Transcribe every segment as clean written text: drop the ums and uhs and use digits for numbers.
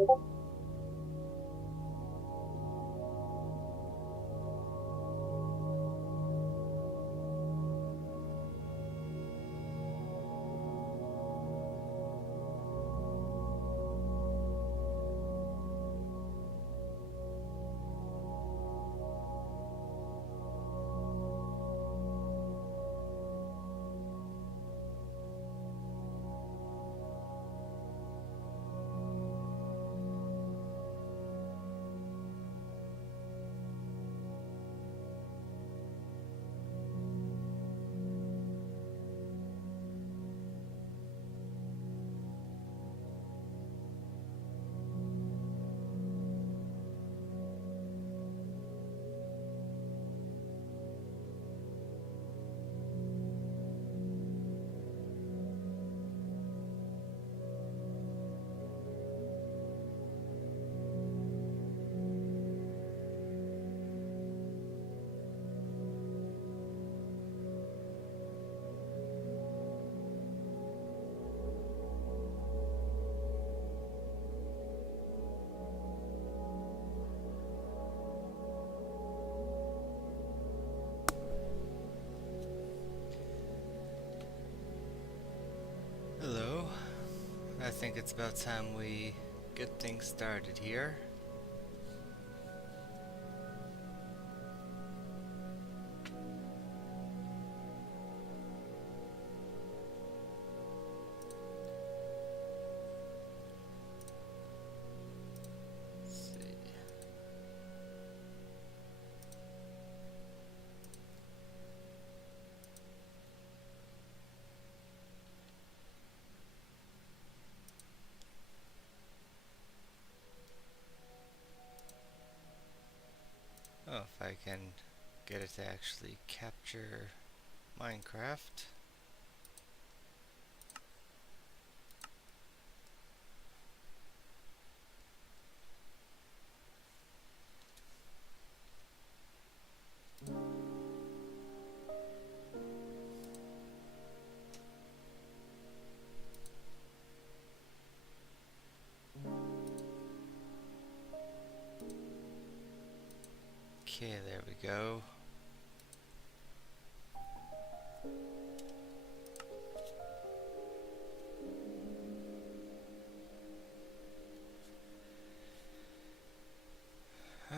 Hello. I think it's about time we get things started here. Let's see. Oh, if I can get it to actually capture Minecraft. Okay, there we go.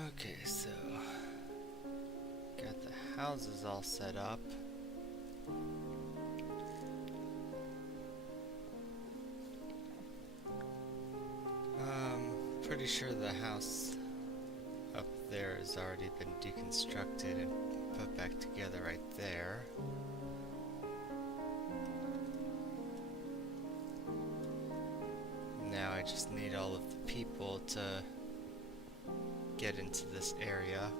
Okay, so got the houses all set up. Pretty sure the house up there has already been deconstructed and put back together right there. Now I just need all of the people to get into this area.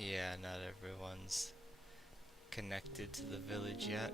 Yeah, not everyone's connected to the village yet.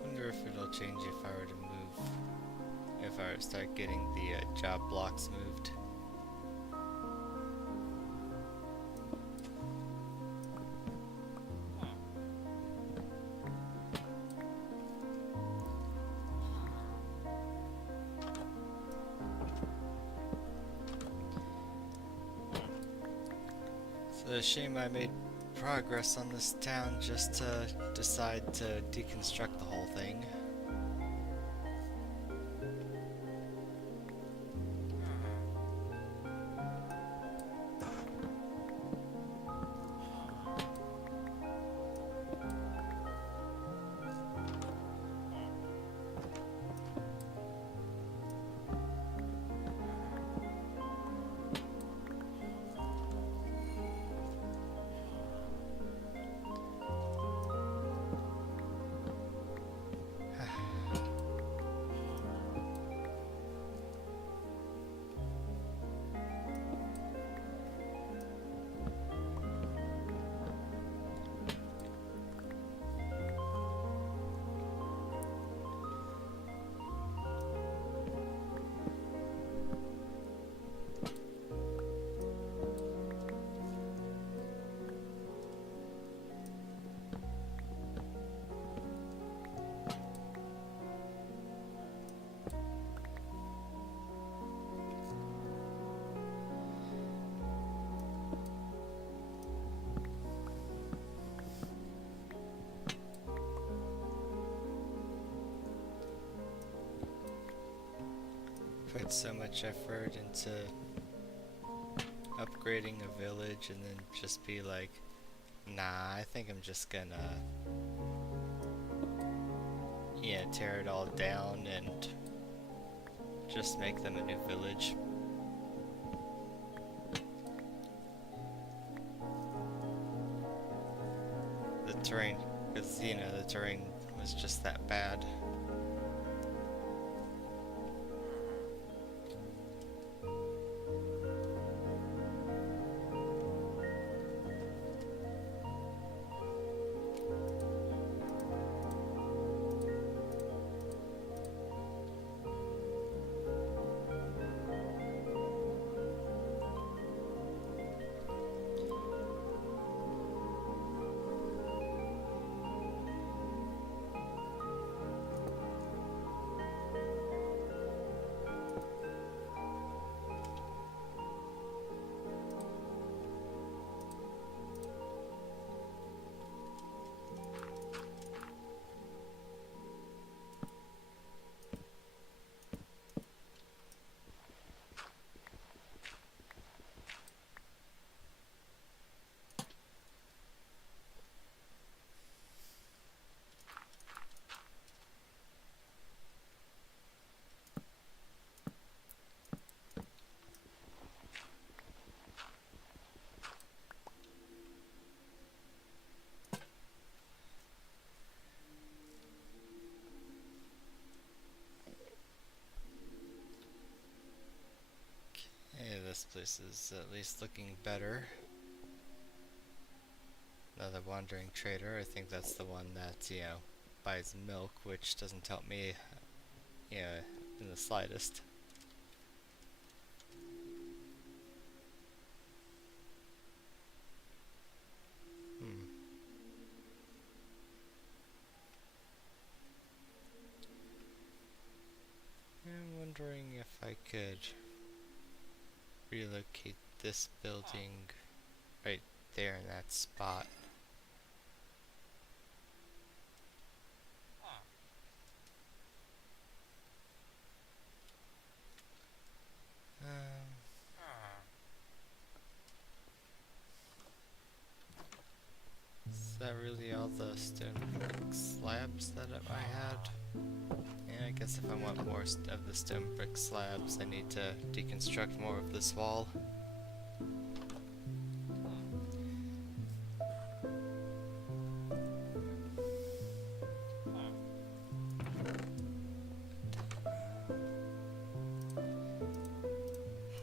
Wonder if it'll change if I were to move, if I were to start getting the job blocks moved. It's a shame I made progress on this town just to decide to deconstruct the whole thing. Put so much effort into upgrading a village and then just be like, nah, I think I'm just gonna, yeah, tear it all down and just make them a new village. The terrain, because, you know, the terrain was just that bad. Hey, this place is at least looking better. Another wandering trader, I think that's the one that, you know, buys milk, which doesn't help me, you know, in the slightest. I'm wondering if I could relocate this building right there in that spot. Is that really all the stone brick slabs that I had? Yeah, I guess if I want more of the stone brick slabs, I need to deconstruct more of this wall.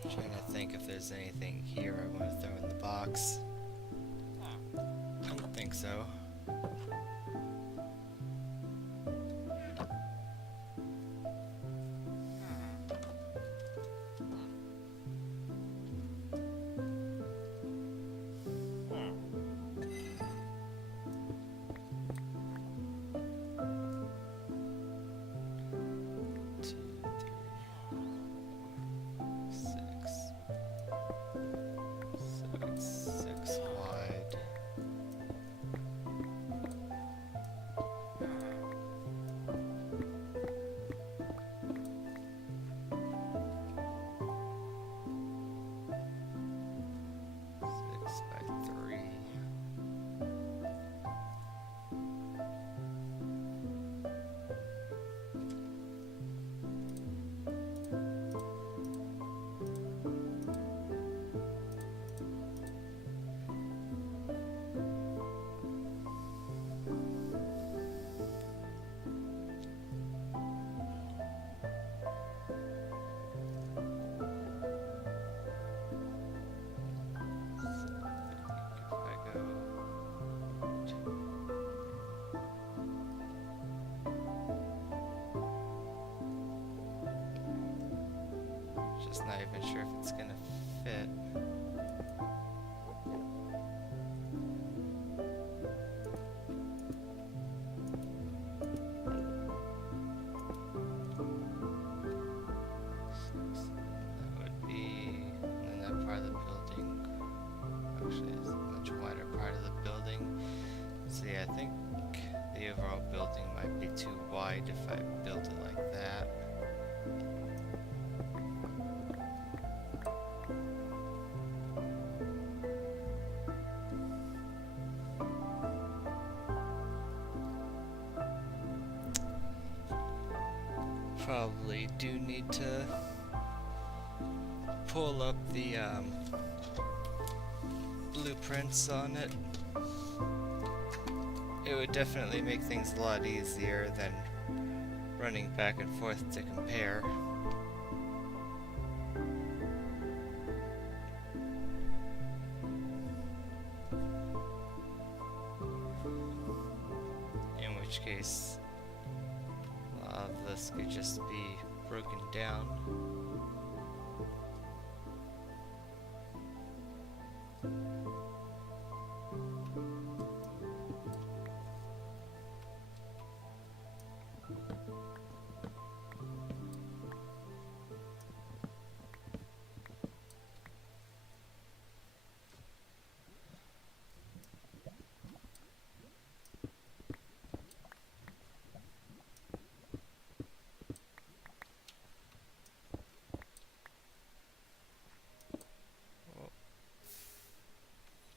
Trying to think if there's anything here I want to throw in the box. Don't think so. just not even sure if it's gonna fit. That would be in that part of the building. Actually, it's a much wider part of the building. So yeah, I think the overall building might be too wide if I build it like that. Probably do need to pull up the blueprints on it. It would definitely make things a lot easier than running back and forth to compare. In which case, a lot of this could just be broken down.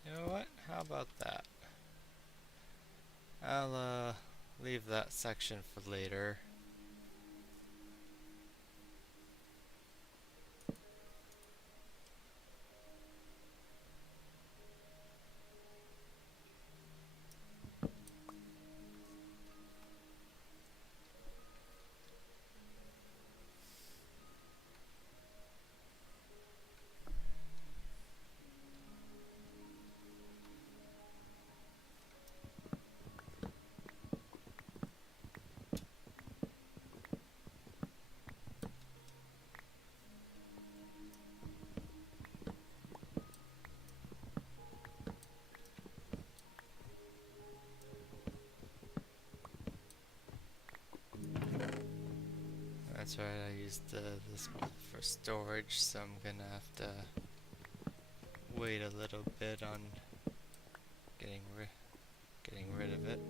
You know what? How about that? I'll leave that section for later. That's right, I used this for storage, so I'm gonna have to wait a little bit on getting rid of it.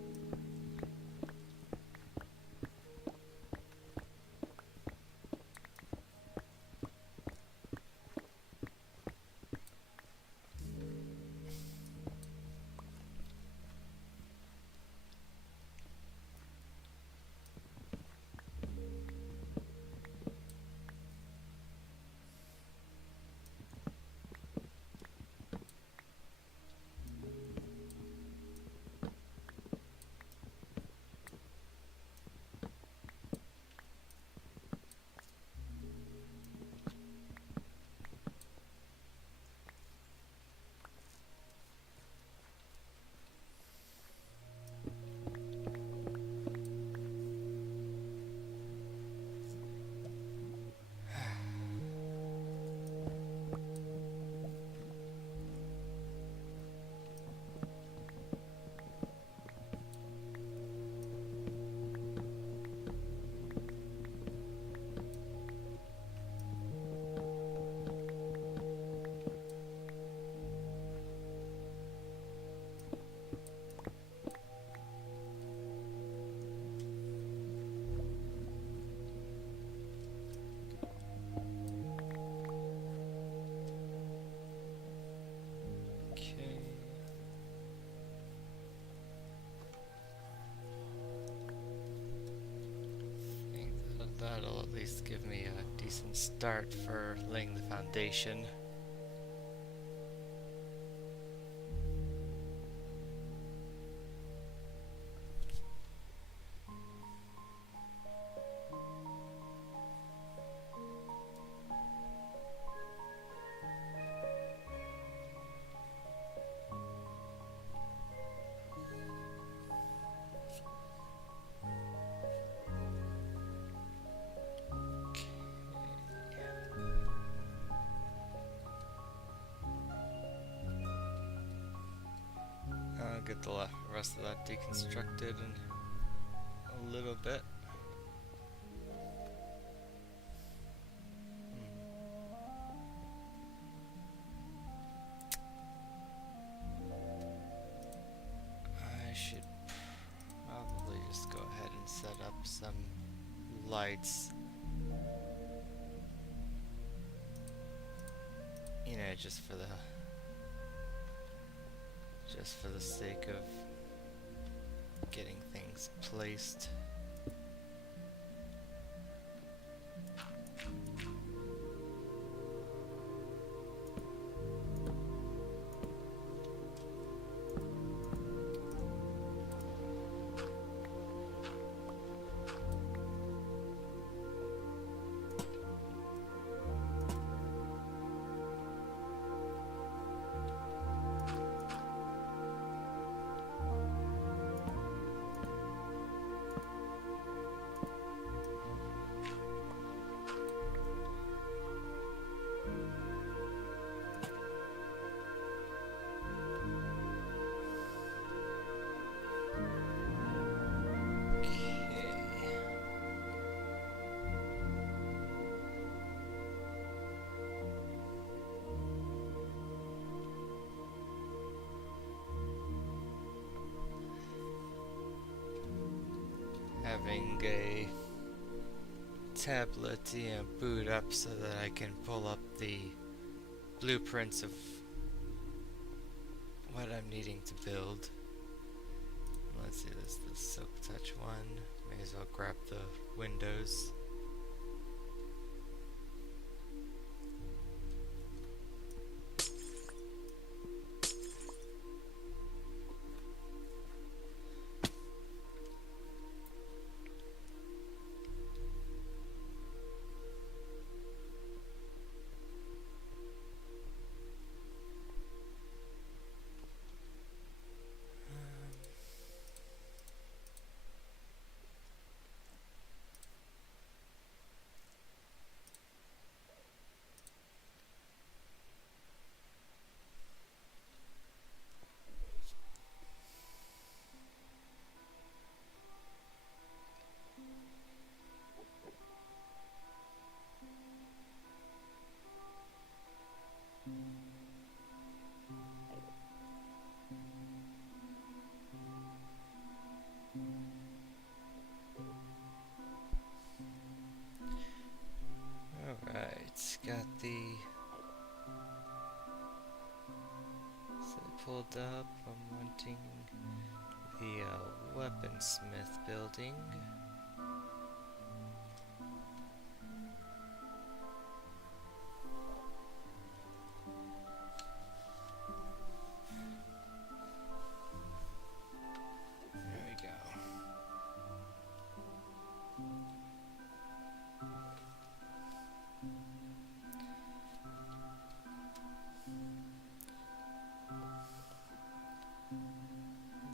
That'll at least give me a decent start for laying the foundation. get the rest of that deconstructed in a little bit. I should probably just go ahead and set up some lights. You know, just for the sake of getting things placed. Having a tablet boot up so that I can pull up the blueprints of what I'm needing to build. Let's see, this is the Silk Touch one. May as well grab the windows. Alright, got the pulled up. I'm wanting the weaponsmith building. There we go.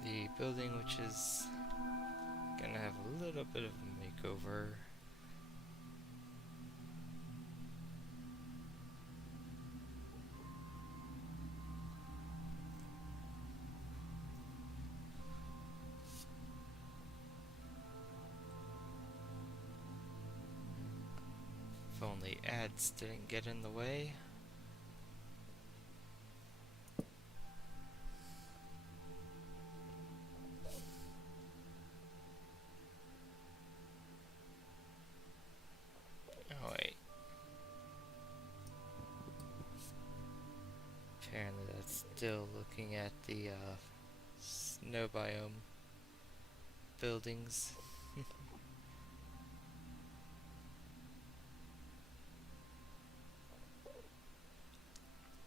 The building, which is gonna have a little bit of a makeover. If only ads didn't get in the way. Oh wait. Apparently that's still looking at the snow biome buildings.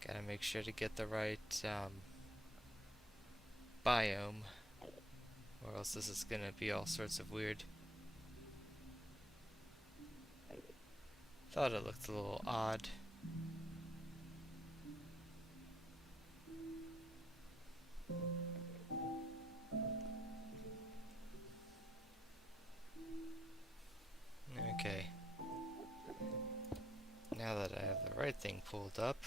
Gotta make sure to get the right biome, or else this is gonna be all sorts of weird. Thought it looked a little odd. Okay. Now that I have the right thing pulled up,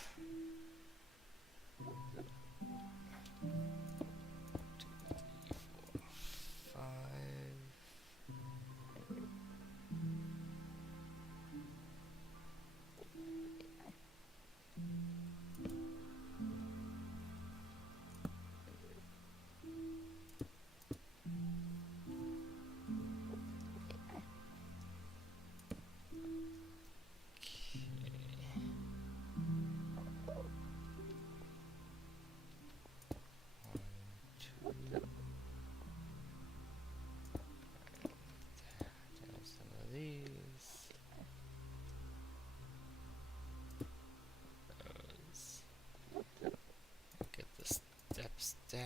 down.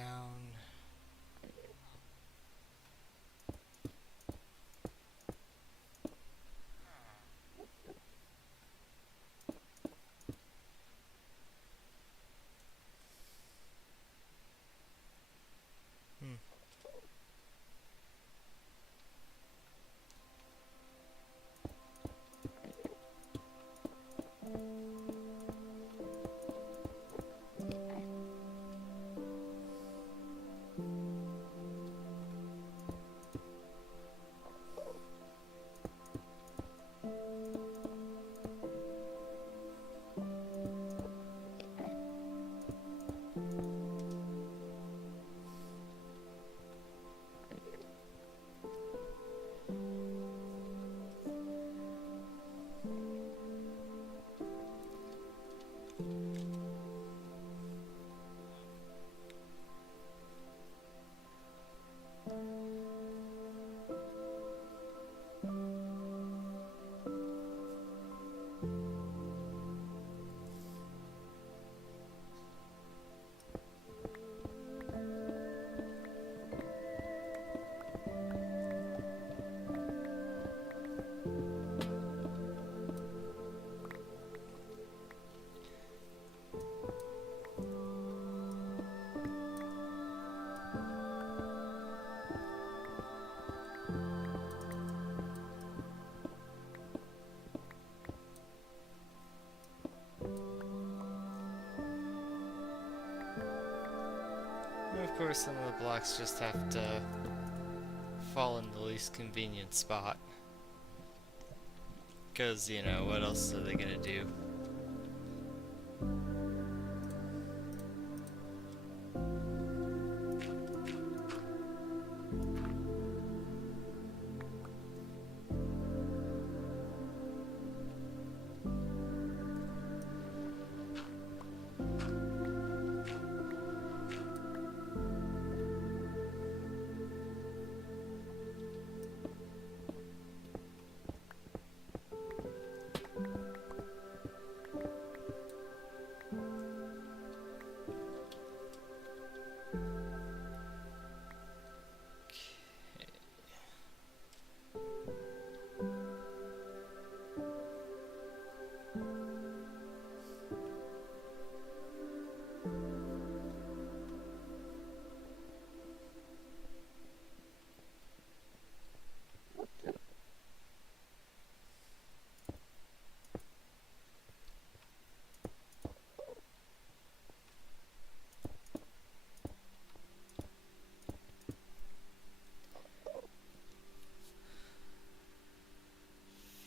Hmm. Of course, some of the blocks just have to fall in the least convenient spot. Because, you know, what else are they gonna do?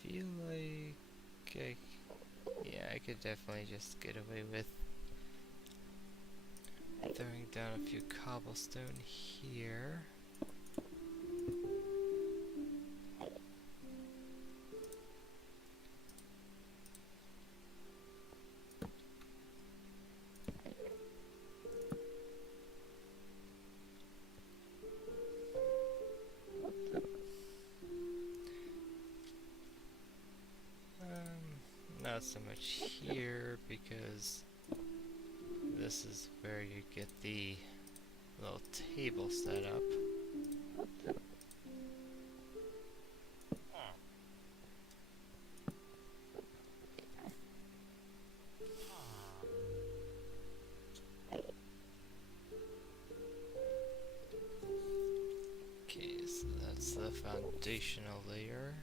Feel like yeah, I could definitely just get away with throwing down a few cobblestone here. Not so much here because this is where you get the little table set up. Okay, so that's the foundational layer.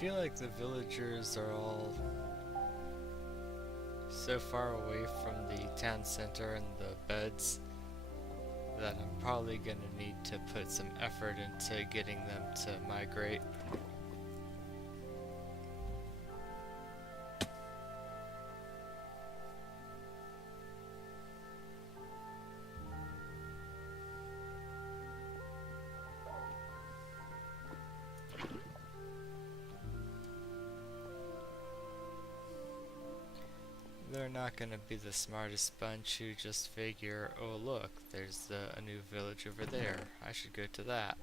feel like the villagers are all so far away from the town center and the beds that I'm probably gonna need to put some effort into getting them to migrate. They're not gonna be the smartest bunch who just figure, oh look, there's a new village over there, I should go to that.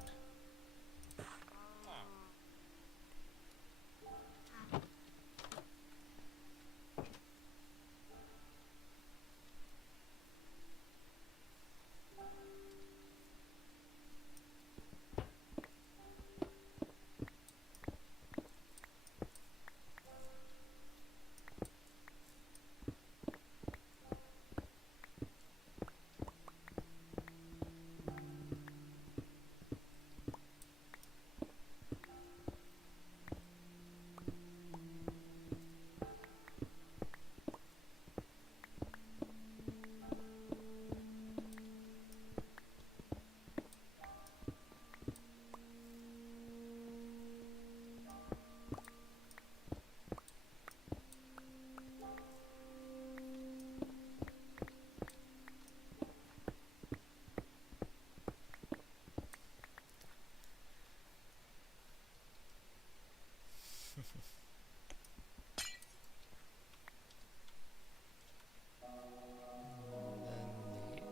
Then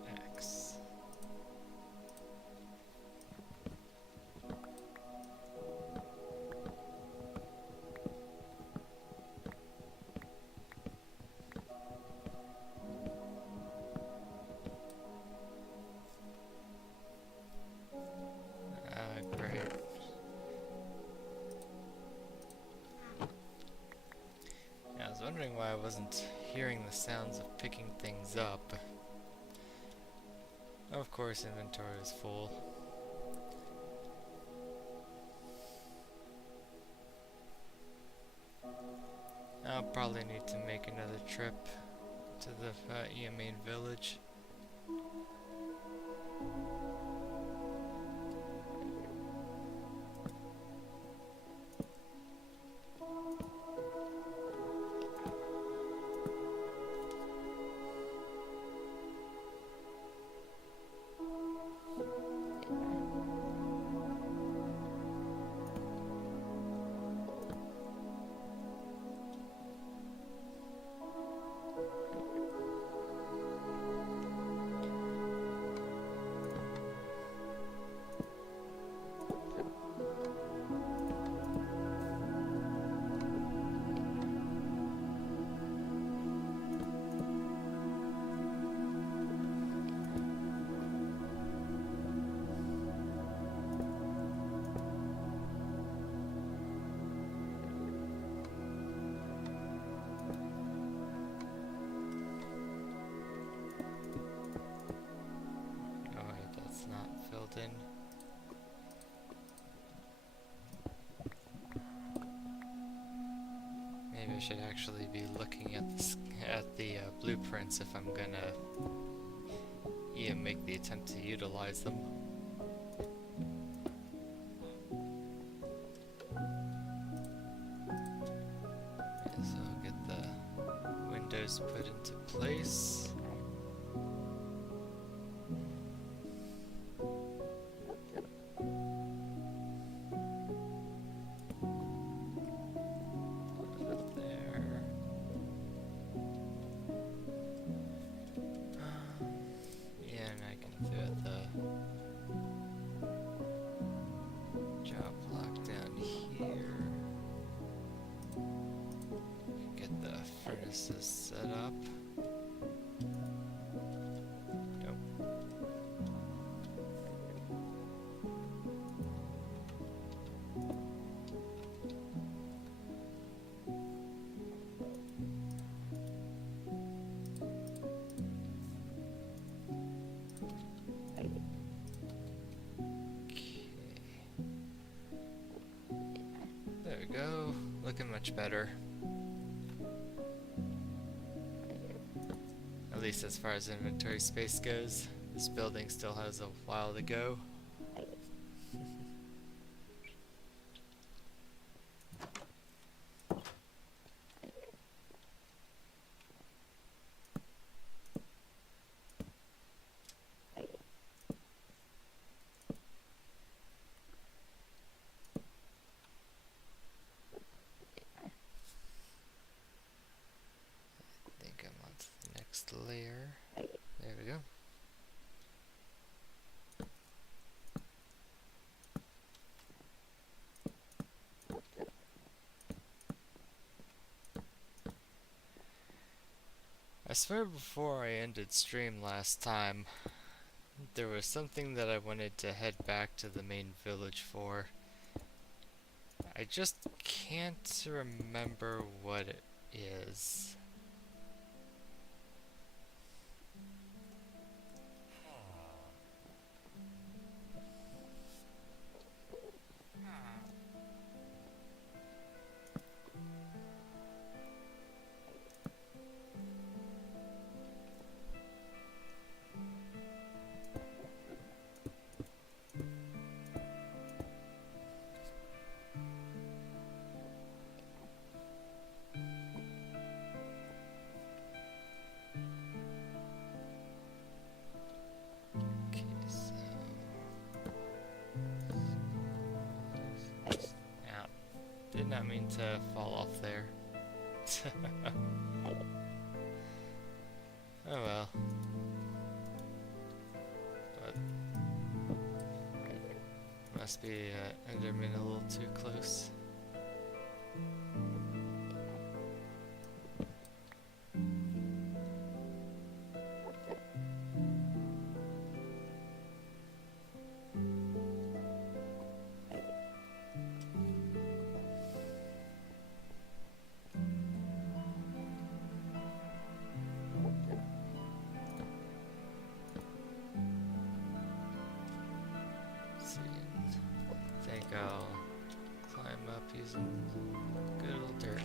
the X. Great. Yeah, I was wondering why I wasn't hearing the sounds of picking things up. Of course, inventory is full. I'll probably need to make another trip to the Main village. In. Maybe I should actually be looking at the blueprints if I'm gonna make the attempt to utilize them. So I'll get the windows put into place. This is set up. Nope. Okay. There we go. much better. At least as far as inventory space goes. This building still has a while to go. I think I'm on to the next layer. There we go. I swear before I ended stream last time, there was something that I wanted to head back to the main village for. I just can't remember what it is. Did not mean to fall off there. Oh well. But must be Enderman a little too close. I think I'll climb up using good old dirt.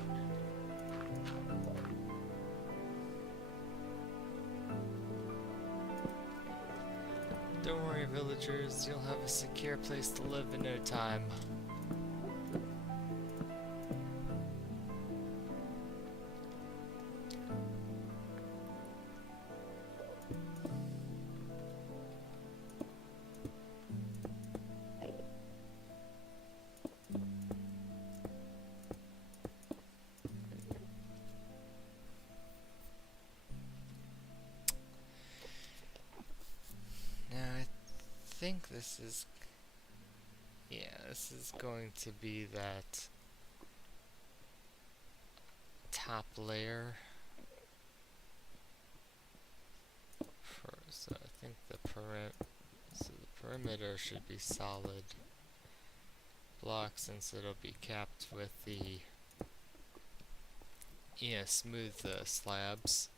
Don't worry, villagers, you'll have a secure place to live in no time. I think this is, this is going to be that top layer. So I think the perimeter should be solid block, since it'll be capped with the smooth slabs.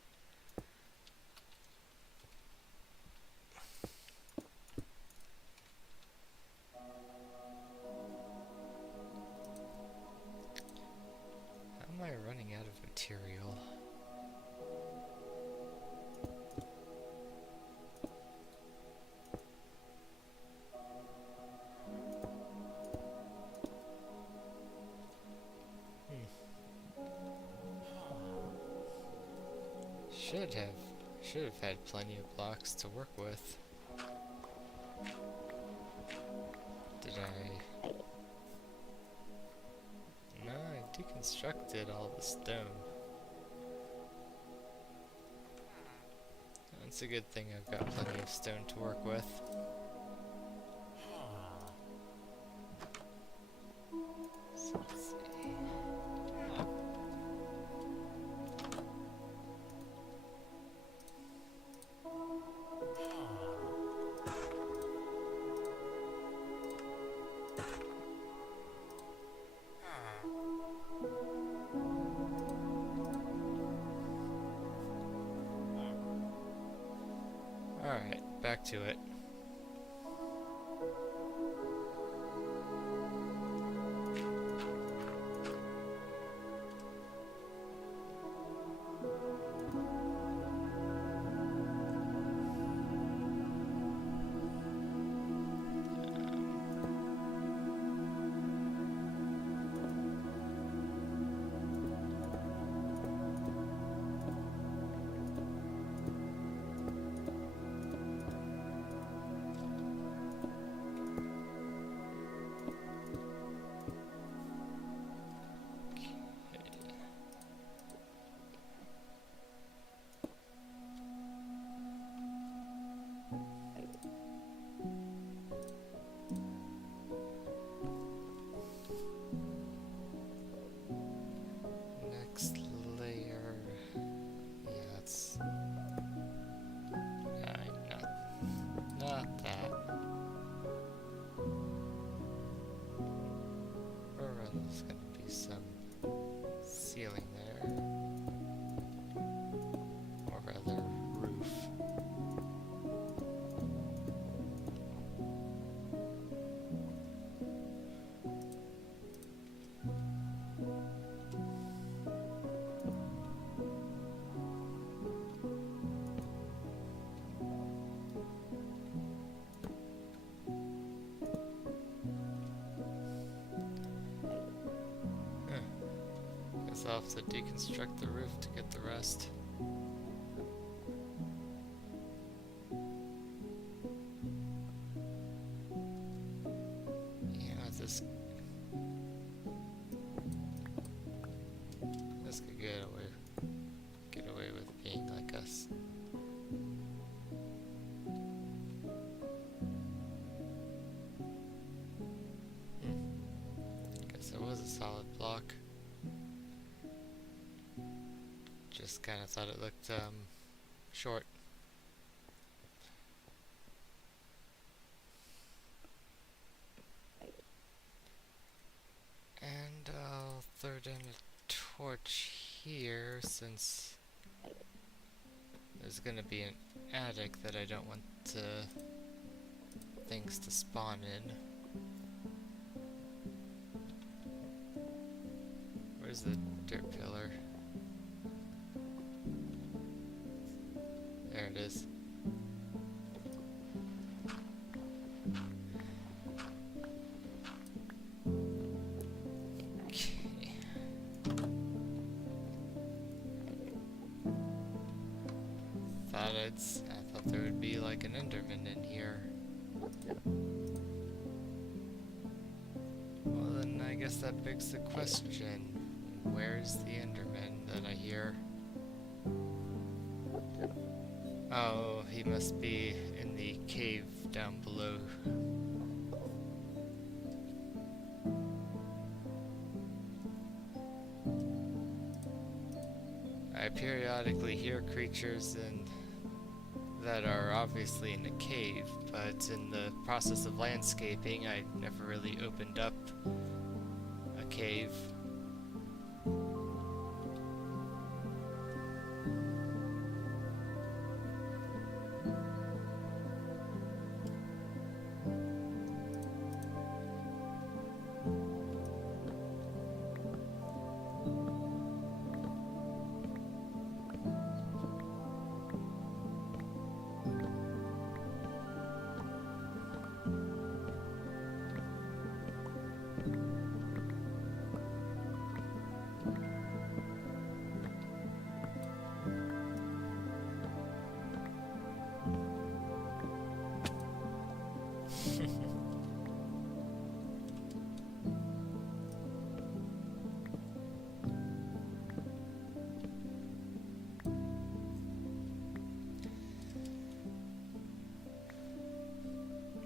Am I running out of material? Should have had plenty of blocks to work with. Did I? No, I deconstructed all the stone. It's a good thing I've got plenty of stone to work with. So let's see. Alright, back to it. guess I'll have to deconstruct the roof to get the rest. Yeah, this could get away with being like us. Guess it was a solid block. Just kind of thought it looked short. And I'll throw down a torch here since there's gonna be an attic that I don't want things to spawn in. Where's the dirt pillar? There it is. Okay. I thought there would be like an Enderman in here. Well then I guess that begs the question. Where's the Enderman that I hear? Oh, he must be in the cave down below. I periodically hear creatures that are obviously in a cave, but in the process of landscaping, I never really opened up a cave.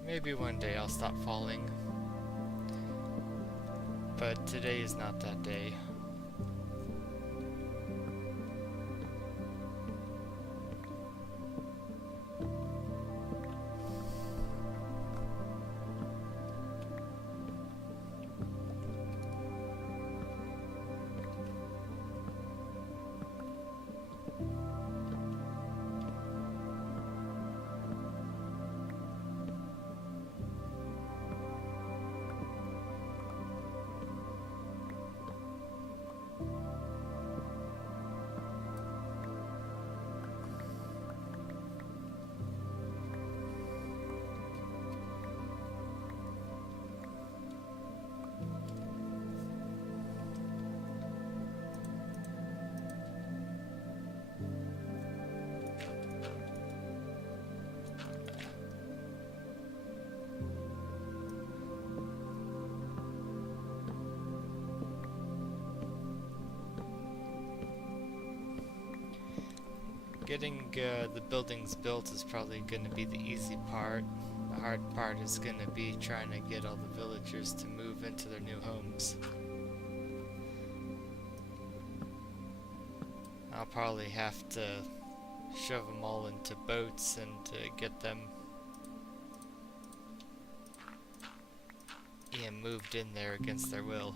Maybe one day I'll stop falling, but today is not that day. Getting the buildings built is probably going to be the easy part. The hard part is going to be trying to get all the villagers to move into their new homes. I'll probably have to shove them all into boats and get them moved in there against their will.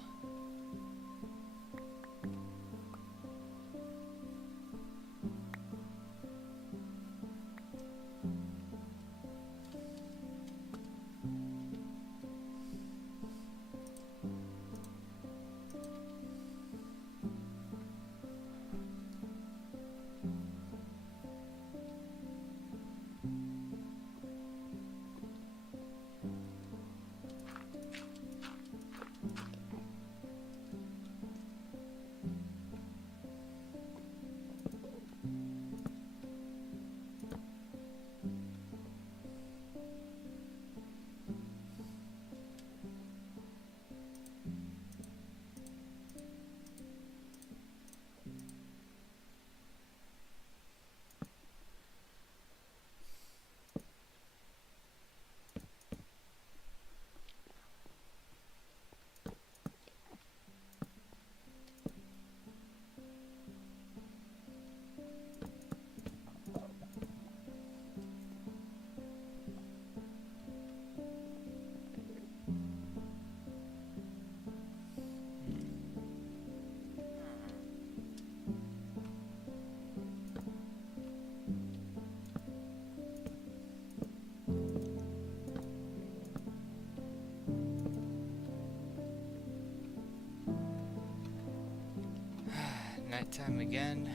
Nighttime again.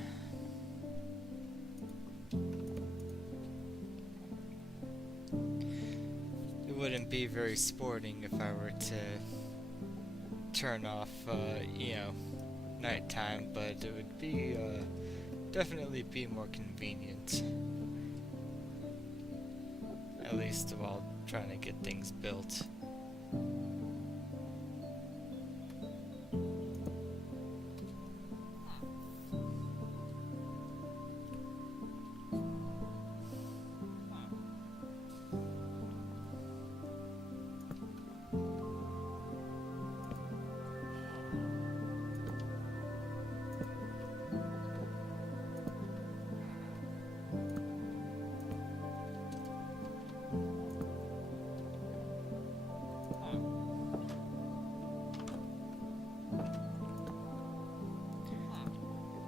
It wouldn't be very sporting if I were to turn off, nighttime, but it would be, definitely be more convenient. At least while trying to get things built.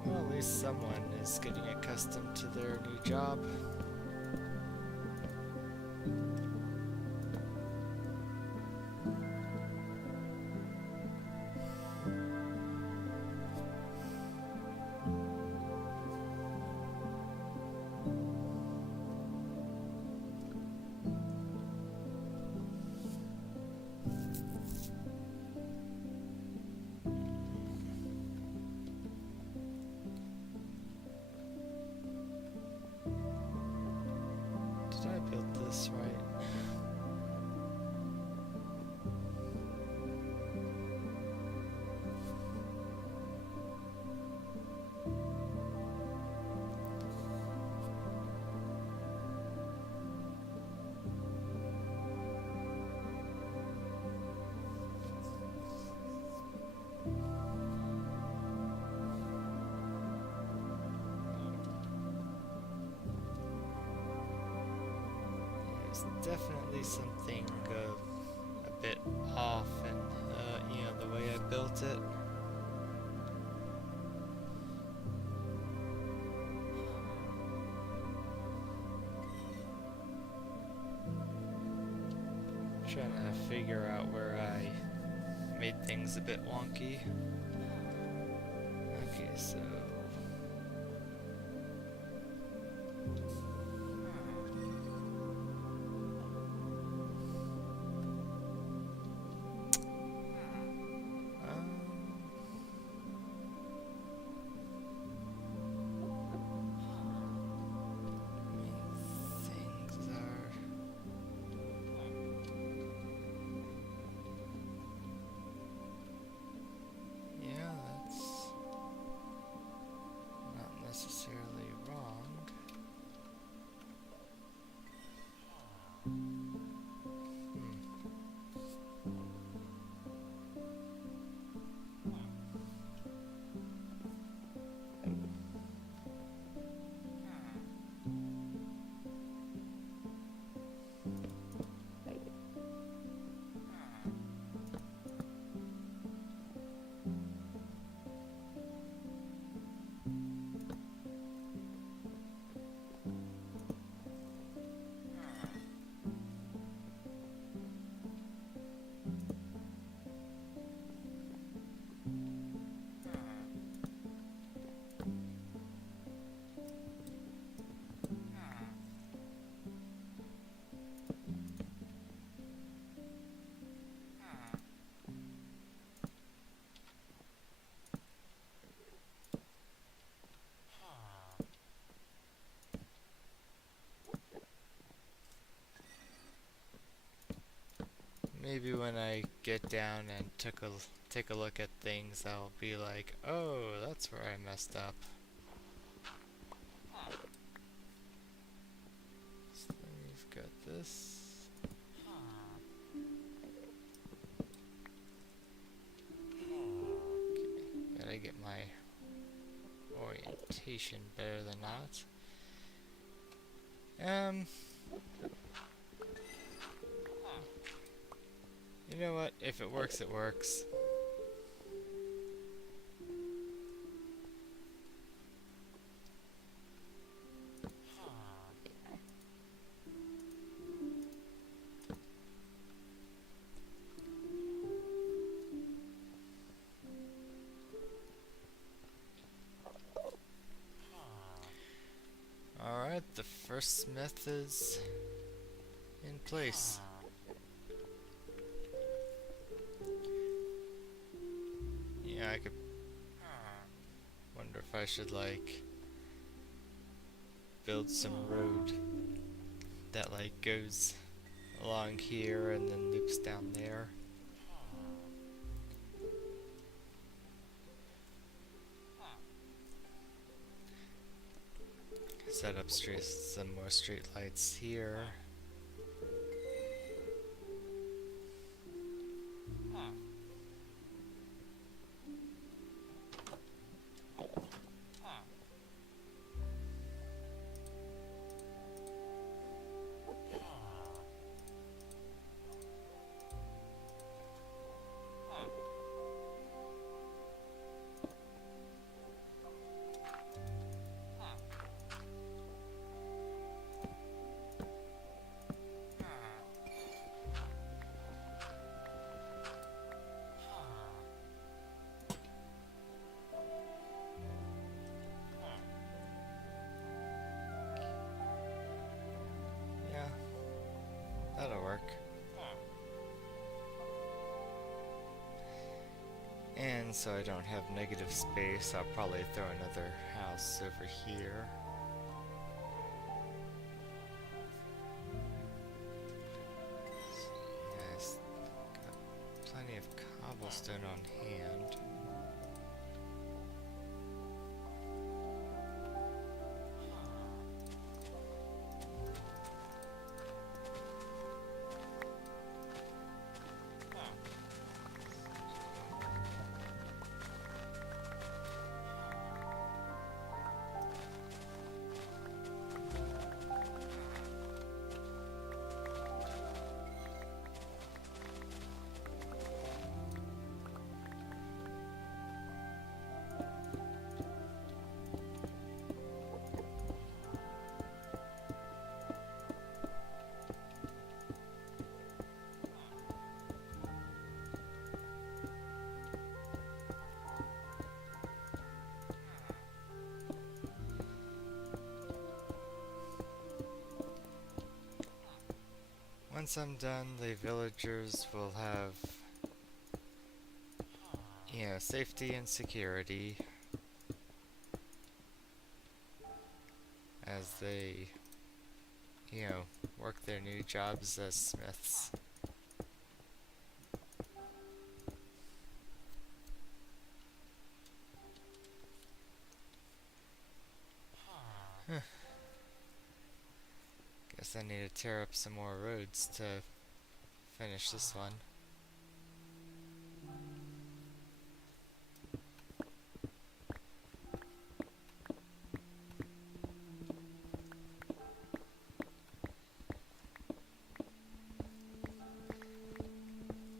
Well, at least someone is getting accustomed to their new job. Did I build this right? There's definitely something a bit off in, the way I built it. Trying to figure out where I made things a bit wonky. Okay, so necessarily wrong. Maybe when I get down and take a look at things, I'll be like, oh, that's where I messed up. So then we've got this. Okay, gotta get my orientation better than not. You know what? If it works, it works. Alright, the first smith is in place. Yeah, I could wonder if I should like build some road that like goes along here and then loops down there. Set up some more street lights here. That'll work. And so I don't have negative space, I'll probably throw another house over here. Yes, got plenty of cobblestone on hand. Once I'm done, the villagers will have, safety and security as they, work their new jobs as smiths. Guess I need to tear up some more roads to finish this one.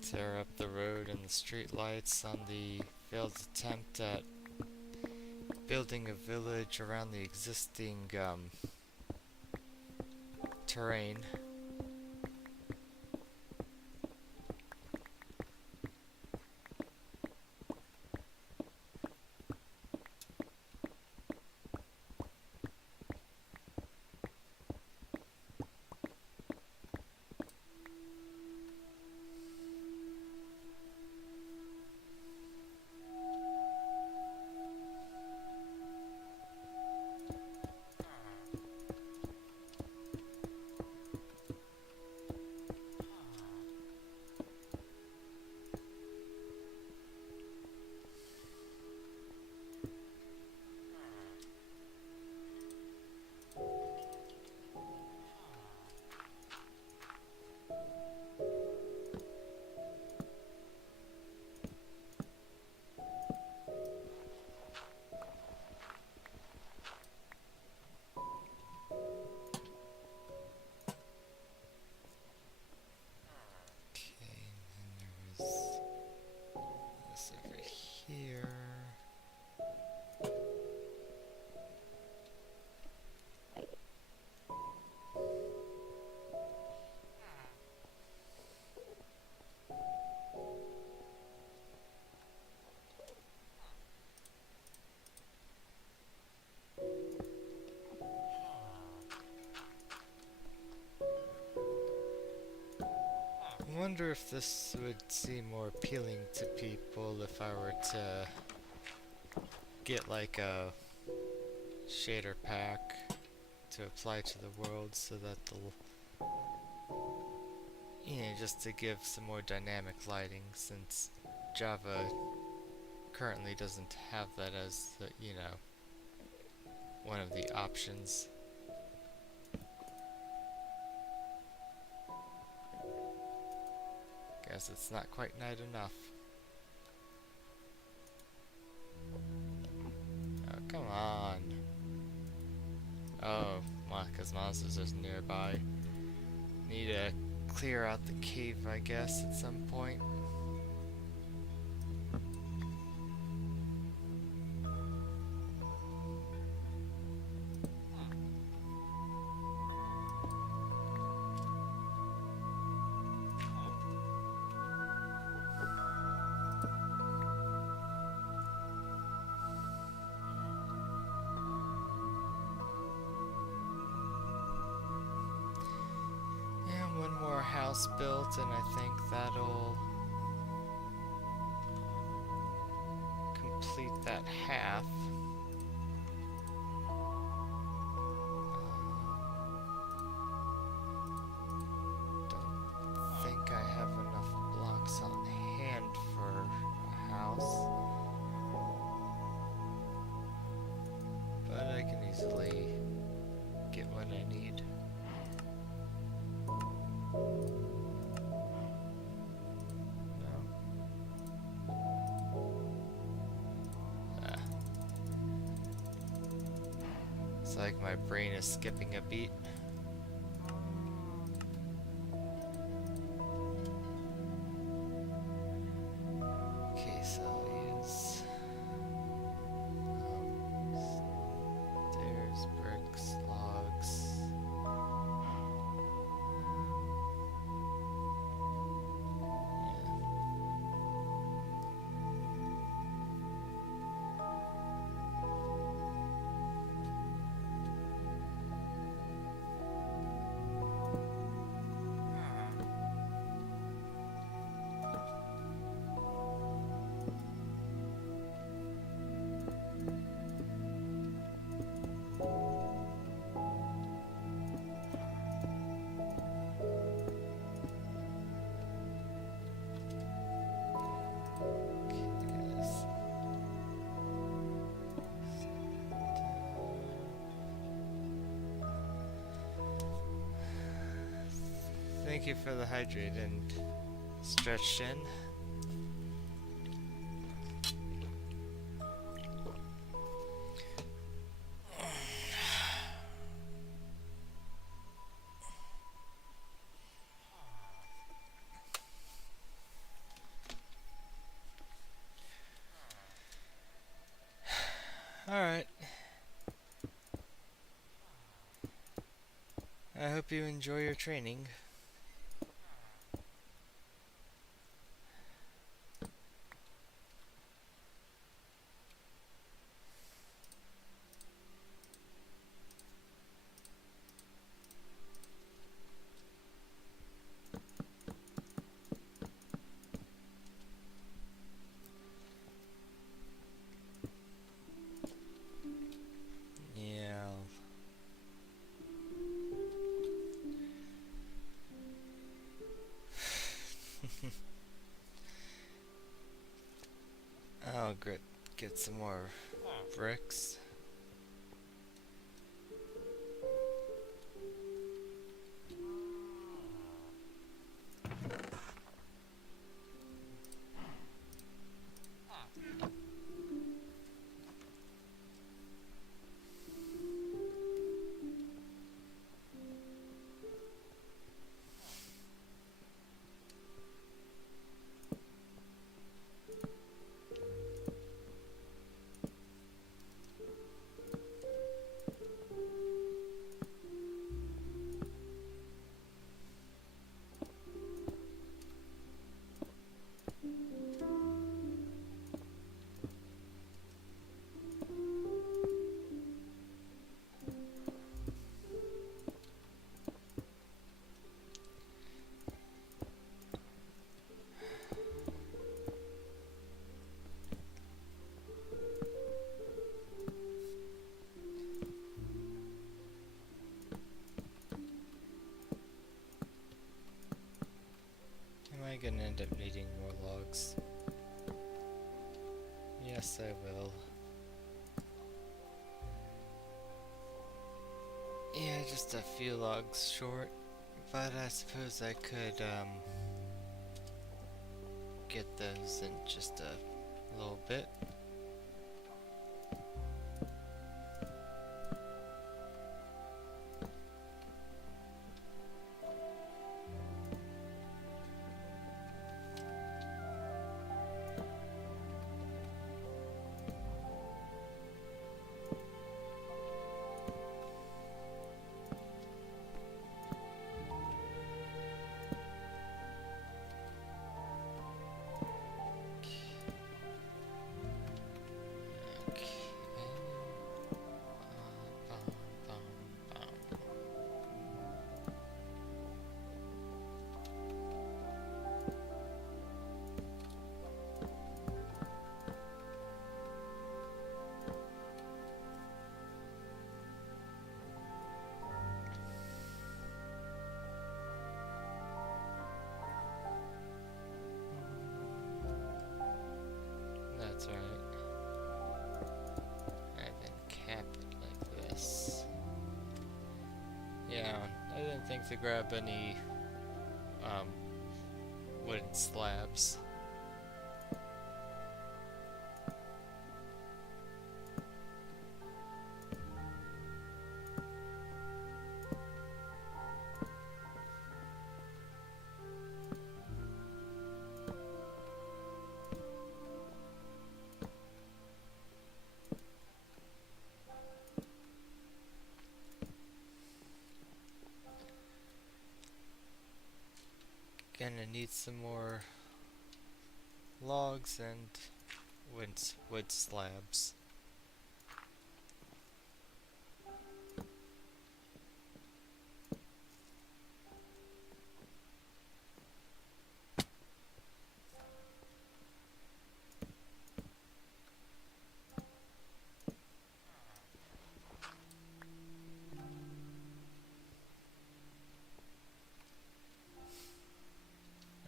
Tear up the road and the street lights on the failed attempt at building a village around the existing terrain. wonder if this would seem more appealing to people if I were to get like a shader pack to apply to the world so that they'll, just to give some more dynamic lighting, since Java currently doesn't have that as the, one of the options. Guess it's not quite night enough. Oh, come on. Oh, because monsters are nearby. Need to clear out the cave, I guess, at some point. One more house built, and I think that'll complete that half. Don't think I have enough blocks on hand for a house, but I can easily get what I need. It's like my brain is skipping a beat. Okay, so I'll use stairs, bricks, logs. Thank you for the hydrate and stretched in. Alright. I hope you enjoy your training. I'll get some more bricks. I'm gonna end up needing more logs. Yes, I will. Yeah, just a few logs short, but I suppose I could get those in just a little bit. That's right. And then cap it like this. Yeah, I didn't think to grab any um, wooden slabs. Gonna need some more logs and wood slabs.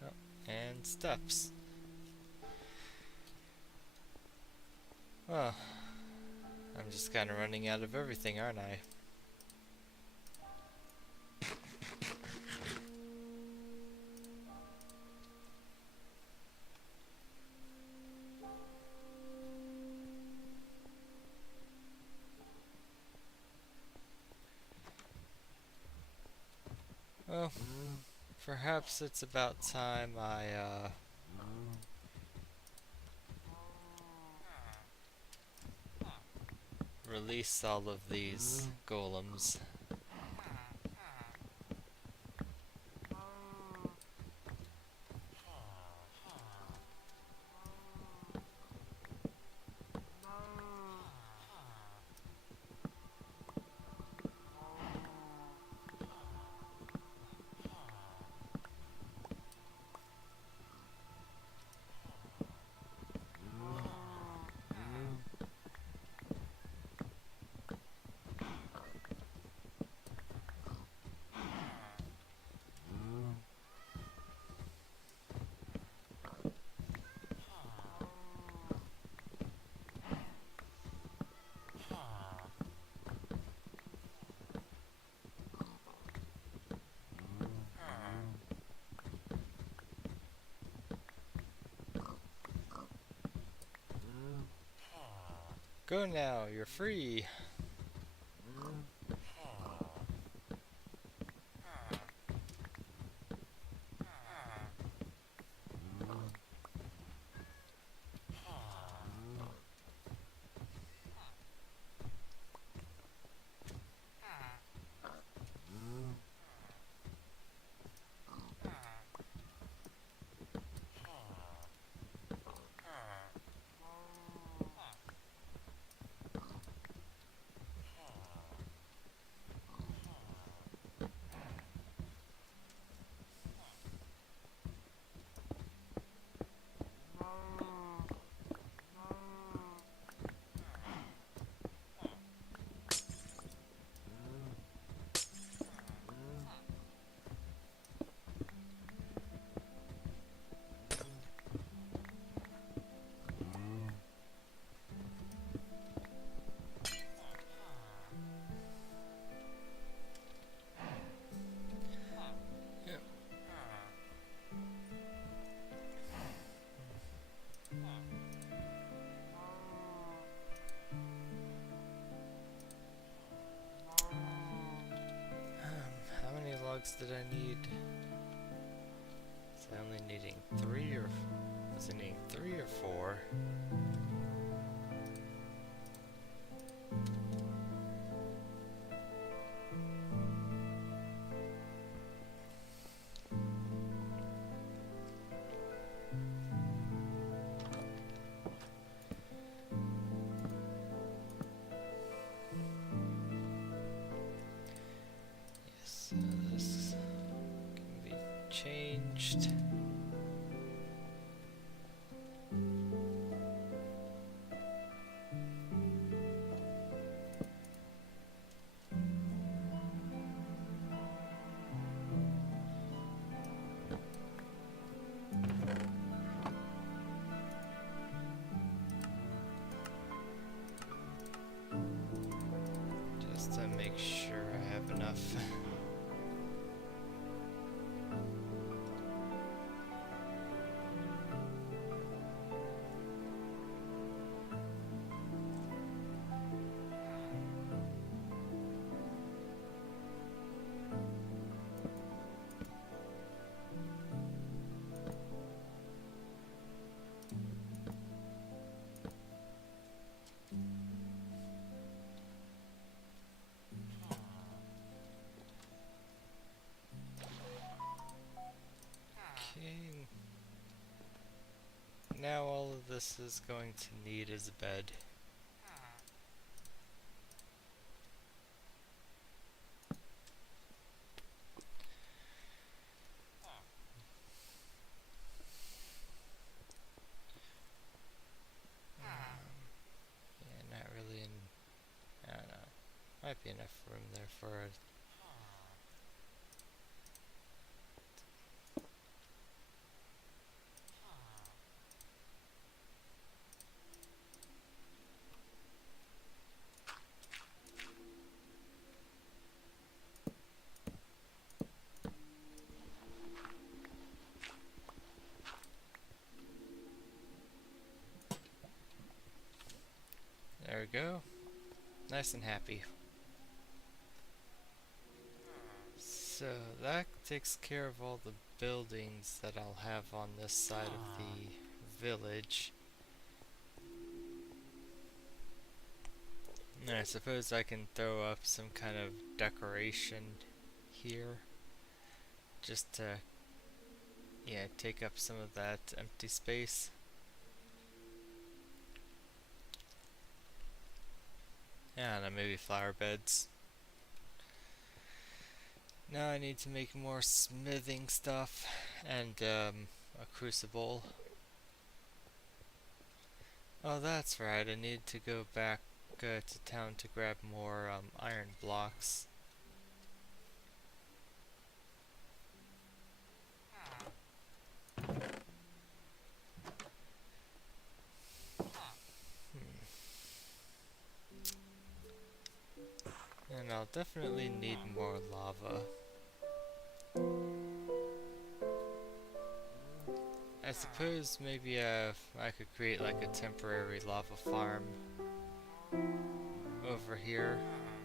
Oh, and steps. Oh, I'm just kind of running out of everything, aren't I? Well, perhaps it's about time I release all of these golems. Go now, you're free. logs did I need? Was I only needing 3 or was I needing 3 or 4? Yes, this can be changed. Just to make sure I have enough. Okay. Now all of this is going to need is a bed. Yeah, not really in, I don't know. Might be enough room there for a there we go. Nice and happy. So that takes care of all the buildings that I'll have on this side of the village. And I suppose I can throw up some kind of decoration here. Just to, yeah, take up some of that empty space. Yeah, and maybe flower beds. Now I need to make more smithing stuff and a crucible. Oh, that's right, I need to go back to town to grab more iron blocks. And I'll definitely need more lava. I suppose maybe I could create like a temporary lava farm over here.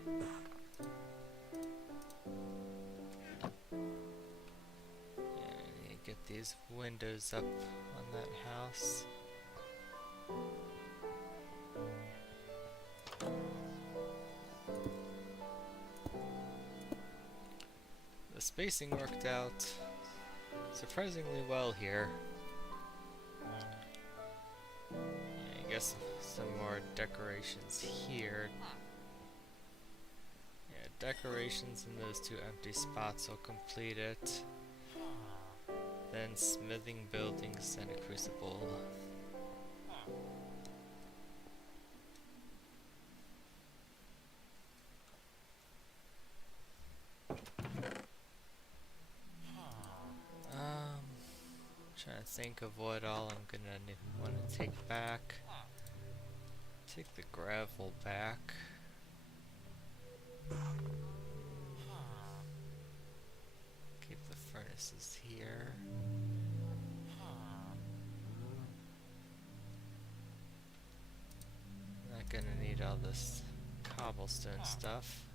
Yeah, I need to get these windows up on that house. The spacing worked out surprisingly well here. I guess some more decorations here. Yeah, decorations in those 2 empty spots will complete it. Then smithing buildings and a crucible. Trying to think of what all I'm gonna want to take back. Take the gravel back. Keep the furnaces here. Not gonna need all this cobblestone stuff.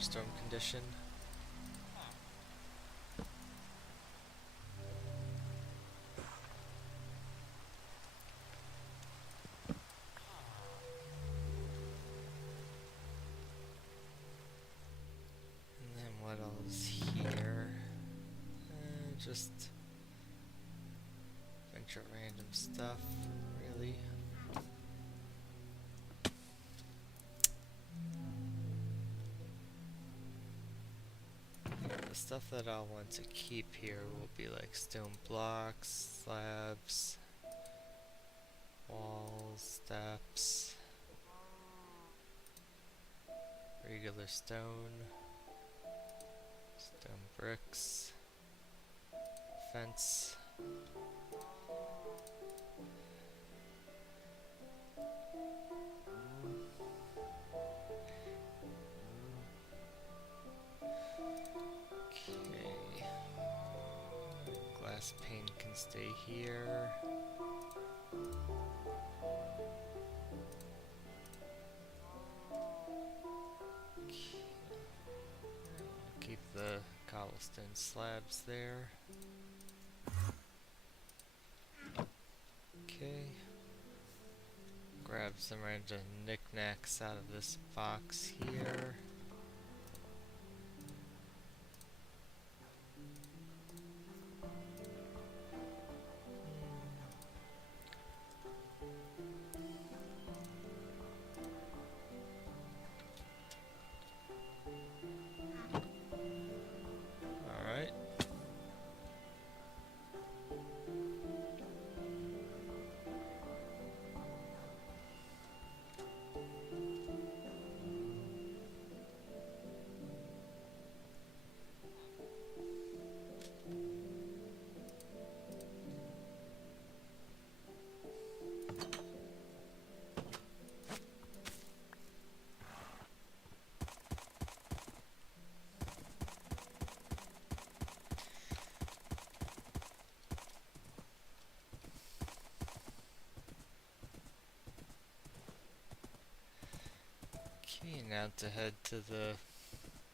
thunderstorm condition. And then what else here? Just a bunch of random stuff, really. The stuff that I'll want to keep here will be like stone blocks, slabs, walls, steps, regular stone, stone bricks, fence. Okay. Glass pane can stay here. Keep the cobblestone slabs there. Okay. Grab some random knickknacks out of this box here. Alright. Okay, now to head to the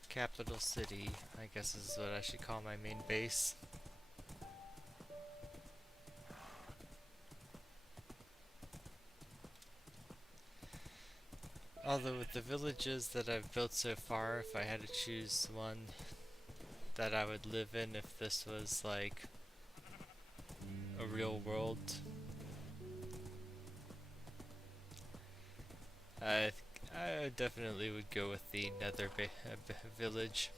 capital city, I guess is what I should call my main base. Although with the villages that I've built so far, if I had to choose one that I would live in if this was like a real world, I definitely would go with the Nether village.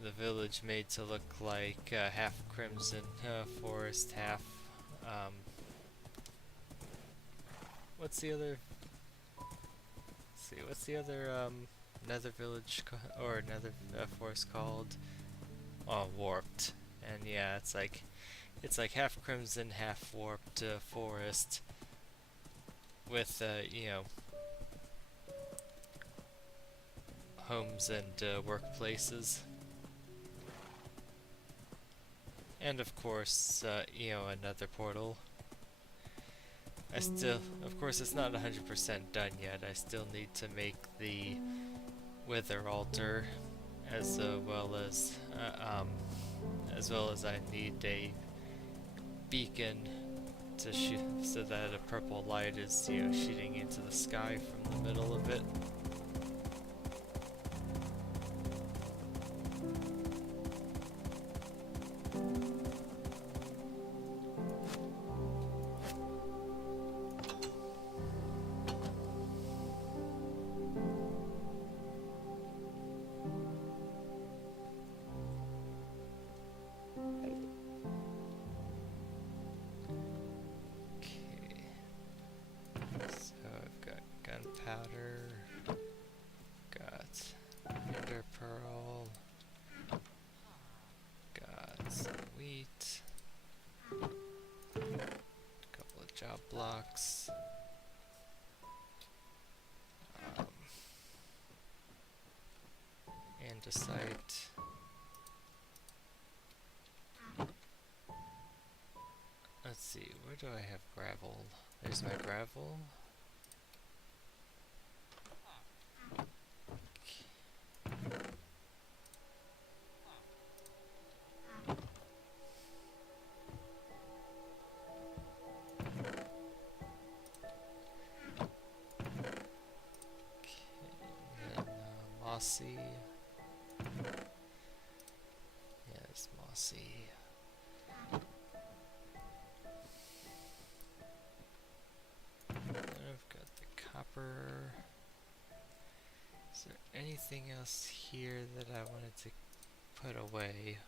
The village made to look like half Crimson Forest, half what's the other? Let's see, what's the other Nether village or Nether forest called? Oh, Warped. And yeah, it's like half Crimson, half Warped forest with you know, homes and workplaces. And of course, you know, another portal. I still, of course, it's not 100% done yet. I still need to make the Wither altar, as well as I need a beacon to shoot, so that a purple light is, you know, shooting into the sky from the middle of it. Powder, got ender pearl, got some wheat, a couple of job blocks, andesite, where do I have gravel? There's my gravel. And then mossy. Yes, mossy. Then I've got the copper. Is there anything else here that I wanted to put away?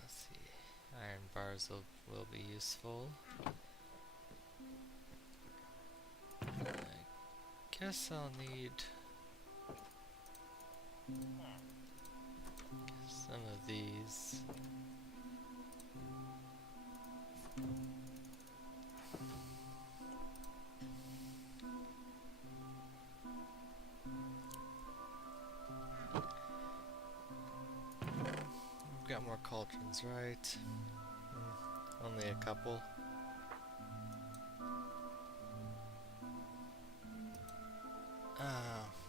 Let's see. Iron bars will be useful. I guess I'll need some of these. We've got more cauldrons, right? Only a couple.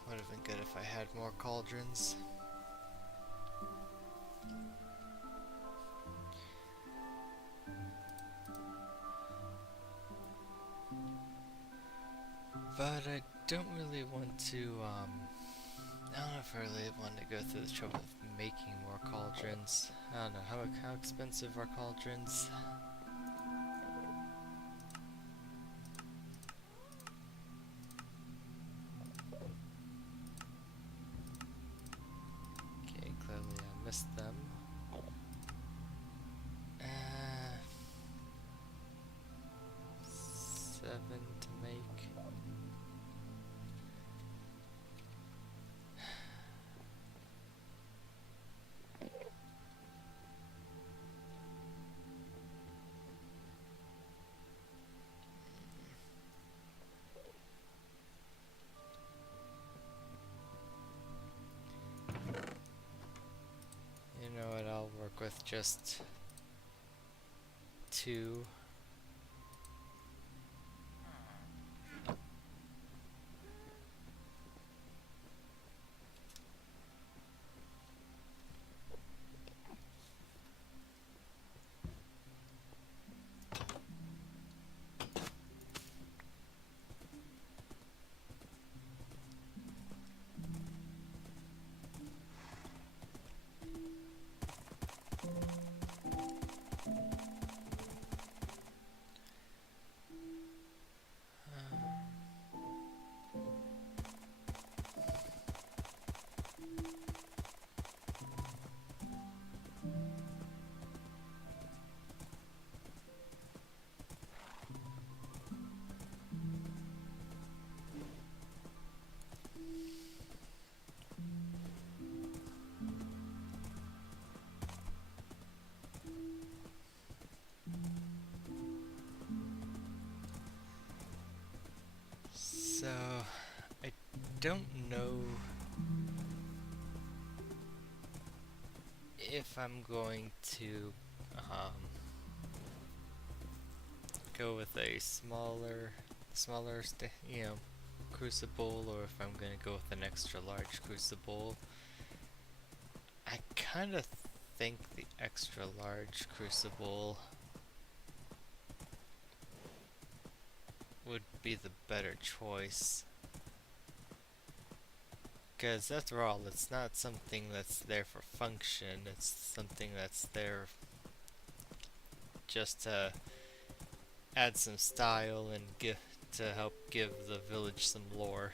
Would have been good if I had more cauldrons. But I don't really want to, I don't know if I really want to go through the trouble of making more cauldrons. I don't know, how expensive are cauldrons? Okay, clearly I missed them. 7 to make. You know what, I'll work with just 2. So, I don't know if I'm going to go with a smaller crucible, or if I'm going to go with an extra large crucible. I kind of think the extra large crucible would be the better choice. Because after all, it's not something that's there for function, it's something that's there just to add some style and to help give the village some lore.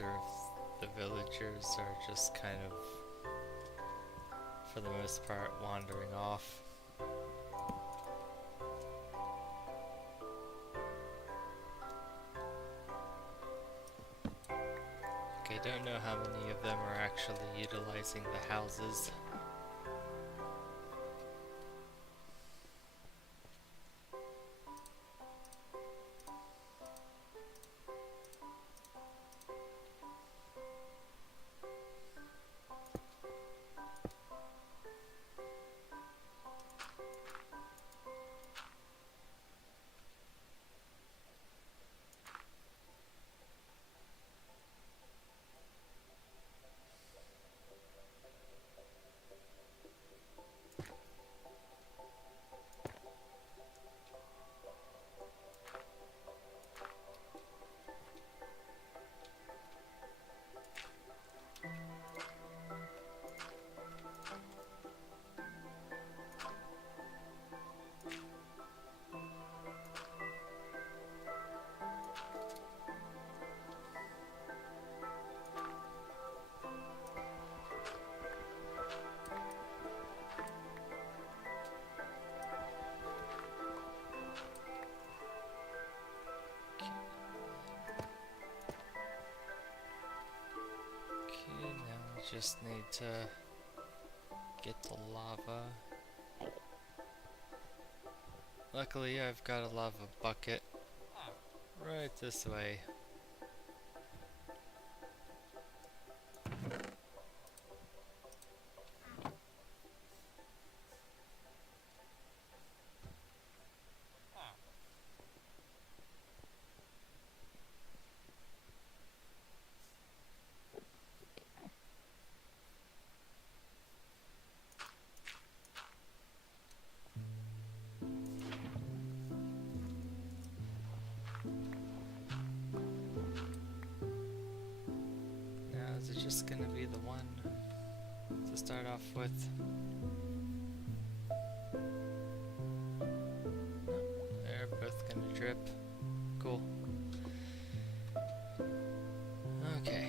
wonder if the villagers are just kind of, for the most part, wandering off. I don't know how many of them are actually utilizing the houses. Just need to get the lava. Luckily, I've got a lava bucket right this way. Is it just gonna be the one to start off with? They're both gonna drip. Cool. Okay.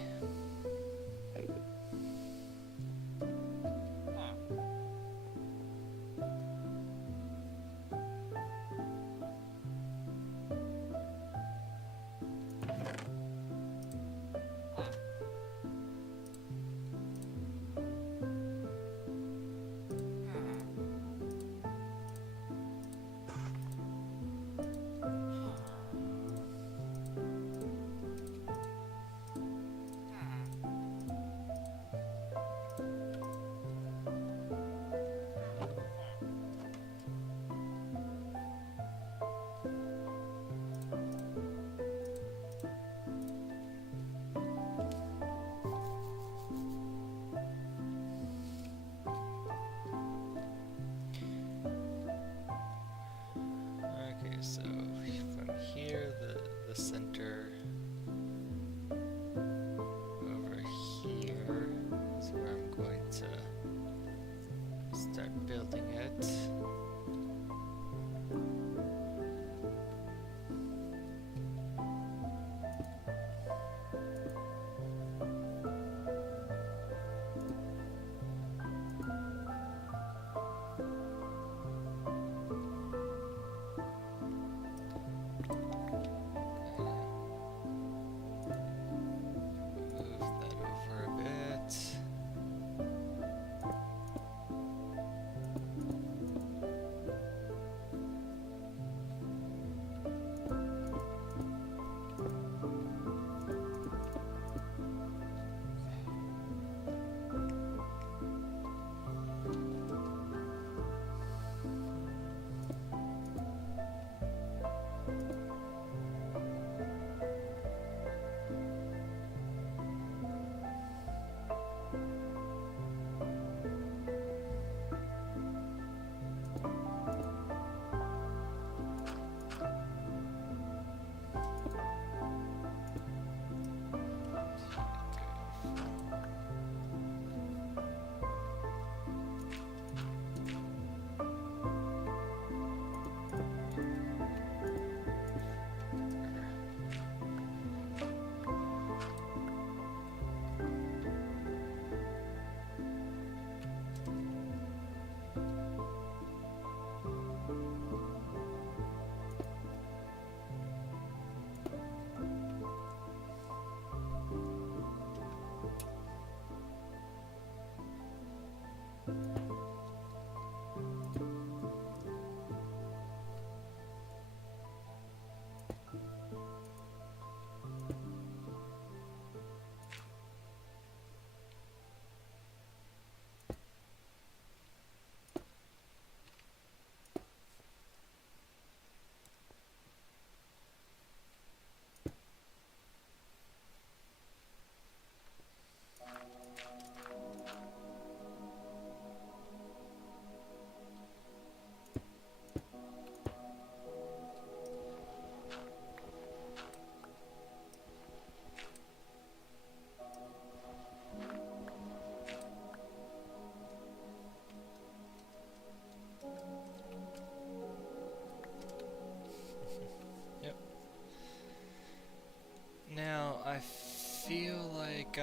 I feel like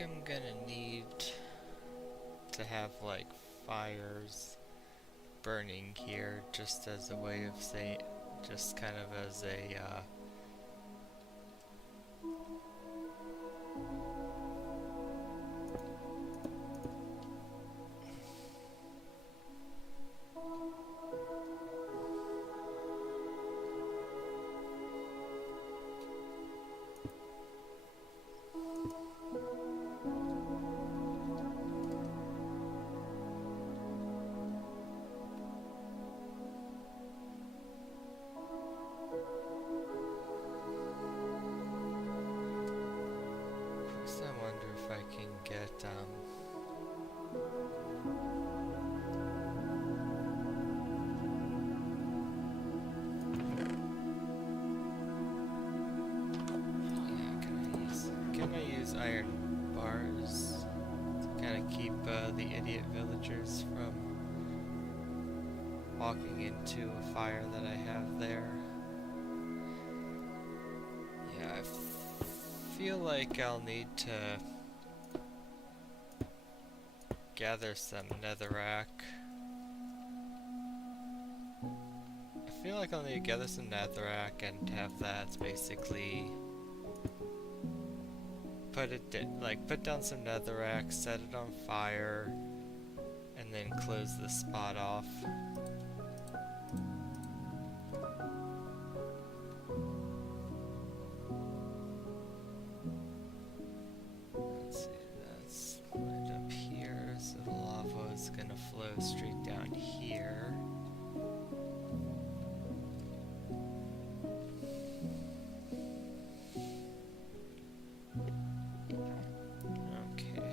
I'm gonna need to have like fires burning here just as a way of saying, just kind of as a so I wonder if I can get can I use iron bars to kind of keep the idiot villagers from walking into a fire that I have there? Yeah, I feel like I'll need to gather some netherrack. I feel like I'll need to gather some netherrack and have that basically put down some netherrack, set it on fire, and then close the spot off. Let's see, that's right up here, so the lava is gonna flow straight down here. Okay.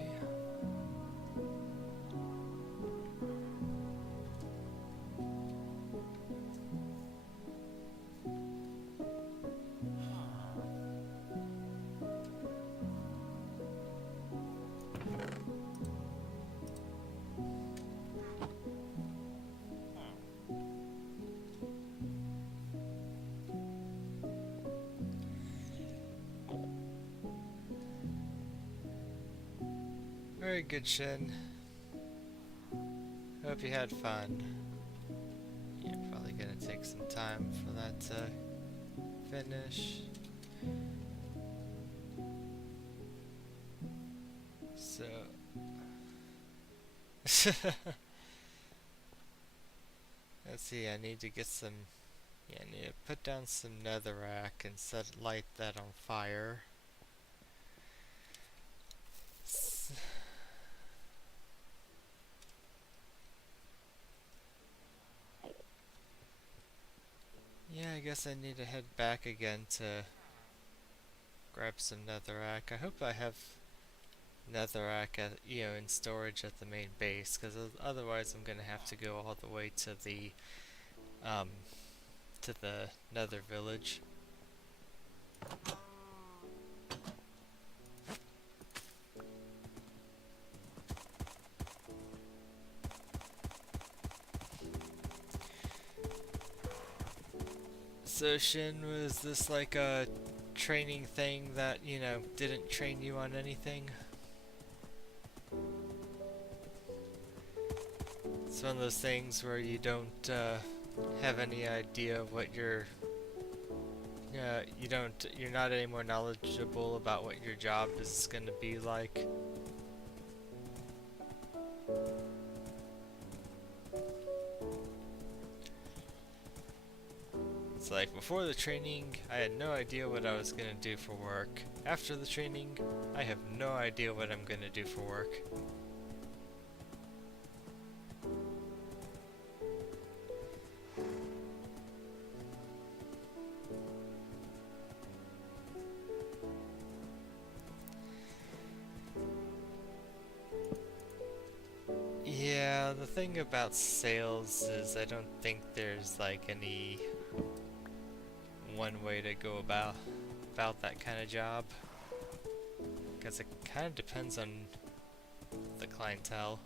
Very good, Shin. Hope you had fun. You're probably gonna take some time for that to finish. So... let's see, I need to get some... yeah, I need to put down some netherrack and light that on fire. Yeah, I guess I need to head back again to grab some netherrack. I hope I have netherrack in storage at the main base, because otherwise I'm gonna have to go all the way to the nether village. So Shin, was this like a training thing that, didn't train you on anything? It's one of those things where you don't have any idea of what you're not any more knowledgeable about what your job is going to be like. It's like, before the training, I had no idea what I was going to do for work. After the training, I have no idea what I'm going to do for work. Yeah, the thing about sales is I don't think there's like any one way to go about that kind of job, because it kind of depends on the clientele.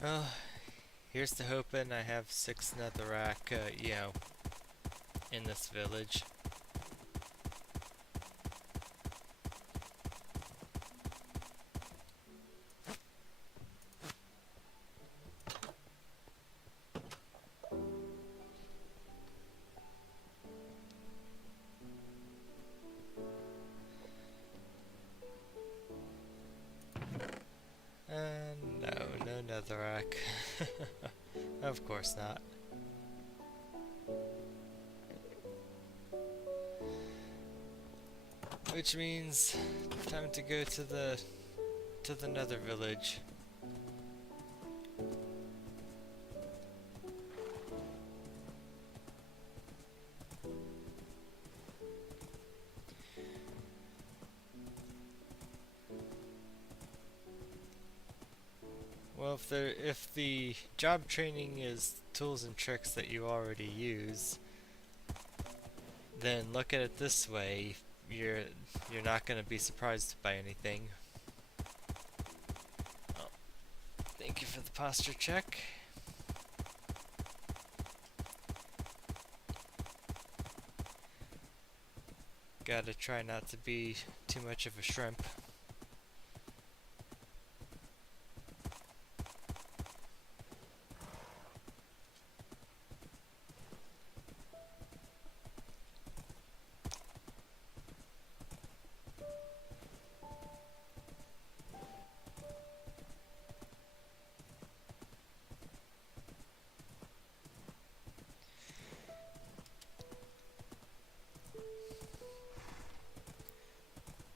Well, here's to hoping I have 6 netherrack, in this village. No netherrack. Of course not. Which means time to go to the nether village. Well, if the job training is tools and tricks that you already use, then look at it this way: you're not going to be surprised by anything. Oh, thank you for the posture check. Gotta try not to be too much of a shrimp.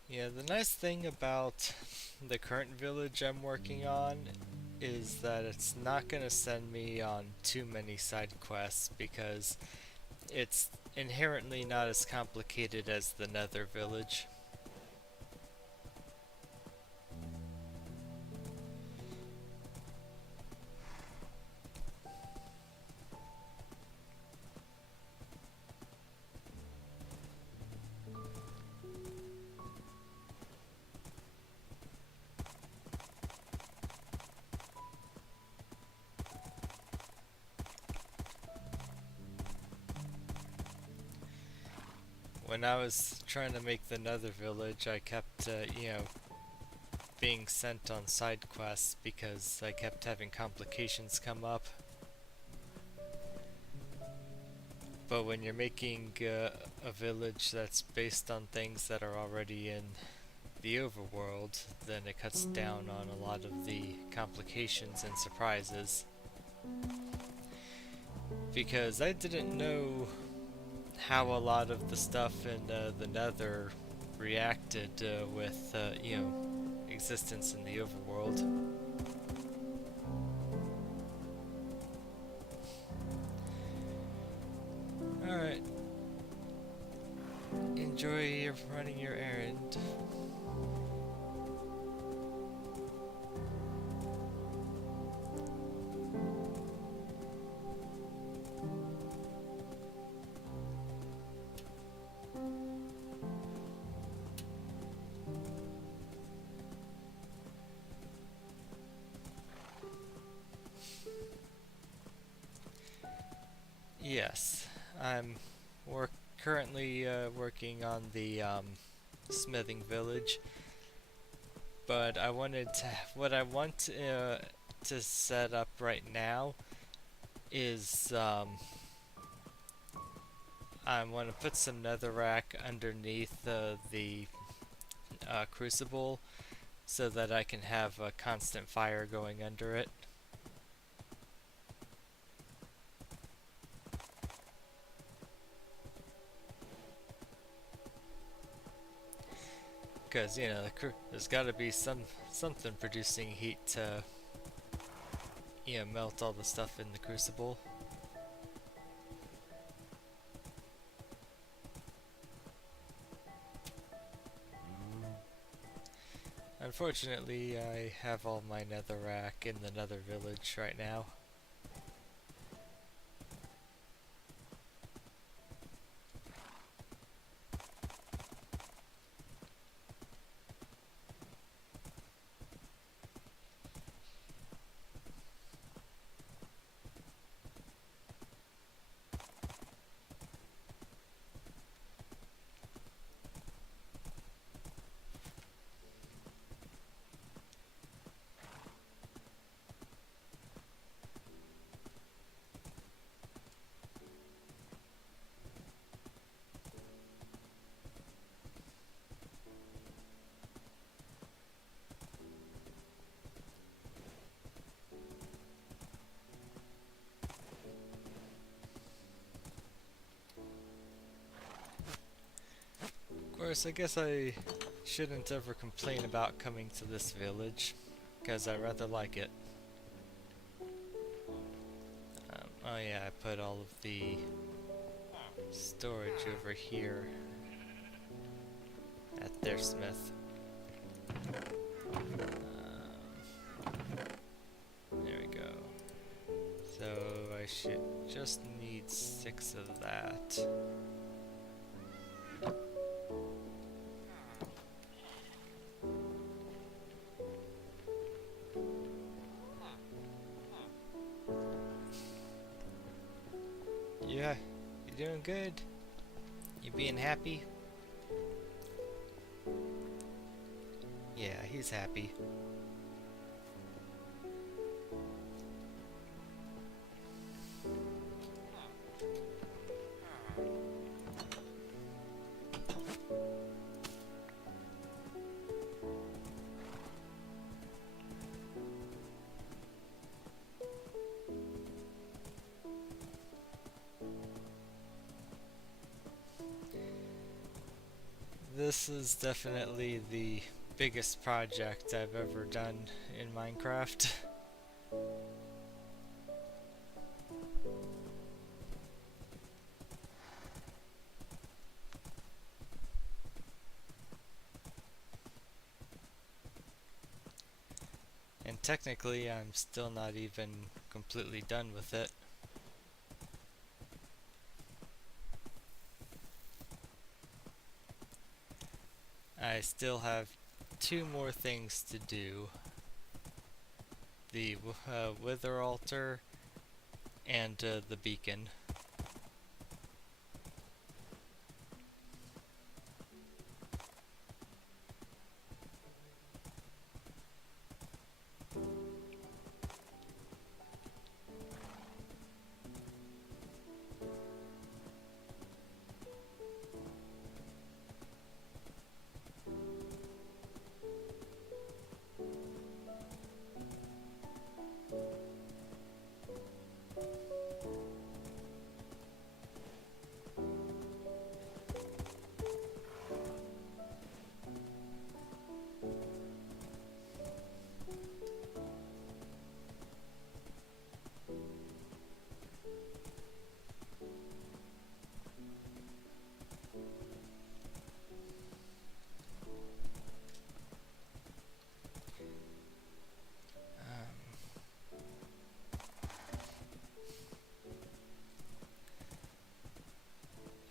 Yeah, the nice thing about the current village I'm working on is that it's not going to send me on too many side quests because it's inherently not as complicated as the Nether village. When I was trying to make the Nether village, I kept, being sent on side quests because I kept having complications come up. But when you're making a village that's based on things that are already in the overworld, then it cuts down on a lot of the complications and surprises. Because I didn't know how a lot of the stuff in the Nether reacted with, existence in the overworld. Alright. Enjoy running your errand. Yes, I'm currently working on the smithing village, but what I want to set up right now is I want to put some netherrack underneath the crucible so that I can have a constant fire going under it. Because, there's got to be something producing heat to, melt all the stuff in the crucible. Unfortunately, I have all my netherrack in the nether village right now. course, I guess I shouldn't ever complain about coming to this village, because I rather like it. Oh yeah, I put all of the storage over here at their smith. There we go. So I should just need 6 of that. Yeah, you doing good? You being happy? Yeah, he's happy. This is definitely the biggest project I've ever done in Minecraft. And technically I'm still not even completely done with it. I still have 2 more things to do. The Wither Altar and the beacon.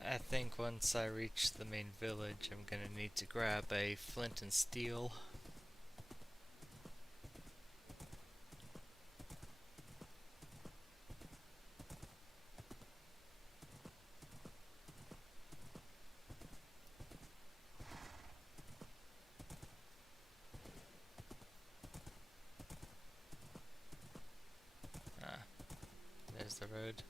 I think once I reach the main village, I'm gonna need to grab a flint and steel. Ah, there's the road.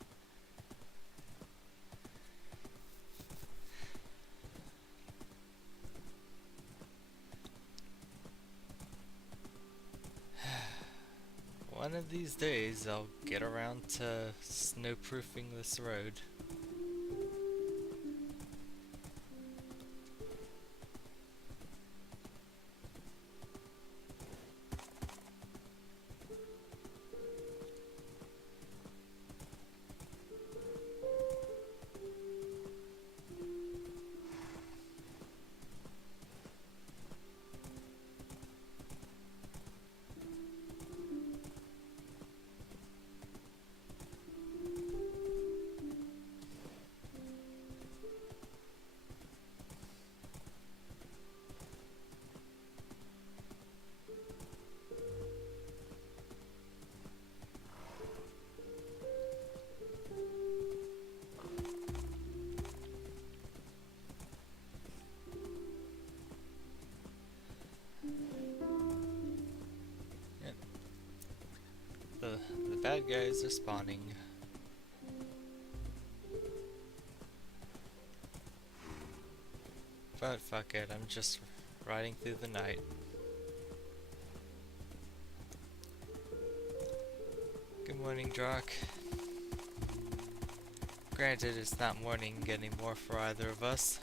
One of these days I'll get around to snowproofing this road. The bad guys are spawning. But fuck it, I'm just riding through the night. Good morning, Drock. Granted, it's not morning anymore for either of us.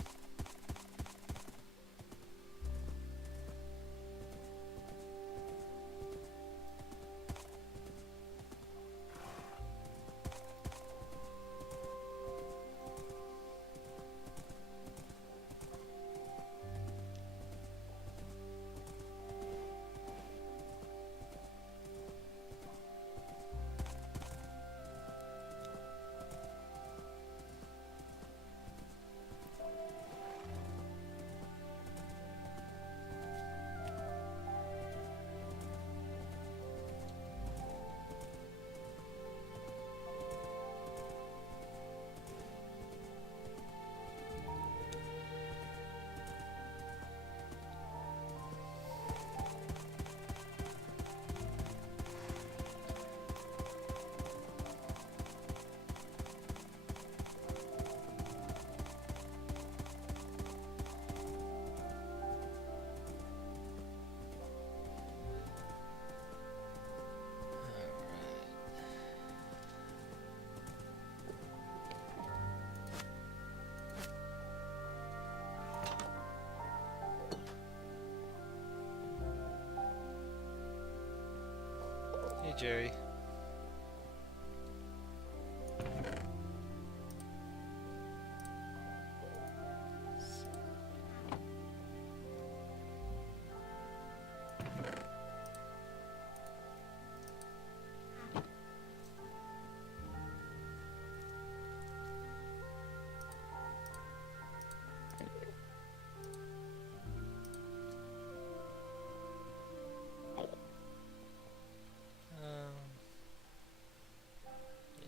Jerry.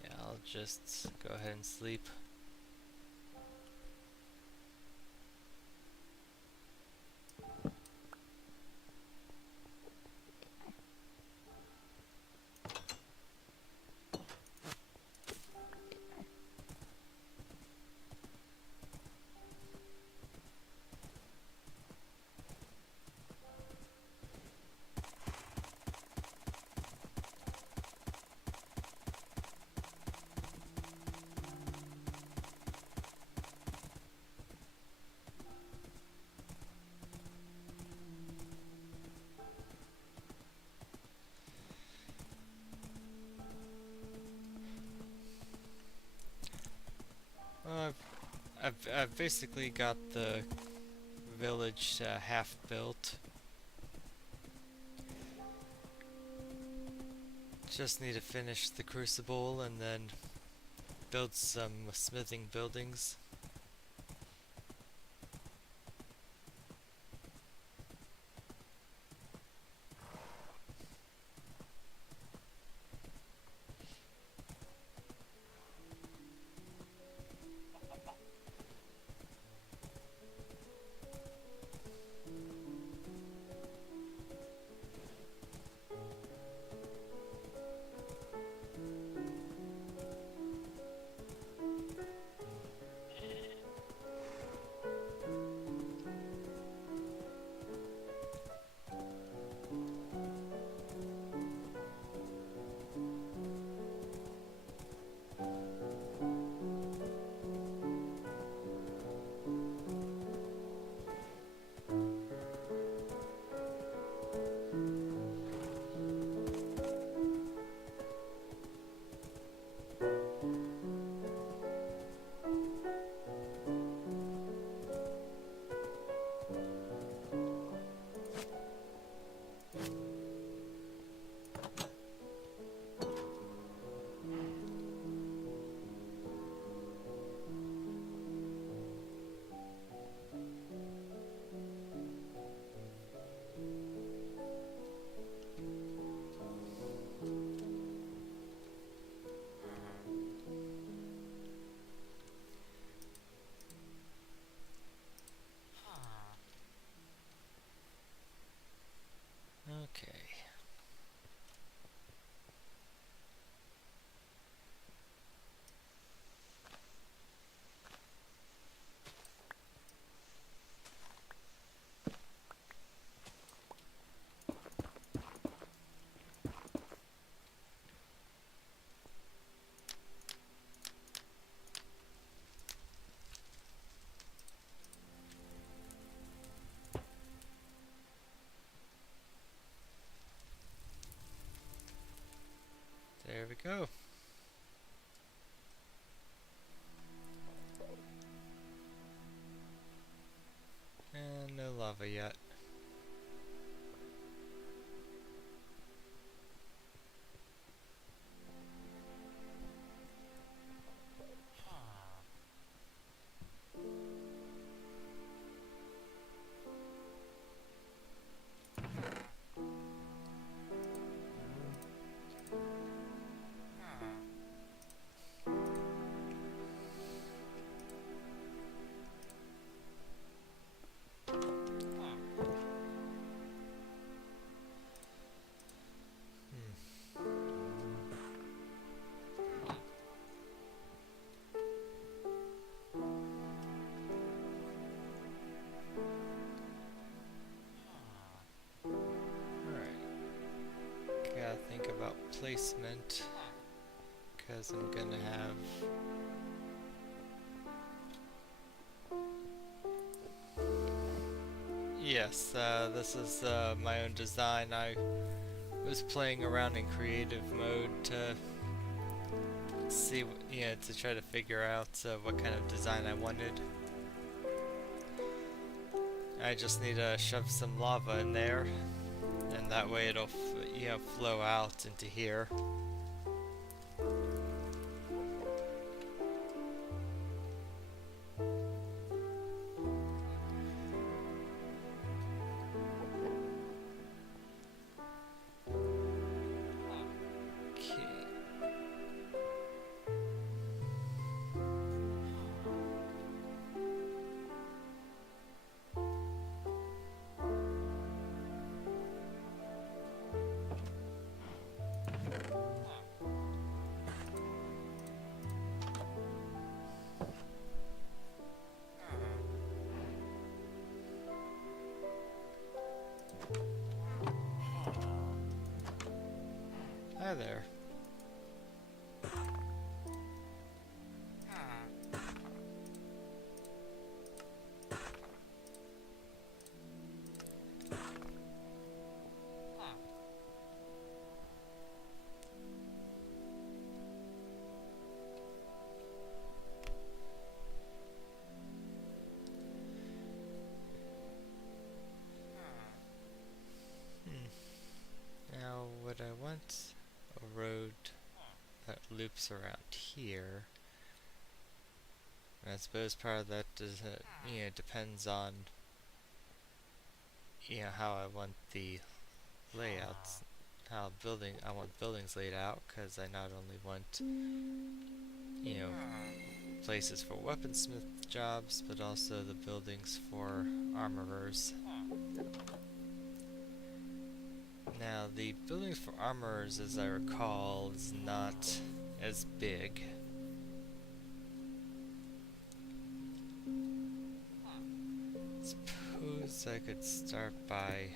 Yeah, I'll just go ahead and sleep. Well, I've basically got the village half built. Just need to finish the crucible and then build some smithing buildings. Okay. There we go. And no lava yet. Gotta think about placement, because I'm gonna have yes, this is my own design. I was playing around in creative mode to see, to try to figure out what kind of design I wanted. I just need to shove some lava in there, and that way it'll, flow out into here. Hi there. Now, what I want a road that loops around here. And I suppose part of that does, depends on, how I want the layouts, I want buildings laid out, because I not only want, places for weaponsmith jobs, but also the buildings for armorers. Now, the buildings for armorers, as I recall, is not as big. Suppose I could start by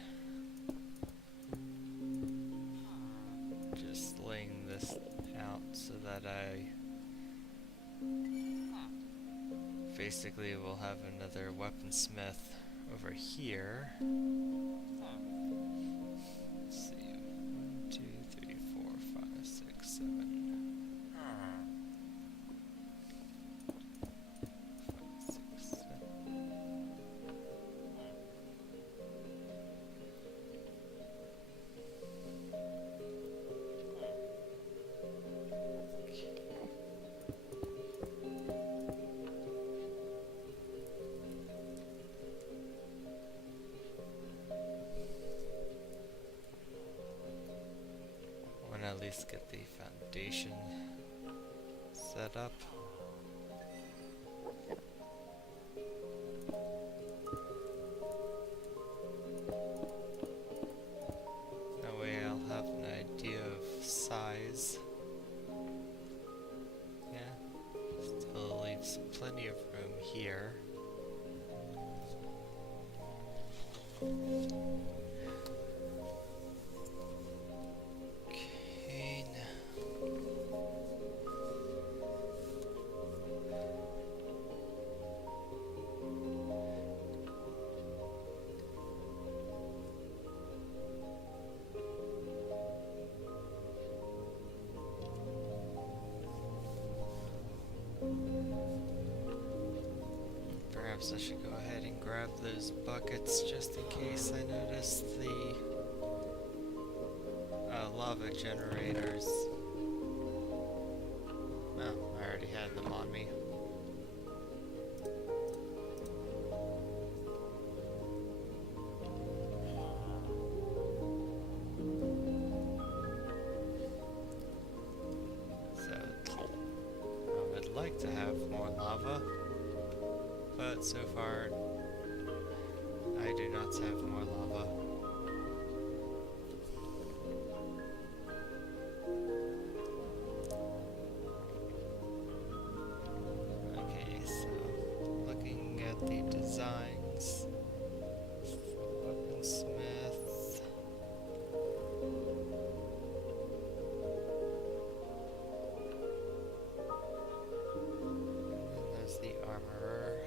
just laying this out so that I basically will have another weaponsmith over here. Let's see, 1, 2, 3, 4, 5, 6, 7. 5, 6, 7. At least get the foundation set up. That way I'll have an idea of size. Yeah, still leaves plenty of room here. Perhaps I should go ahead and grab those buckets just in case I notice the lava generators. Oh, I already had them on me. So, I would like to have more lava, but so far I do not have more lava. Okay, so looking at the designs for weaponsmith. And then there's the armorer.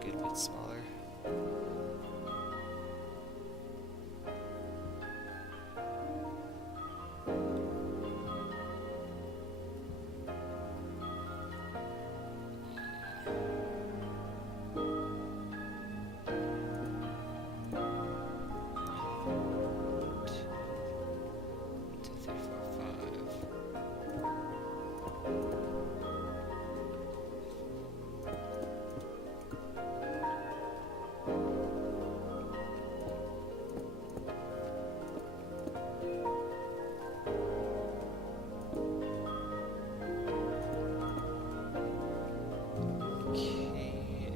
a good bit smaller. Two, three, four, five. Okay.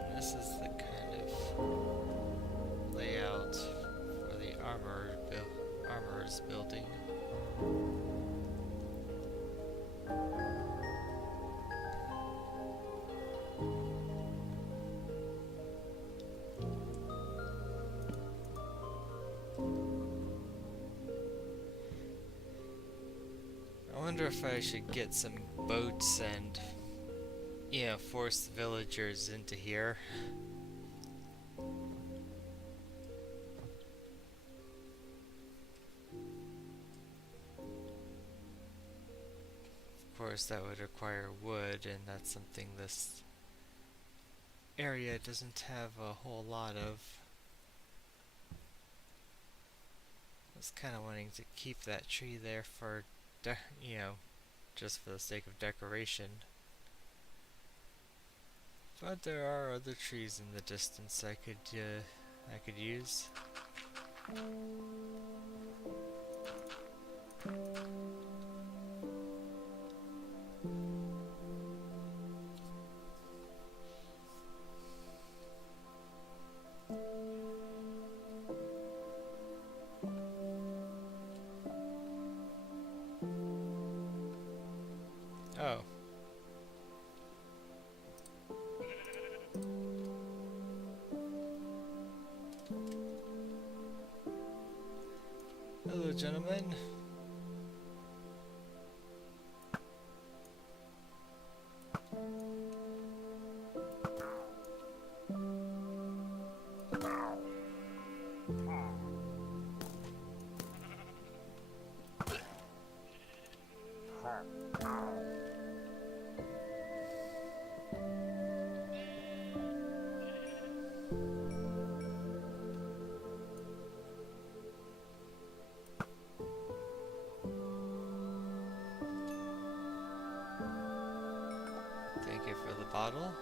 And this is the kind of layout for the armorer's building. I wonder if I should get some boats and, force the villagers into here. Of course, that would require wood, and that's something this area doesn't have a whole lot of. I was kind of wanting to keep that tree there for, just for the sake of decoration. But there are other trees in the distance I could use. Oh. Hello, gentlemen. Thank you for the bottle.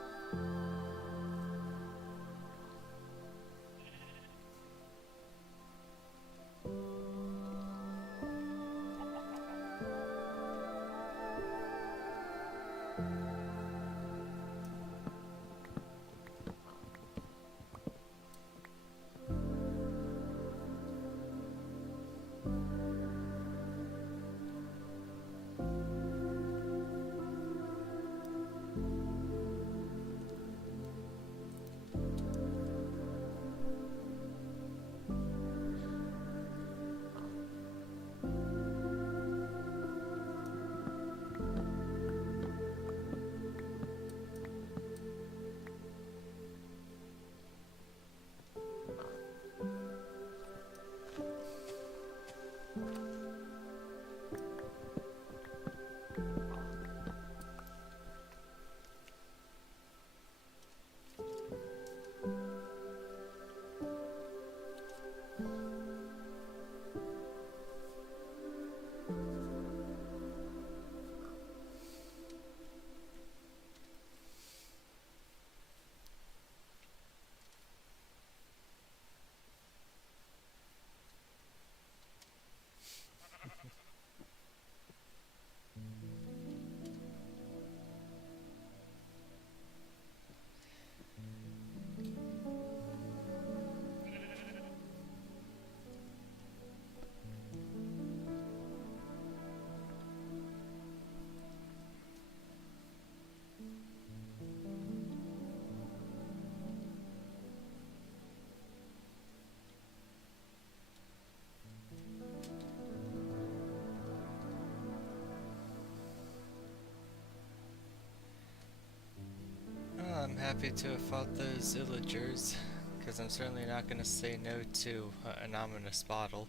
happy to have fought those villagers, because I'm certainly not going to say no to an ominous bottle.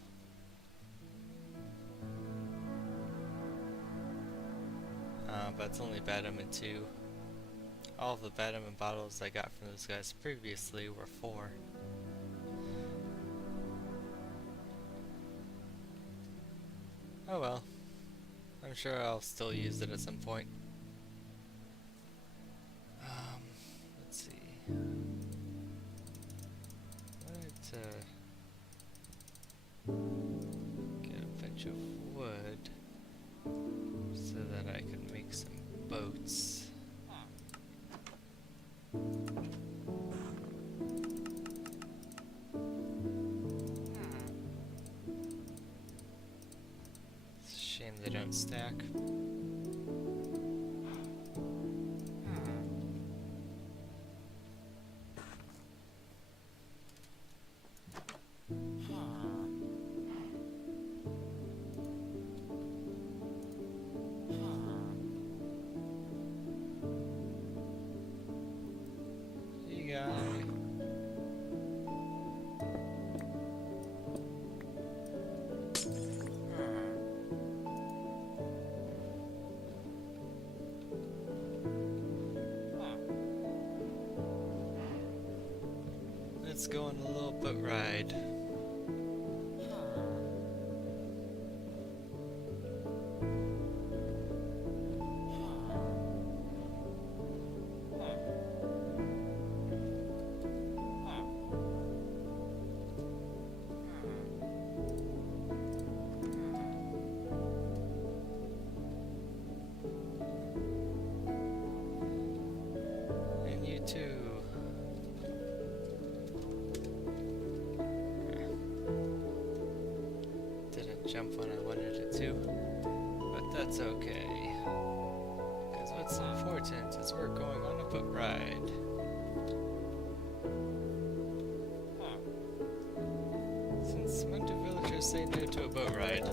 But it's only Batumen 2. All of the Batumen bottles I got from those guys previously were 4. Oh well. I'm sure I'll still use it at some point. Let's see. Get a bunch of wood so that I can make some boats. It's a shame they don't stack. Let's go on a little boat ride. And you too. Jump when I wanted it to, but that's okay, because what's important is we're going on a boat ride. Since when do villagers say no to a boat ride?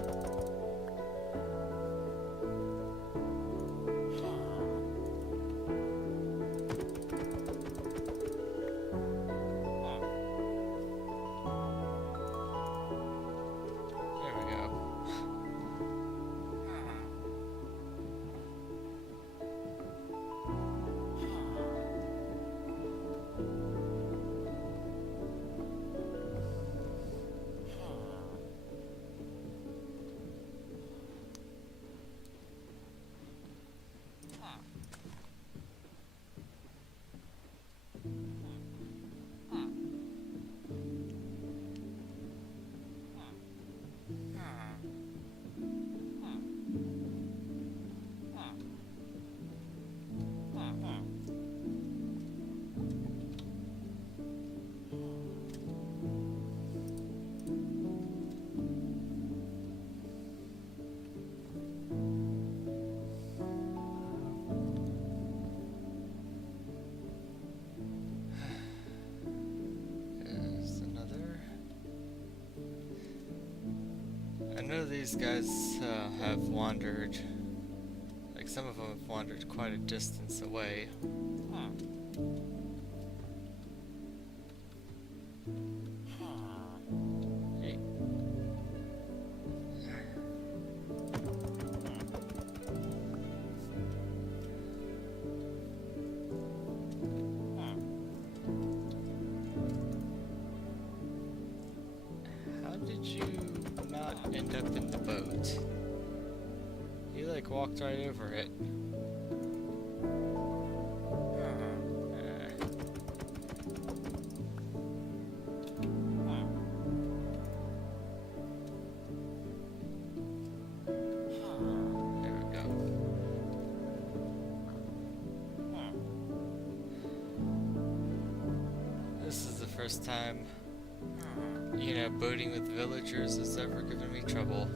I know these guys have wandered, like some of them have wandered quite a distance away. Hey. How did you not end up in the boat? You like walked right over it. There we go. This is the first time, boating with villagers has ever given me trouble.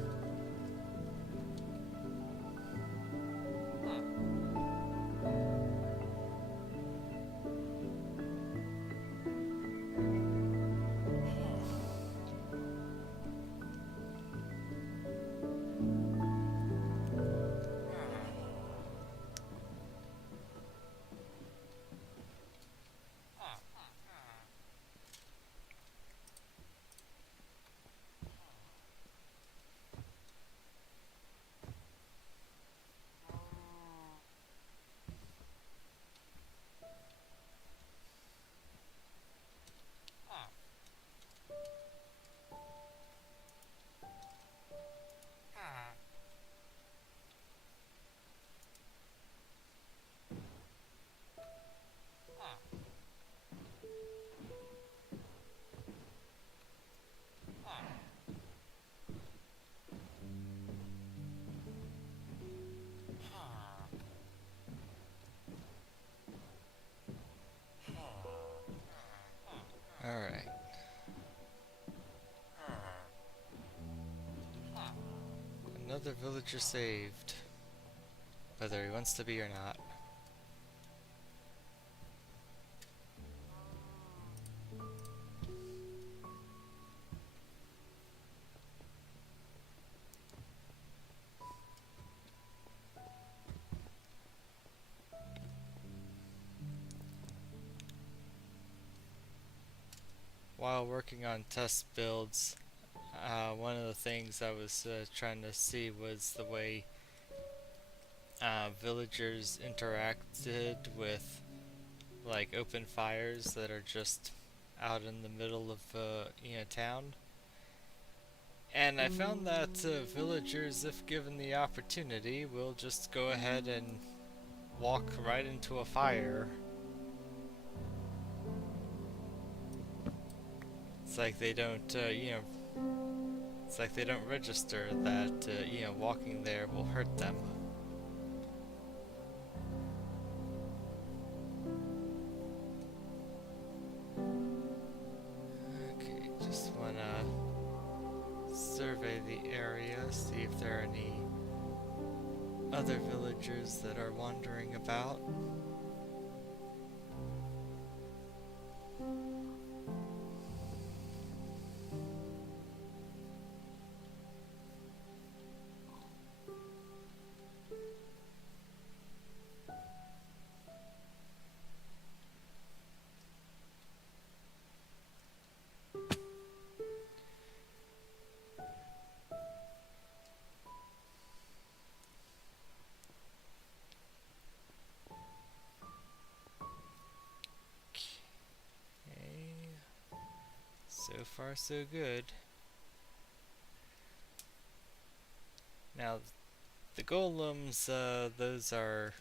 another villager saved. Whether he wants to be or not. While working on test builds, one of the things I was trying to see was the way villagers interacted with like open fires that are just out in the middle of town. And I found that villagers, if given the opportunity, will just go ahead and walk right into a fire. It's like they don't, it's like they don't register that, walking there will hurt them. Okay, just wanna survey the area, see if there are any other villagers that are wandering about. So far, so good. Now, the golems, those are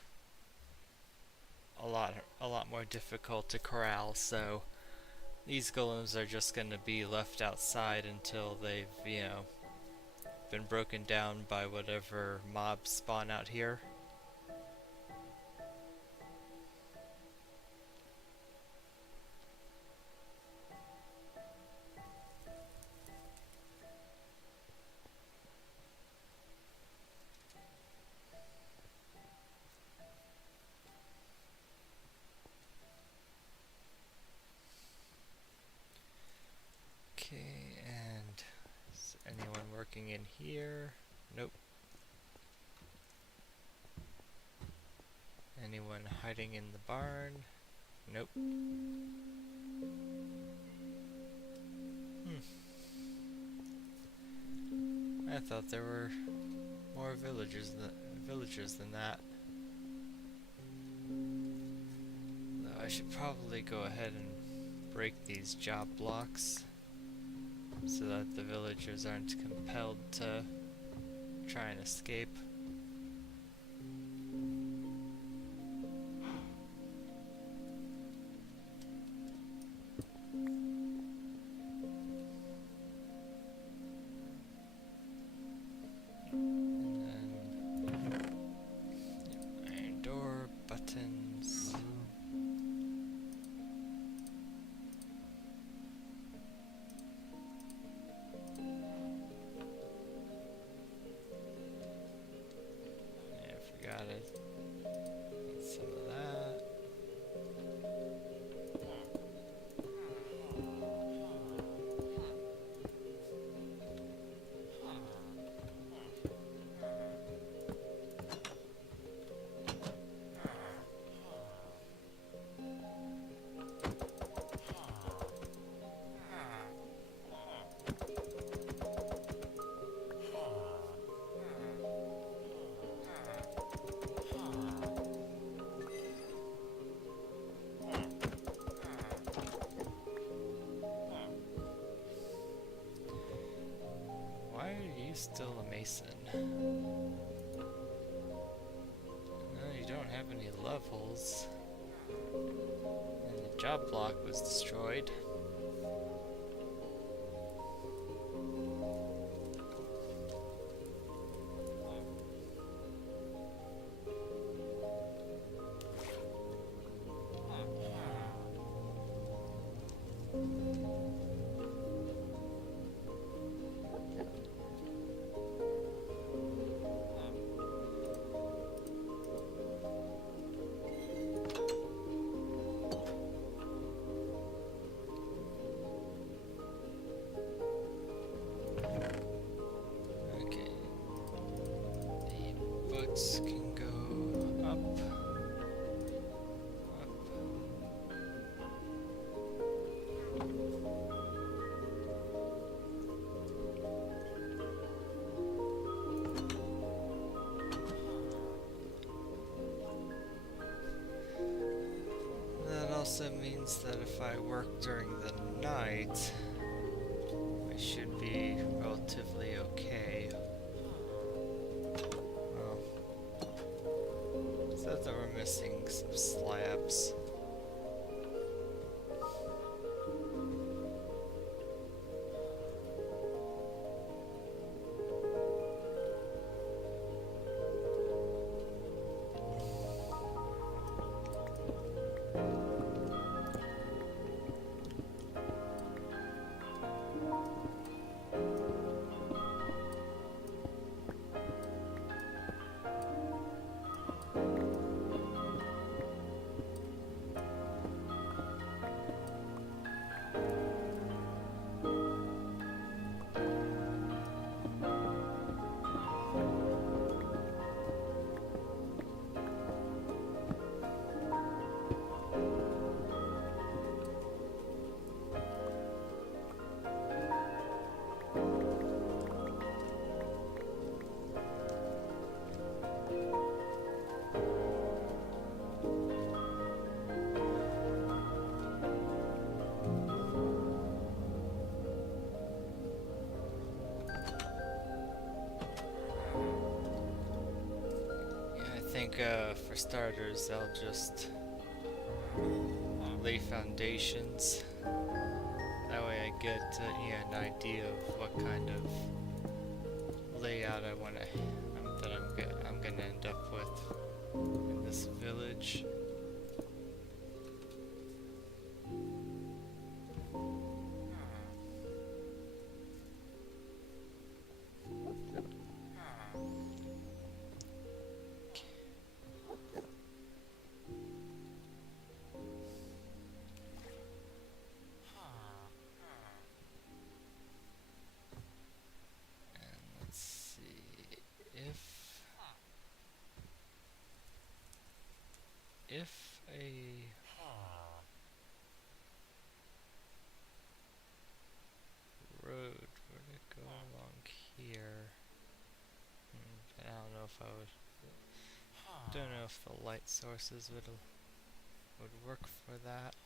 a lot more difficult to corral. So these golems are just going to be left outside until they've, been broken down by whatever mobs spawn out here. Okay, and is anyone working in here? Nope. Anyone hiding in the barn? Nope. I thought there were more villagers than that. Though I should probably go ahead and break these job blocks so that the villagers aren't compelled to try and escape. Need some of that. Still a mason. No, you don't have any levels. And the job block was destroyed. boards can go up. That also means that if I work during the night, I should be relatively okay. Well, says that we're missing some slabs. I think for starters, I'll just lay foundations. That way I get an idea of what kind of layout I want to I'm gonna end up with in this village. If a road were to go along here, but I don't know if don't know if the light sources would work for that.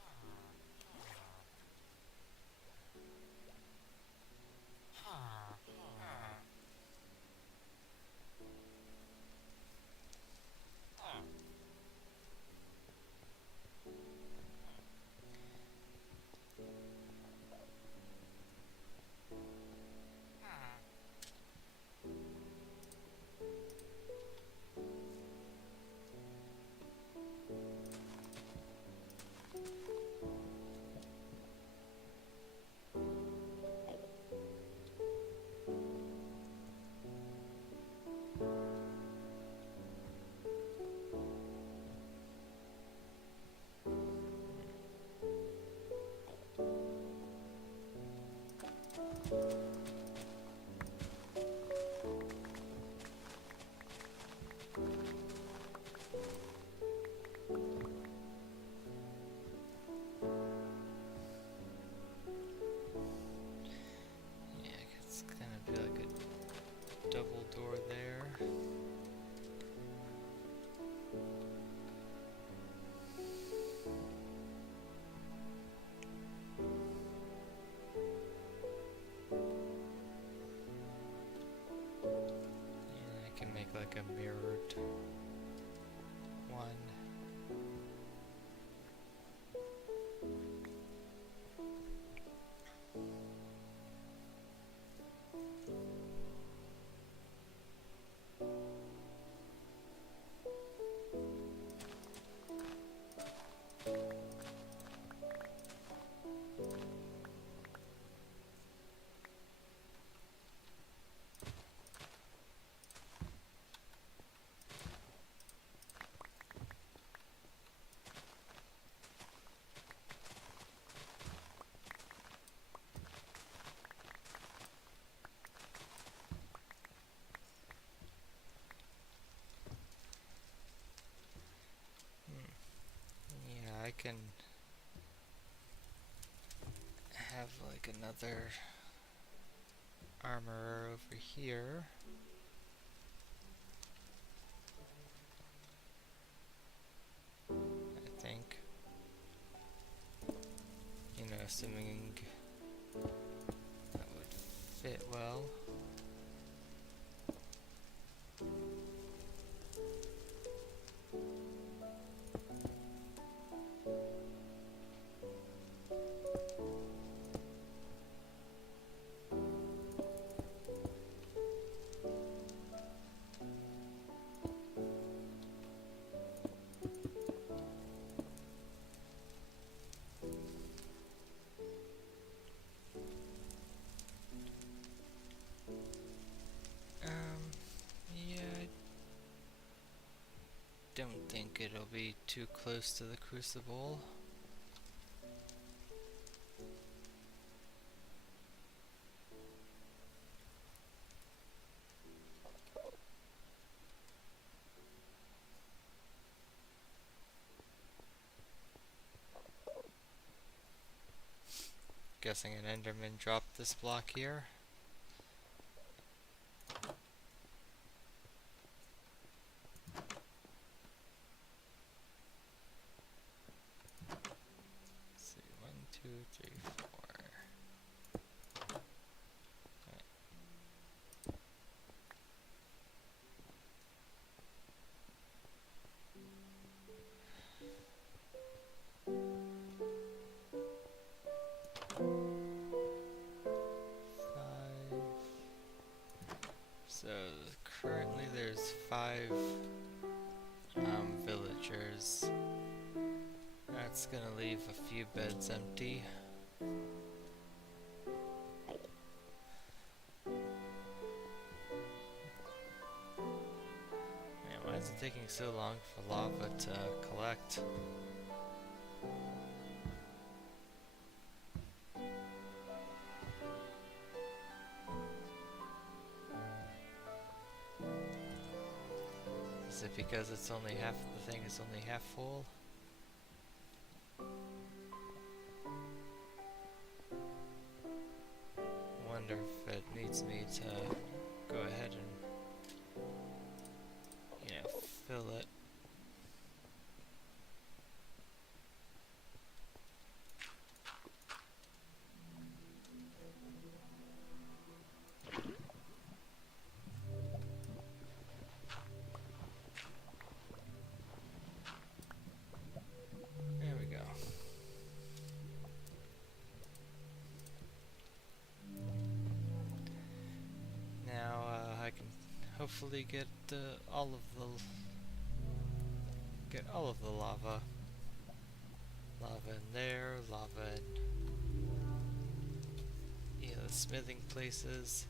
Door there. And I can make like a mirrored one. can have like another armorer over here. I think. You know, assuming that would fit well. Yeah, I don't think it'll be too close to the crucible. Guessing an Enderman dropped this block here. Let's see, 1, 2, 3, 4. So currently there's 5 villagers. That's gonna leave a few beds empty. Man, why is it taking so long for lava to collect? Is it because it's only half, the thing is only half full? Wonder if it needs me to go ahead and, you know, fill it. There we go. Now I can hopefully get all of the lava. Lava in there, lava in, you know, the smithing places.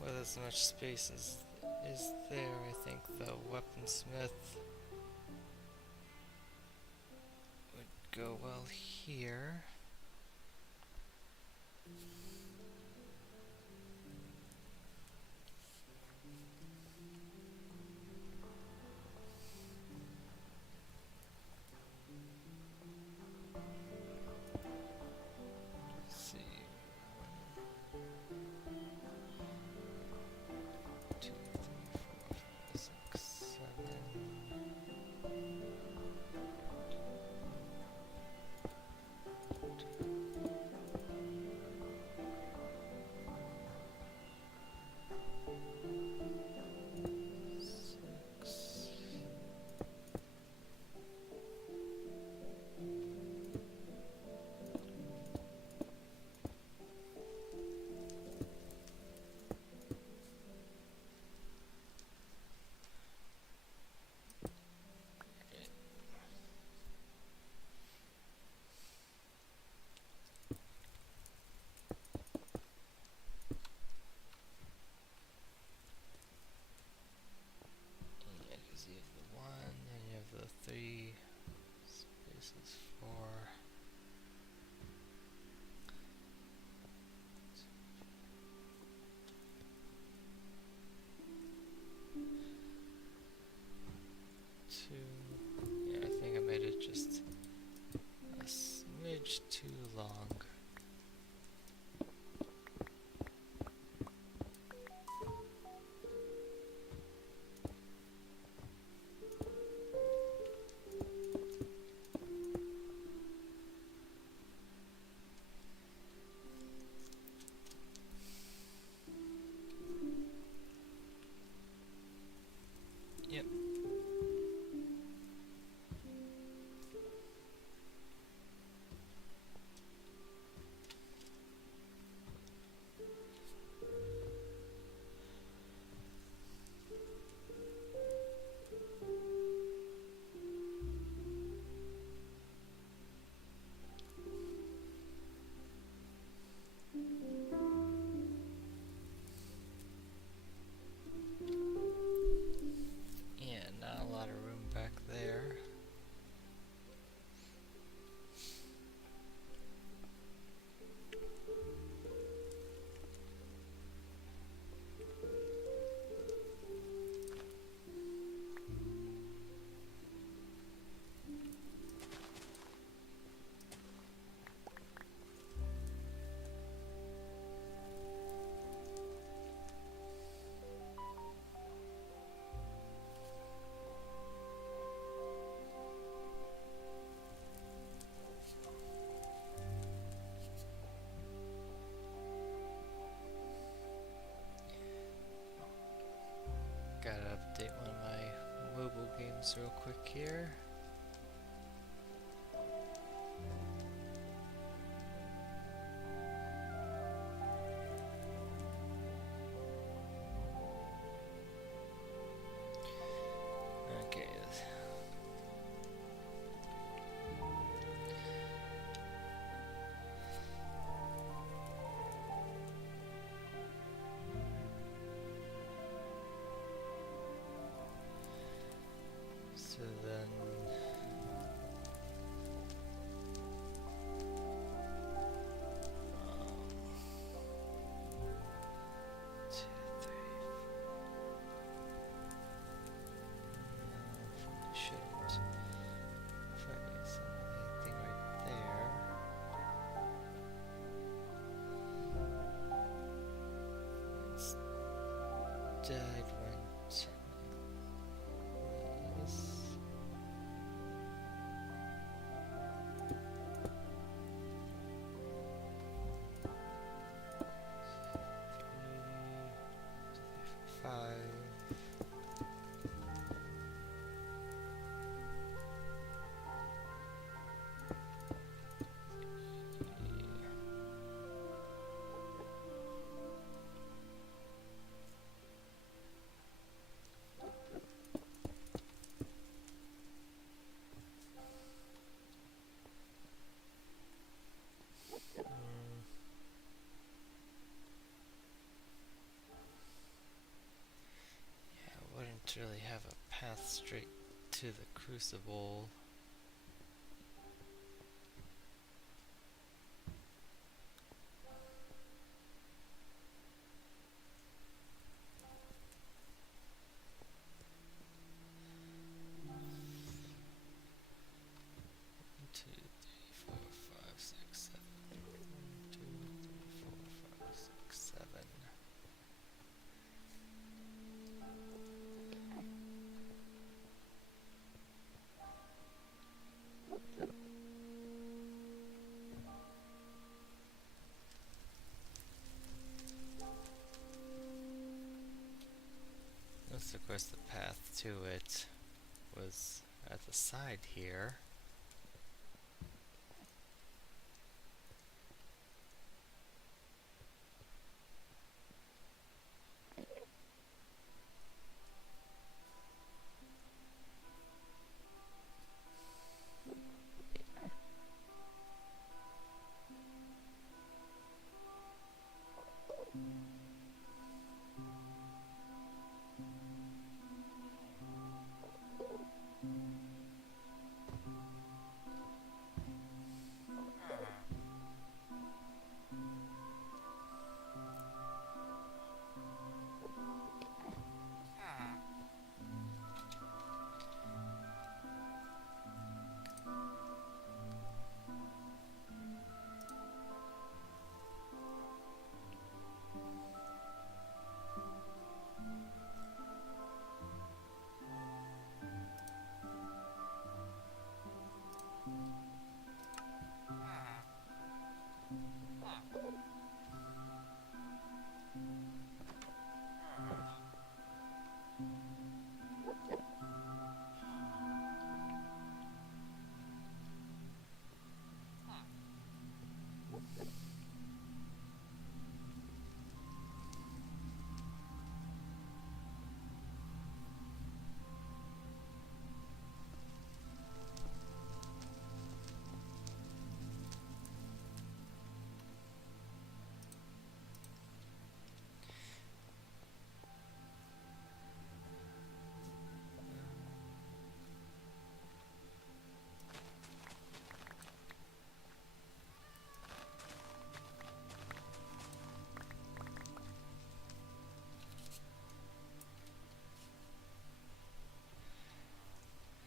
With as much space as is there, I think the weaponsmith would go well here. games real quick here. Okay. So then, two, three, shouldn't. If I miss anything right there. Instead went this. Five. Yeah, I wouldn't really have a path straight to the crucible. One, two, three, four, five, six, seven. 1, 2, 3, 4, 5, 6, 7. Notice, of course, the path to it was at the side here.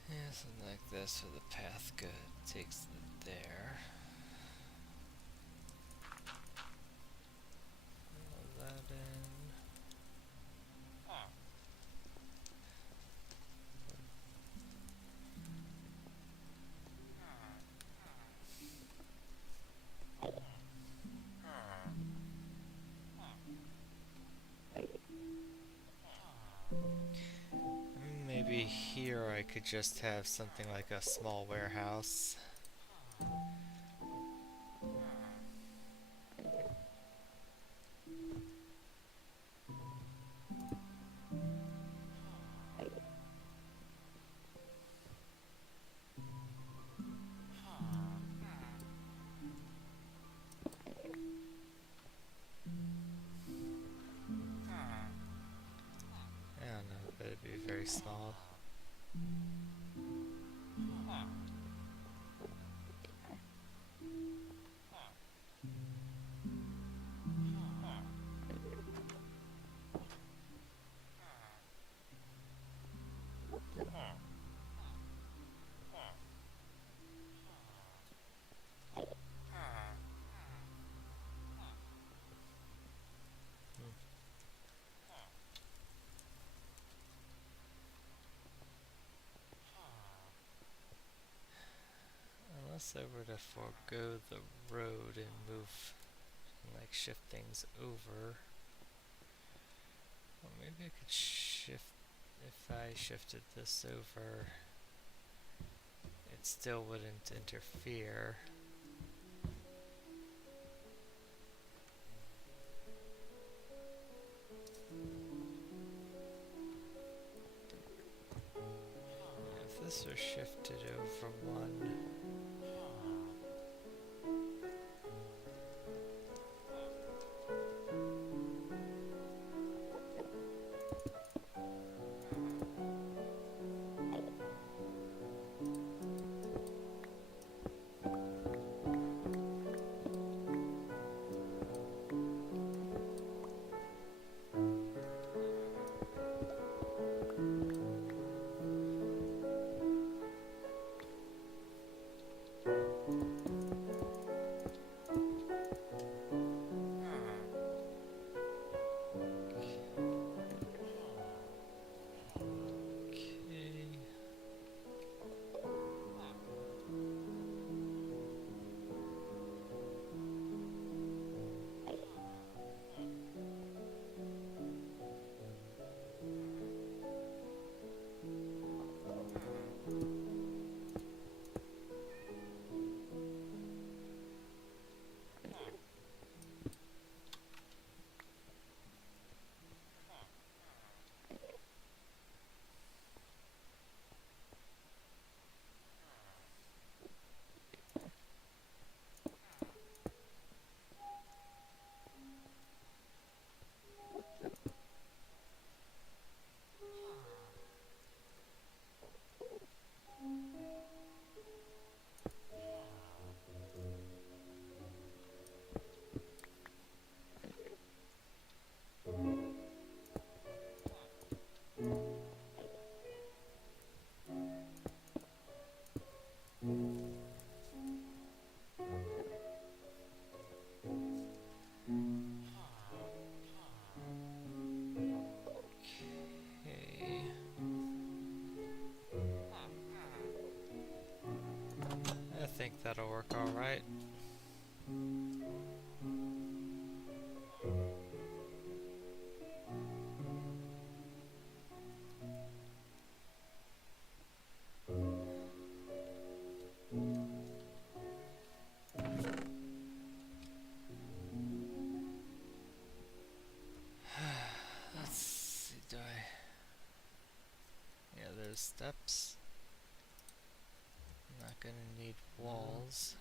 Yeah, something like this, so the path takes it there. Fill that in. Maybe here Or I could just have something like a small warehouse. I don't know, but it'd be very small. Unless I were to forego the road and move, and like shift things over. Or maybe I could shift, if I shifted this over, it still wouldn't interfere. If this were shifted over one, I think that'll work alright. Let's see, do I... Yeah, there's steps. I'm not gonna need walls.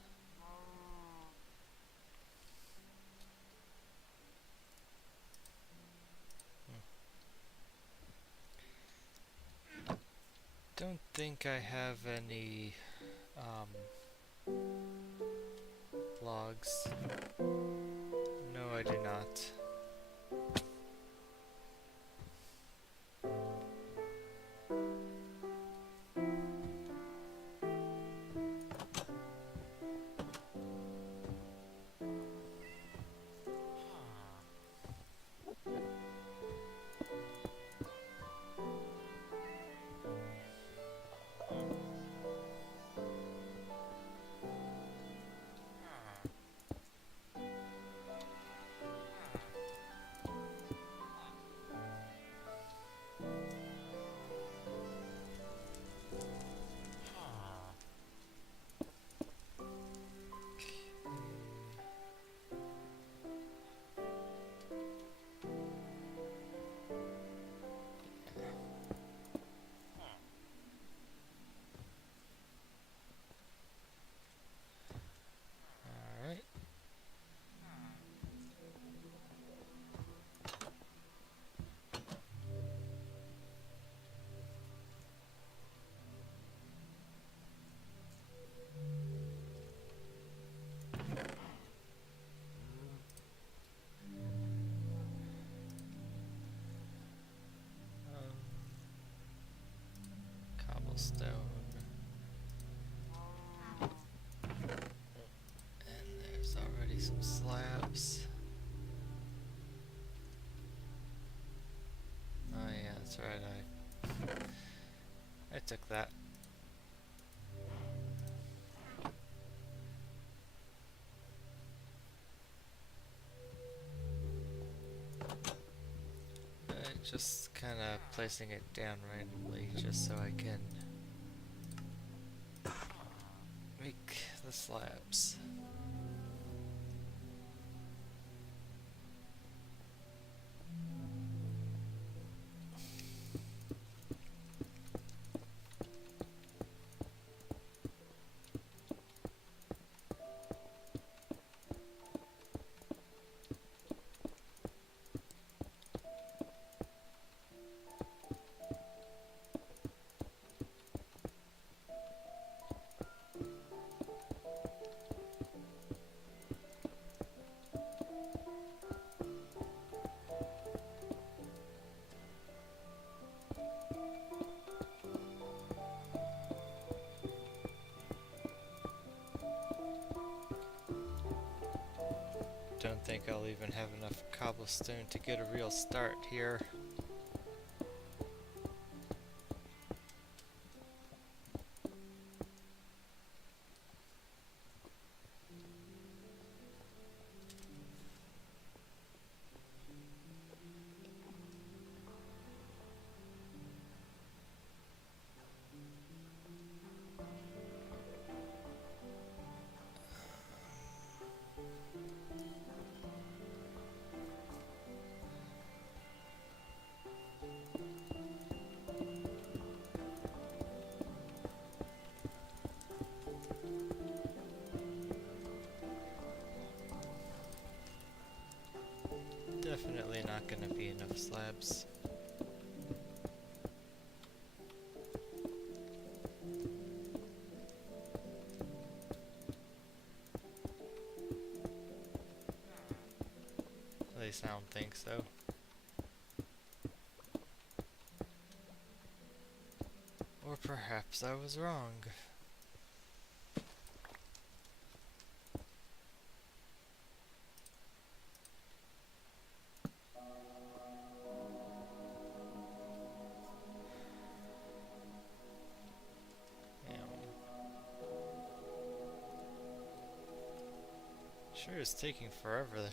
Don't think I have any logs. No, I do not. cobblestone. And there's already some slabs. Oh yeah, that's right, I took that. Just kind of placing it down randomly just so I can make the slabs. Don't think I'll even have enough cobblestone to get a real start here. Definitely not gonna be enough slabs. At least I don't think so. Or perhaps I was wrong. Sure is taking forever.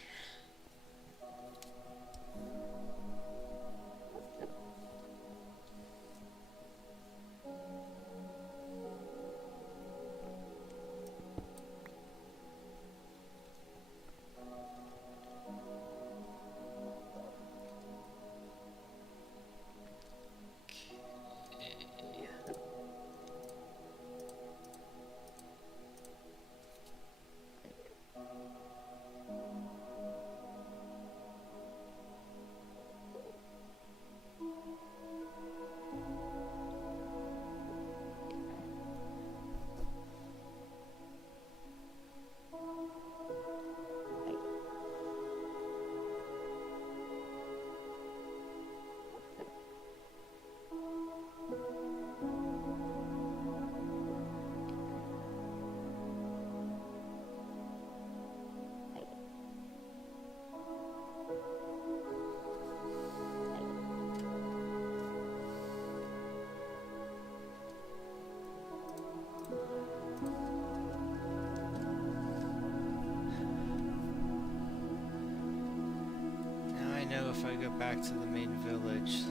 Know if I go back to the main village,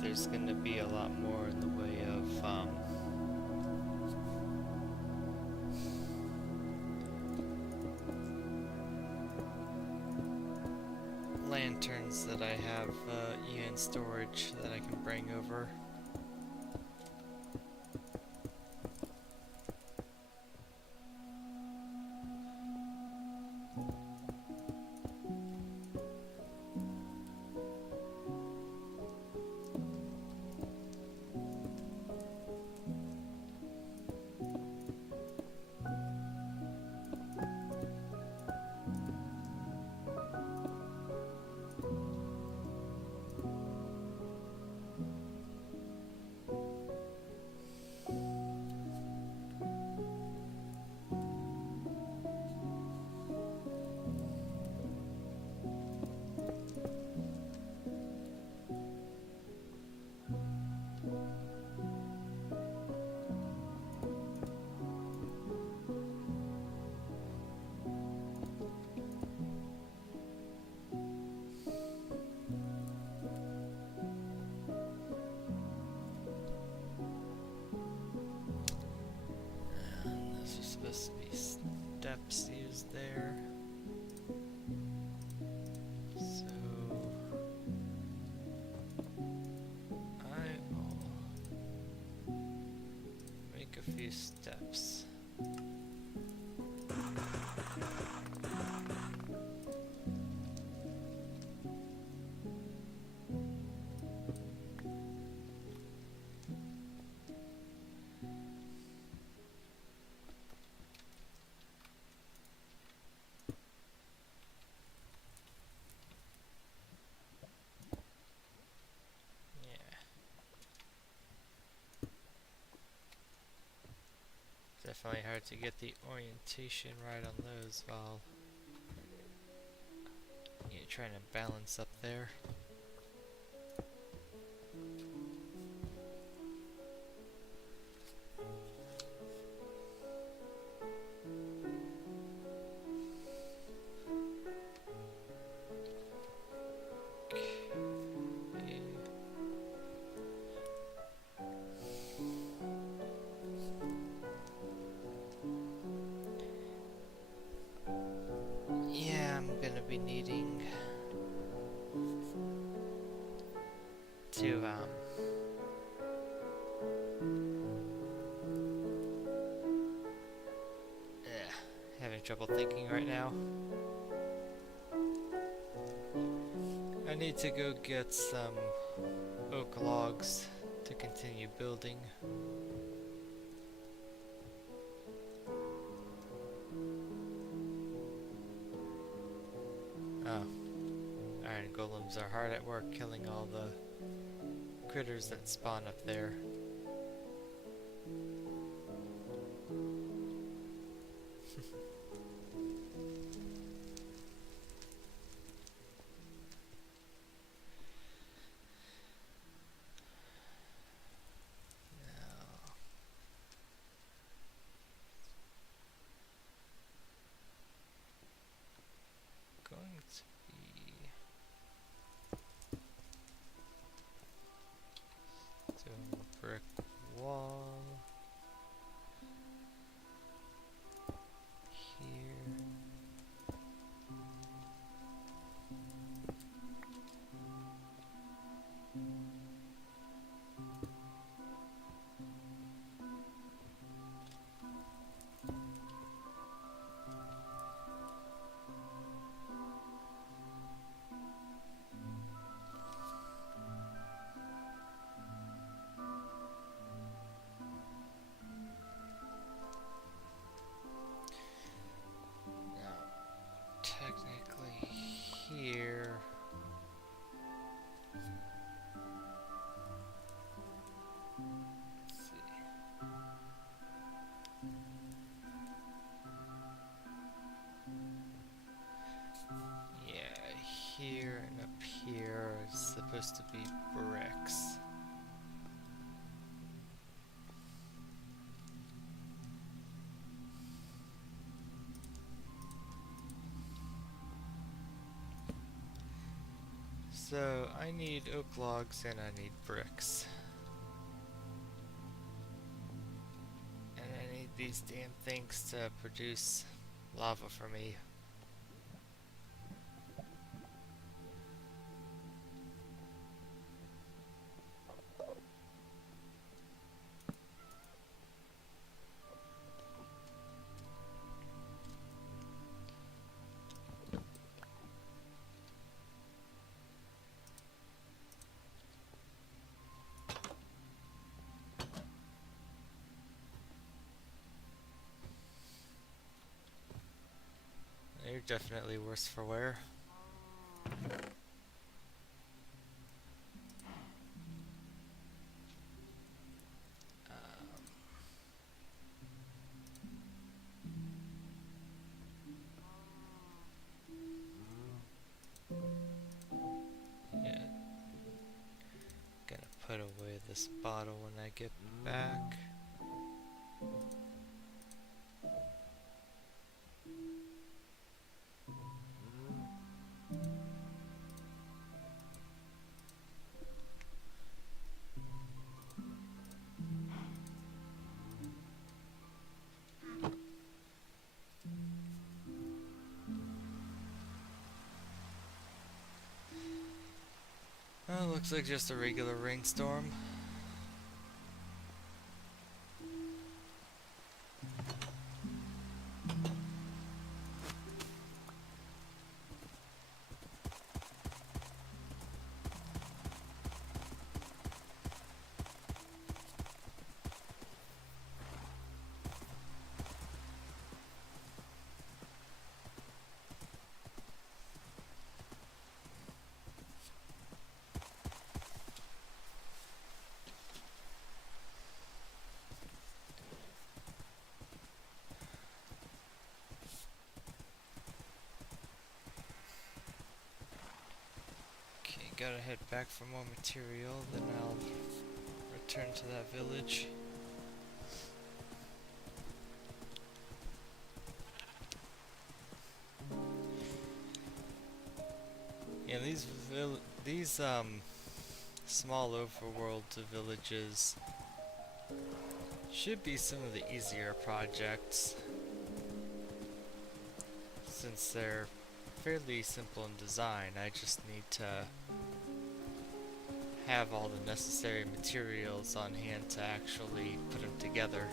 there's gonna be a lot more in the way of lanterns that I have in storage that I can bring over. steps used there. So I will make a few steps. Definitely hard to get the orientation right on those while you're trying to balance up there. Be needing to having trouble thinking right now. I need to go get some oak logs to continue building. Oh, iron golems are hard at work killing all the critters that spawn up there. Going to be doing a brick wall here. Technically here. Let's see. Yeah, here and up here is supposed to be bricks. So I need oak logs and I need bricks. And I need these damn things to produce lava for me. You're definitely worse for wear. Yeah. Gonna put away this bottle when I get back. looks like just a regular rainstorm. Okay, gotta head back for more material, then I'll return to that village. Yeah, these small overworld villages should be some of the easier projects, since they're fairly simple in design. I just need to have all the necessary materials on hand to actually put them together.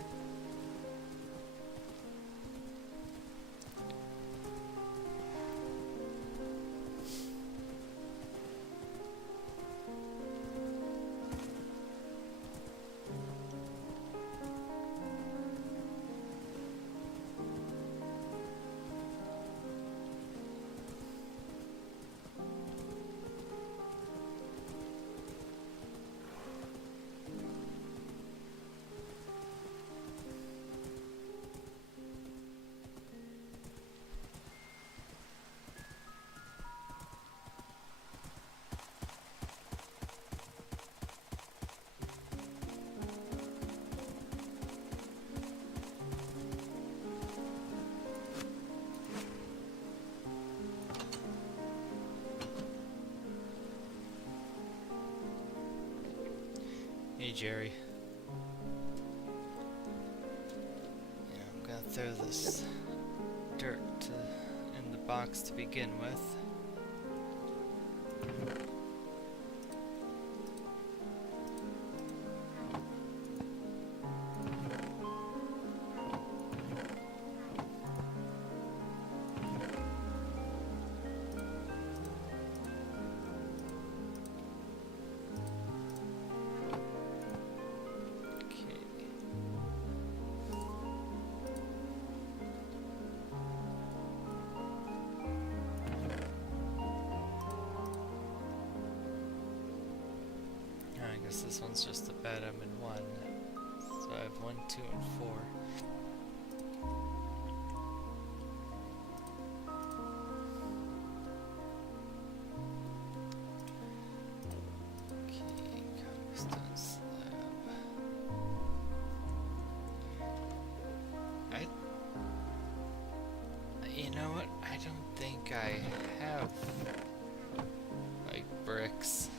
Hey Jerry. Yeah, I'm gonna throw this dirt in the box to begin with. I guess this one's just a bed I'm in 1. So I have 1, 2, and 4. Okay, cobblestone slab. You know what? I don't think I have, like, bricks.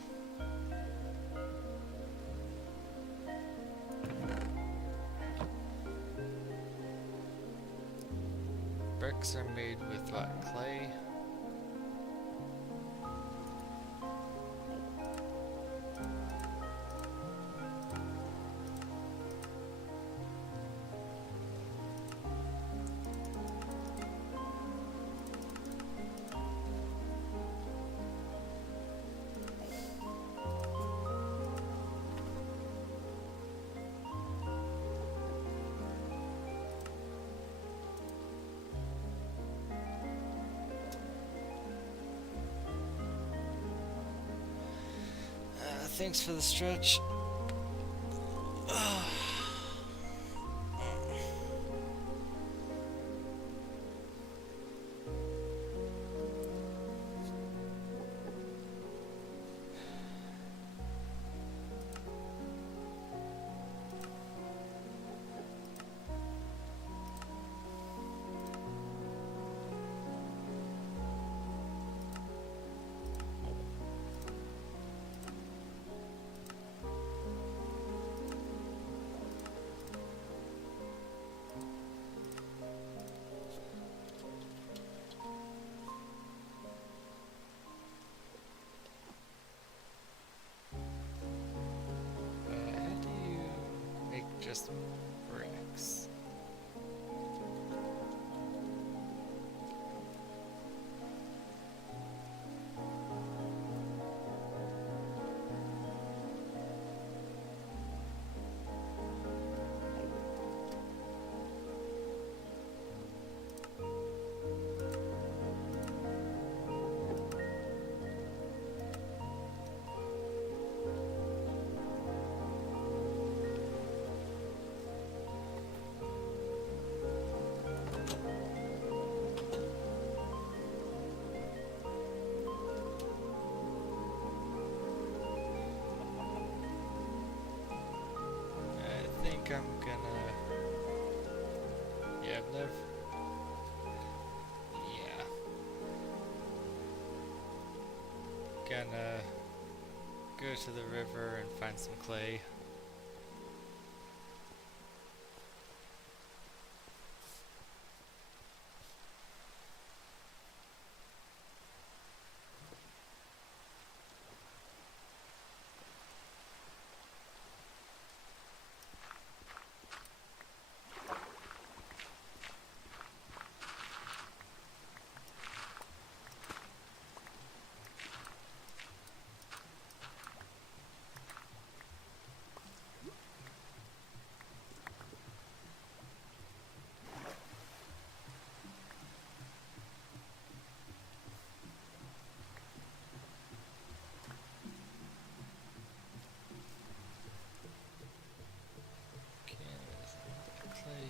Bricks are made with what? Clay? Thanks for the stretch. just bricks. I think I'm gonna... Yeah, I've never... Yeah. Gonna go to the river and find some clay. Okay, there's another clay.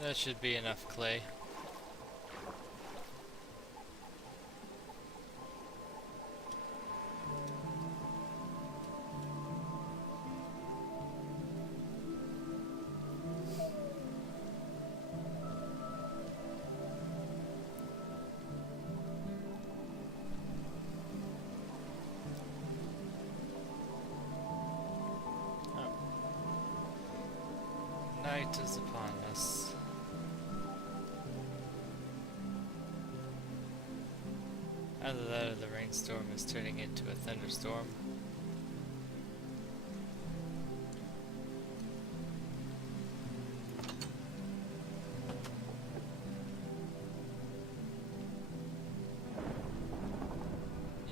That should be enough clay. Oh. Night is upon us. Either that or the rainstorm is turning into a thunderstorm.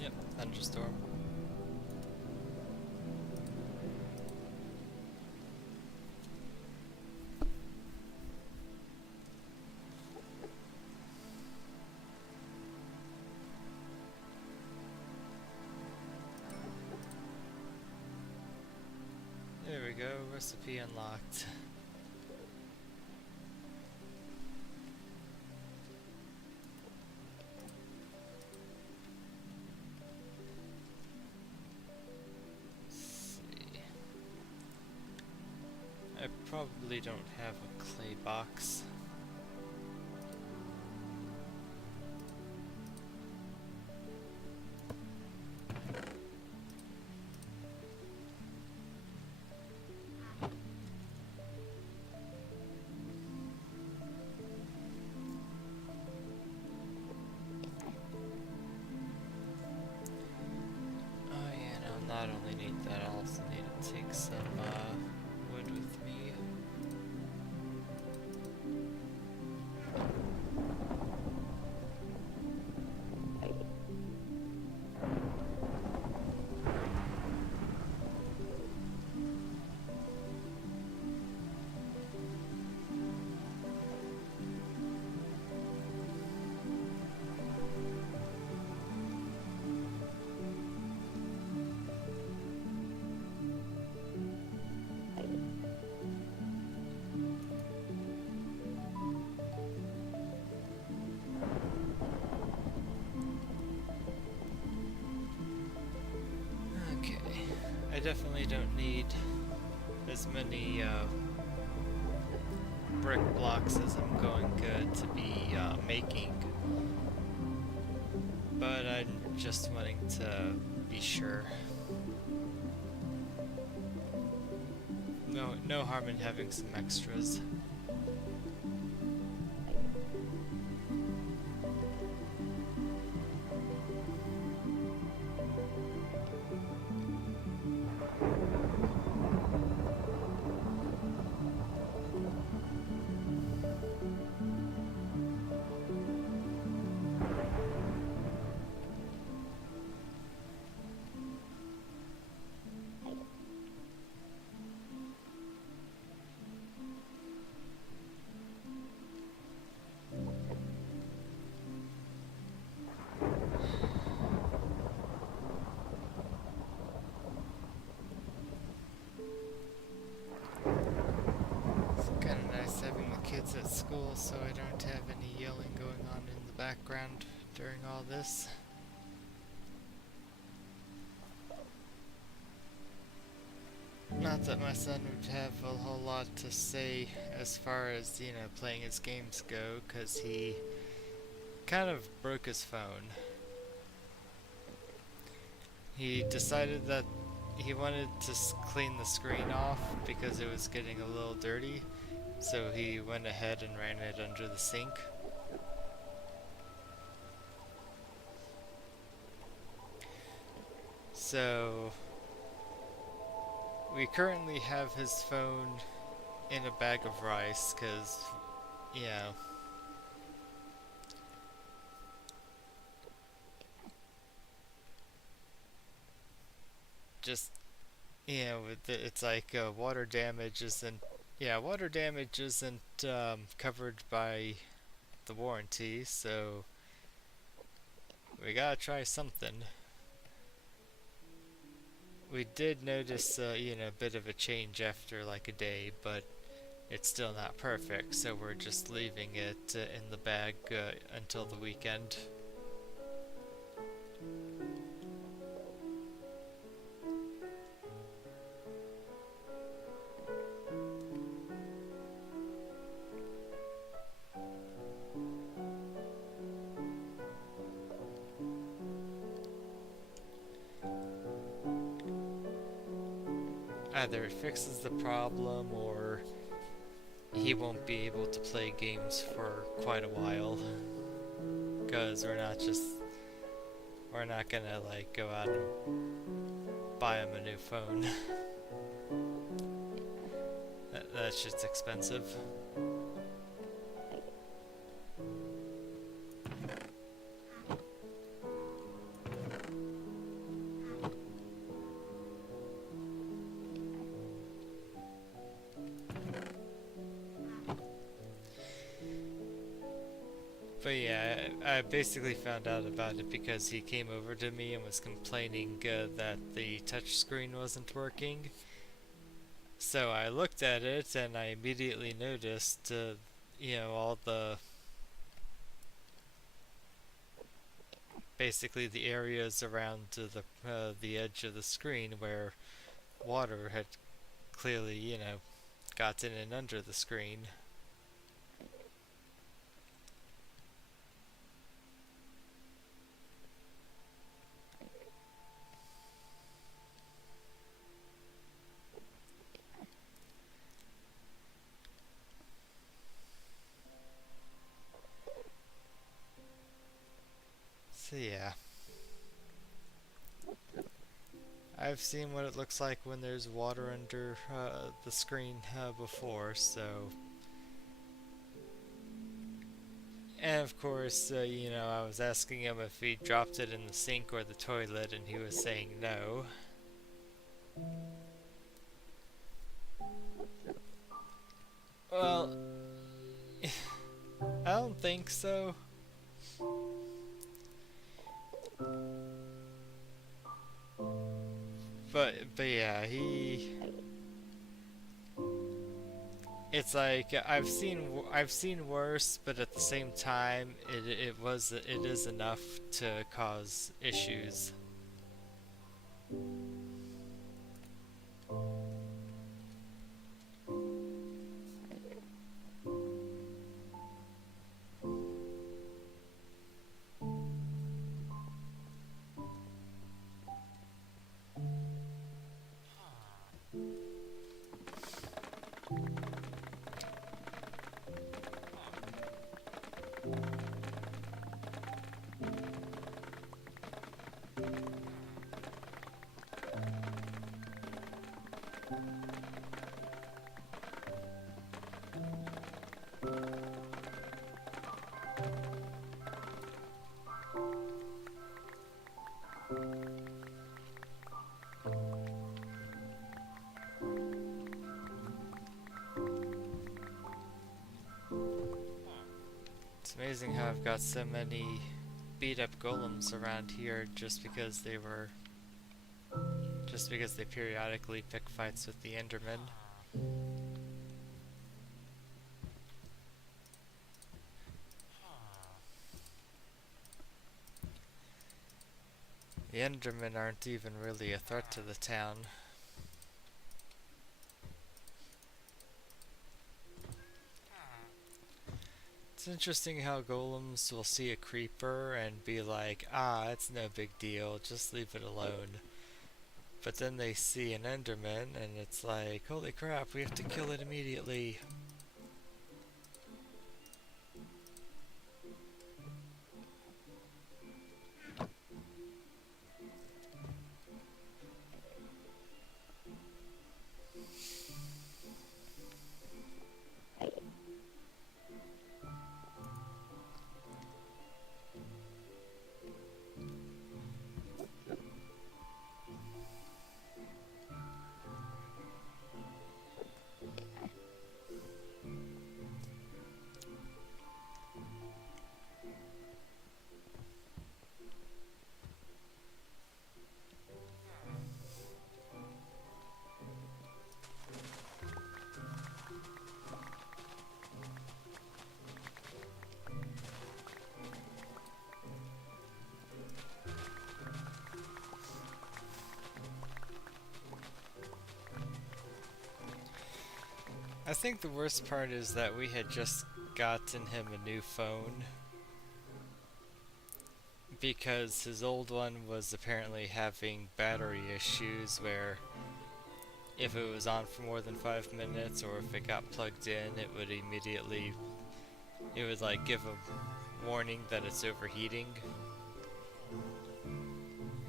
Yep, thunderstorm. There we go, recipe unlocked. Let's see. I probably don't have a clay box. Not only need that, I also need to take some wood with me. I definitely don't need as many brick blocks as I'm going to be making, but I'm just wanting to be sure. No harm in having some extras. Kind of nice having the kids at school so I don't have any yelling going on in the background during all this. Not that my son would have a whole lot to say as far as, playing his games go, because he kind of broke his phone. He decided that he wanted to clean the screen off because it was getting a little dirty. So he went ahead and ran it under the sink. So we currently have his phone in a bag of rice because, just, it's like water damage isn't covered by the warranty, so we gotta try something. We did notice, a bit of a change after like a day, but it's still not perfect, so we're just leaving it in the bag until the weekend. Either it fixes the problem or he won't be able to play games for quite a while, because we're not gonna like go out and buy him a new phone. That's just expensive. But yeah, I basically found out about it because he came over to me and was complaining that the touchscreen wasn't working. So I looked at it and I immediately noticed, all basically the areas around the edge of the screen where water had clearly, gotten in under the screen. So yeah. I've seen what it looks like when there's water under the screen before, so... And of course, I was asking him if he dropped it in the sink or the toilet, and he was saying no. Well, I don't think so. But yeah, it's like I've seen worse, but at the same time, it is enough to cause issues. amazing how I've got so many beat up golems around here just because they periodically pick fights with the Endermen. The Endermen aren't even really a threat to the town. It's interesting how golems will see a creeper and be like, ah, it's no big deal, just leave it alone. But then they see an Enderman and it's like, holy crap, we have to kill it immediately. I think the worst part is that we had just gotten him a new phone because his old one was apparently having battery issues where if it was on for more than 5 minutes or if it got plugged in, it would like give a warning that it's overheating.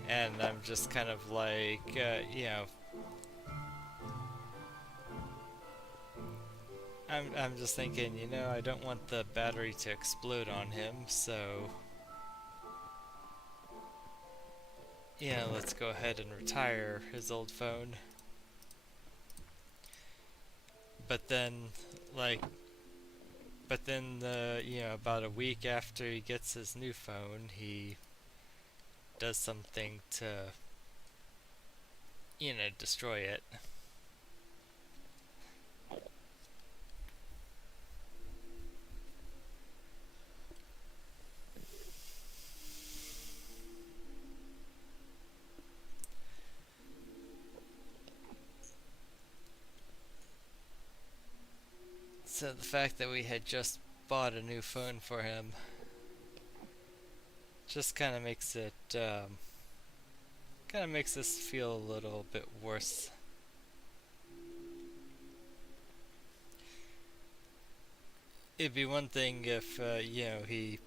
And I'm just kind of like, you know, I'm just thinking, you know, I don't want the battery to explode on him, so yeah, let's go ahead and retire his old phone. But then, you know, about a week after he gets his new phone, he does something to, you know, destroy it. So the fact that we had just bought a new phone for him just kind of makes it, kind of makes us feel a little bit worse. It'd be one thing if, you know, he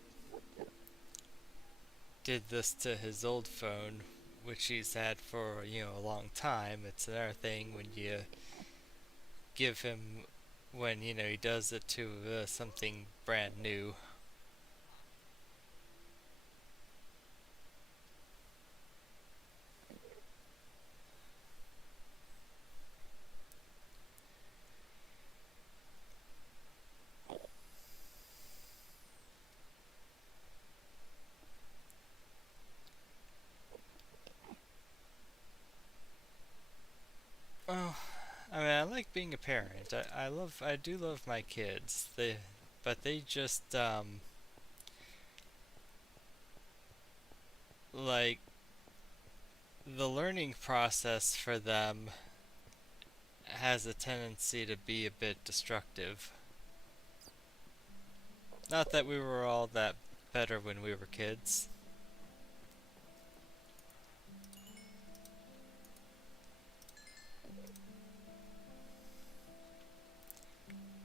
did this to his old phone, which he's had for, you know, a long time. It's another thing when you give him, when, you know, he does it to something brand new. Well, I mean, I like being a parent. I do love my kids. But they just, like, the learning process for them has a tendency to be a bit destructive. Not that we were all that better when we were kids.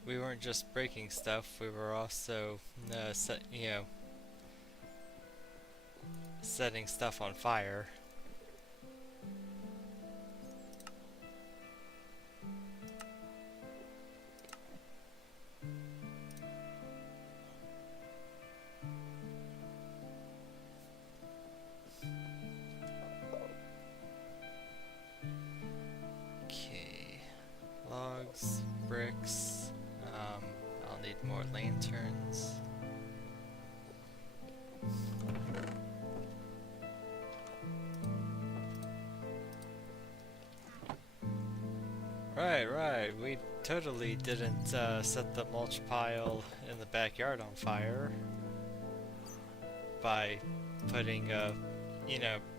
We weren't just breaking stuff, we were also, you know, setting stuff on fire. Okay, logs, bricks. I'll need more lanterns. Right. We totally didn't set the mulch pile in the backyard on fire by putting a,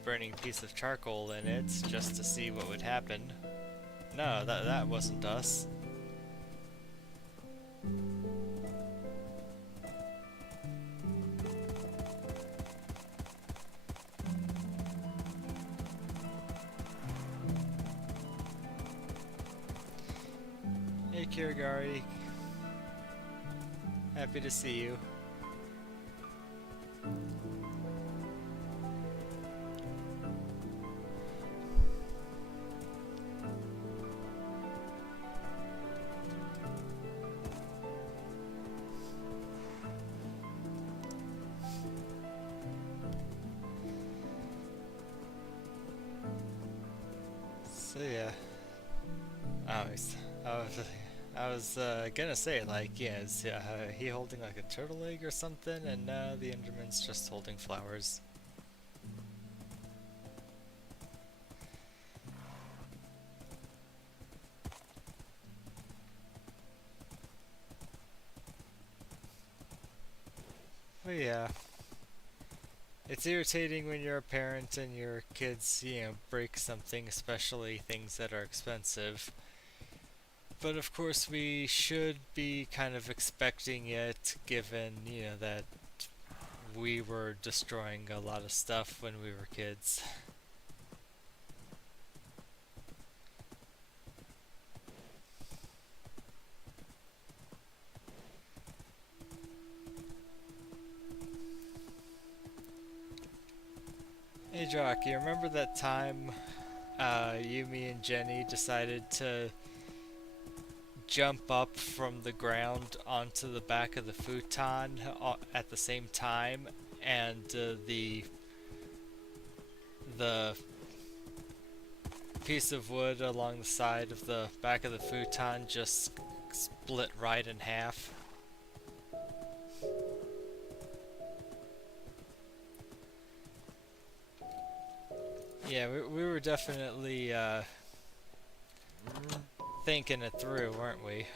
burning piece of charcoal in it just to see what would happen. No, that wasn't us. Hey Kirigari, happy to see you. So yeah, I was gonna say, like, yeah, is he holding like a turtle egg or something, and the Enderman's just holding flowers. But yeah, it's irritating when you're a parent and your kids, break something, especially things that are expensive. But of course, we should be kind of expecting it, given, that we were destroying a lot of stuff when we were kids. Hey Jock, you remember that time you, me, and Jenny decided to jump up from the ground onto the back of the futon at the same time, and the piece of wood along the side of the back of the futon just split right in half? Yeah, we were definitely thinking it through, weren't we?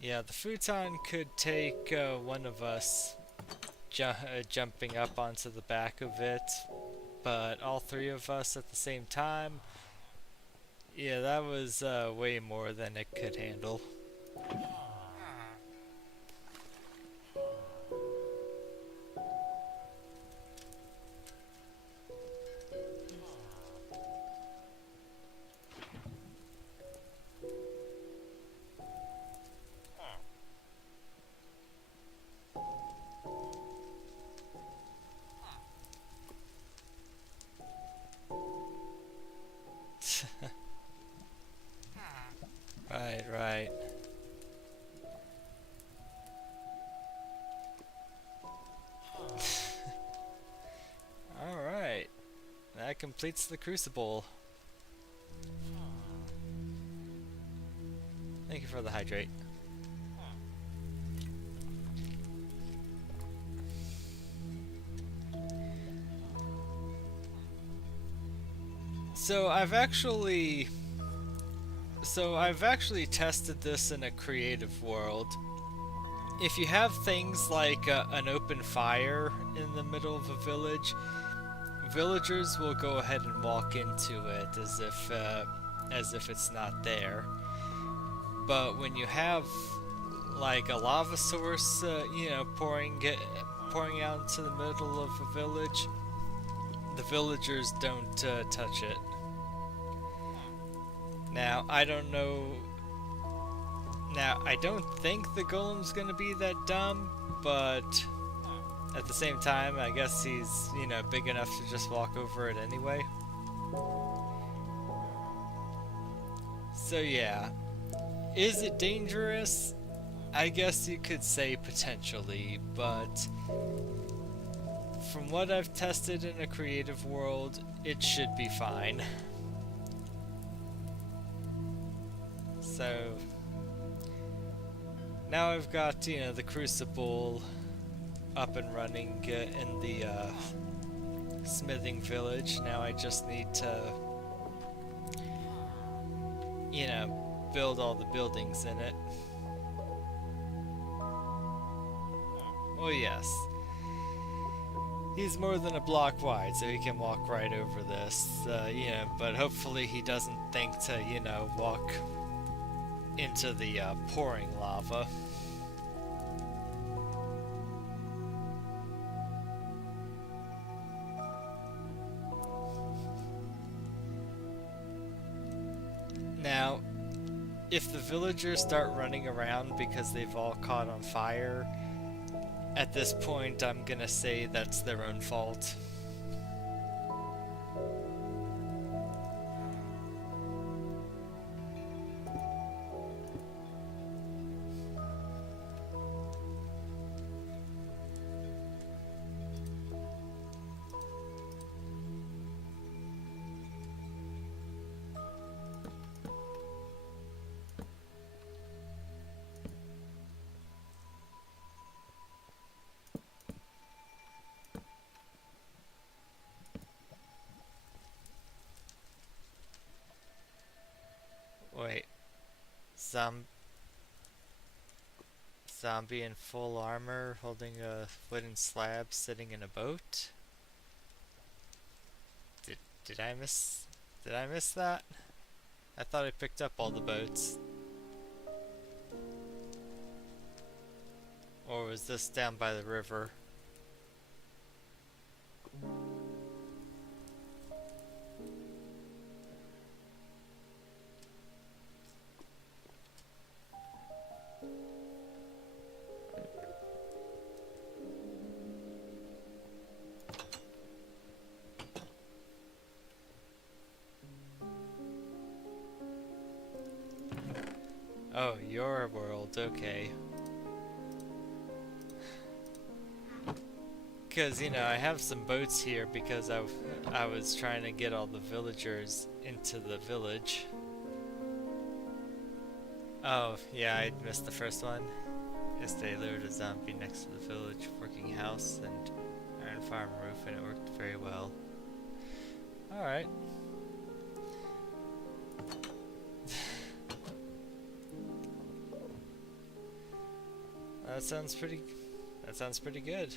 Yeah, the futon could take one of us jumping up onto the back of it, but all three of us at the same time, yeah, that was way more than it could handle. Right. Alright. That completes the crucible. Thank you for the hydrate. So I've actually tested this in a creative world. If you have things like an open fire in the middle of a village, villagers will go ahead and walk into it as if it's not there. But when you have like a lava source, pouring out into the middle of a village, the villagers don't touch it. Now, I don't know. Now, I don't think the golem's gonna be that dumb, but at the same time, I guess he's, big enough to just walk over it anyway. So yeah. Is it dangerous? I guess you could say potentially, but from what I've tested in a creative world, it should be fine. So now I've got, you know, the crucible up and running in the smithing village. Now I just need to, you know, build all the buildings in it. Oh yes. He's more than a block wide, so he can walk right over this, you know, but hopefully he doesn't think to, you know, walk into the pouring lava. Now, if the villagers start running around because they've all caught on fire, at this point I'm gonna say that's their own fault. Wait, zombie in full armor holding a wooden slab sitting in a boat? Did I miss that? I thought I picked up all the boats. Or was this down by the river? Oh, your world, okay. Because, you know, I have some boats here because I was trying to get all the villagers into the village. Oh, yeah, I missed the first one. Yesterday lured a zombie next to the village working house and iron farm roof, and it worked very well. Alright. That sounds pretty good.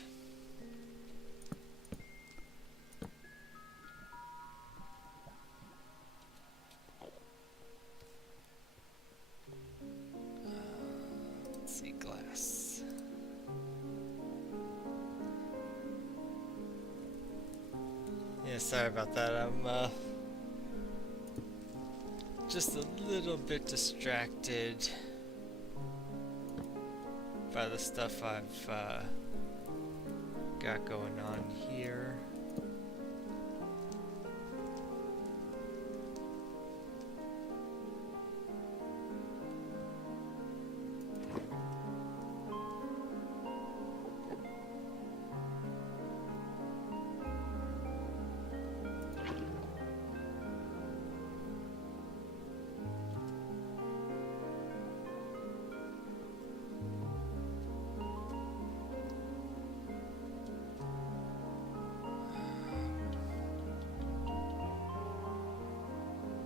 Let's see, glass. Yeah, sorry about that. I'm just a little bit distracted by the stuff I've got going on here.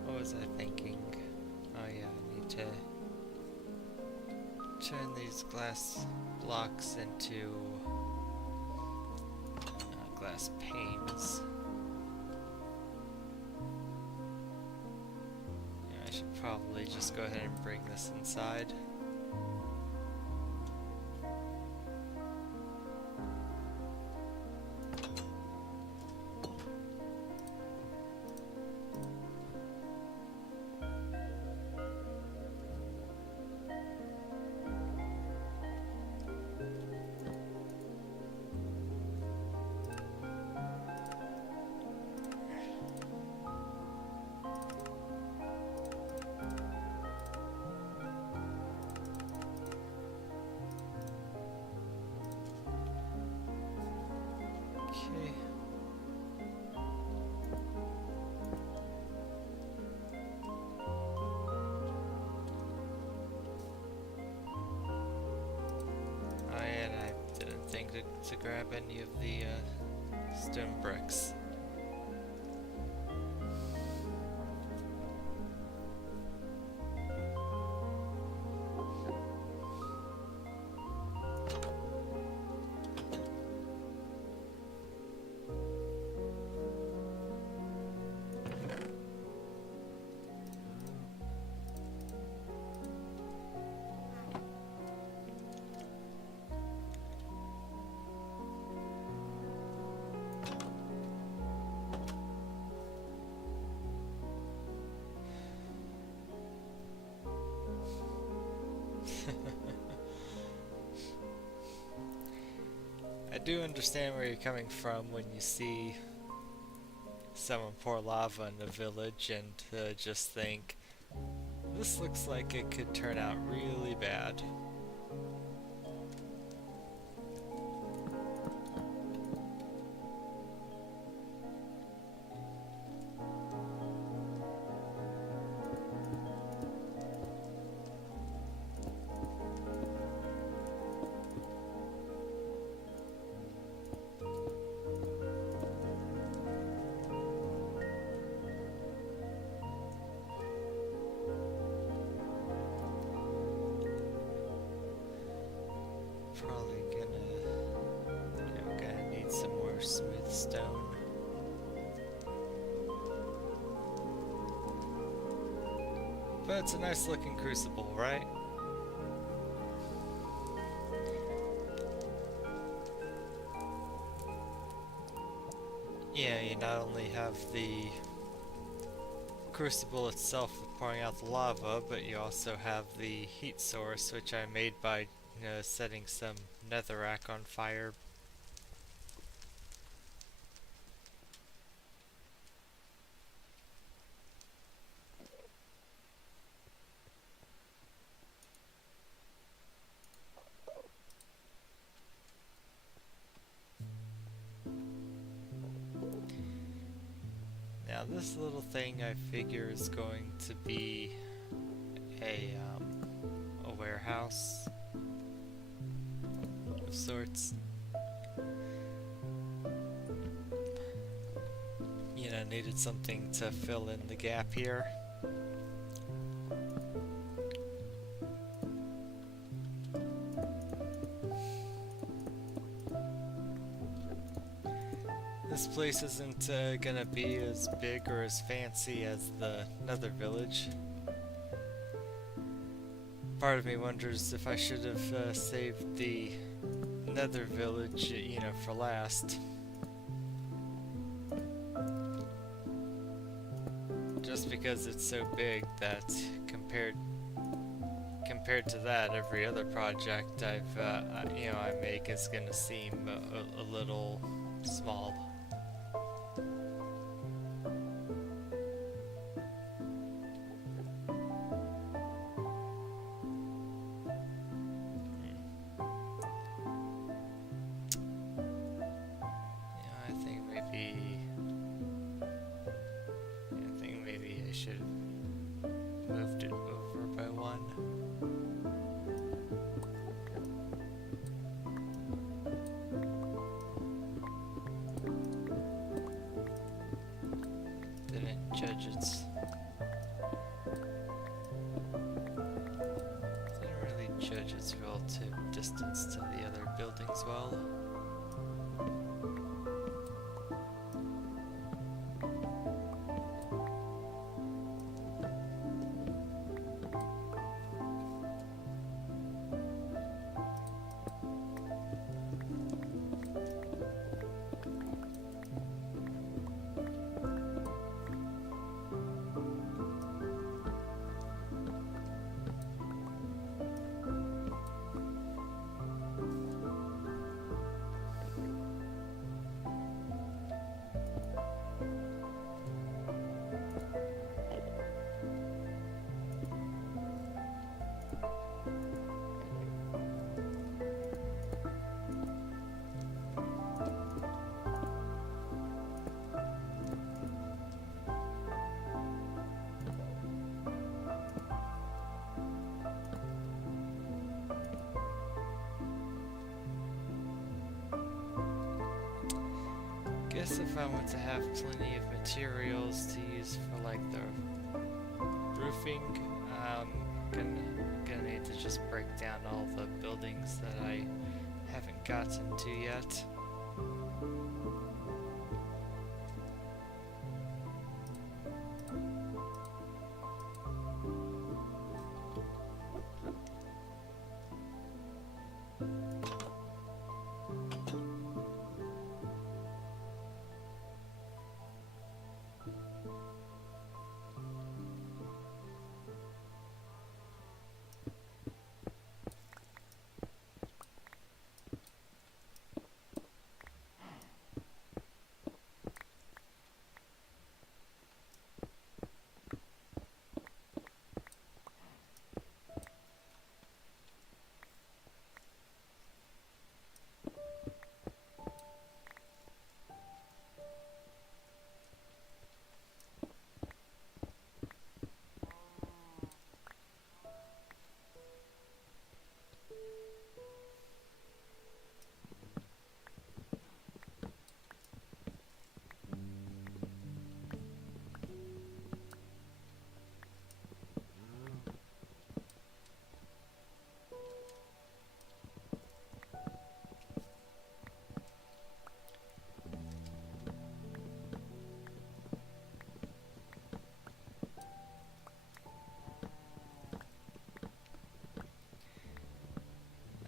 What was I thinking? Oh yeah, I need to turn these glass blocks into glass panes. Yeah, I should probably just go ahead and bring this inside. to grab any of the stone bricks. I do understand where you're coming from when you see someone pour lava in the village and just think, this looks like it could turn out really bad. Probably gonna need some more smooth stone. But it's a nice looking crucible, right? Yeah, you not only have the crucible itself pouring out the lava, but you also have the heat source, which I made by setting some netherrack on fire. Now this little thing I figure is going to be a warehouse of sorts. You know, needed something to fill in the gap here. This place isn't gonna be as big or as fancy as the Nether Village. Part of me wonders if I should have saved the Nether Village, for last. Just because it's so big that compared to that, every other project I make is gonna seem a little small. I should have moved it over by one. Didn't judge its... Didn't really judge its relative distance to the other buildings well. guess if I want to have plenty of materials to use for like the roofing, I'm gonna need to just break down all the buildings that I haven't gotten to yet.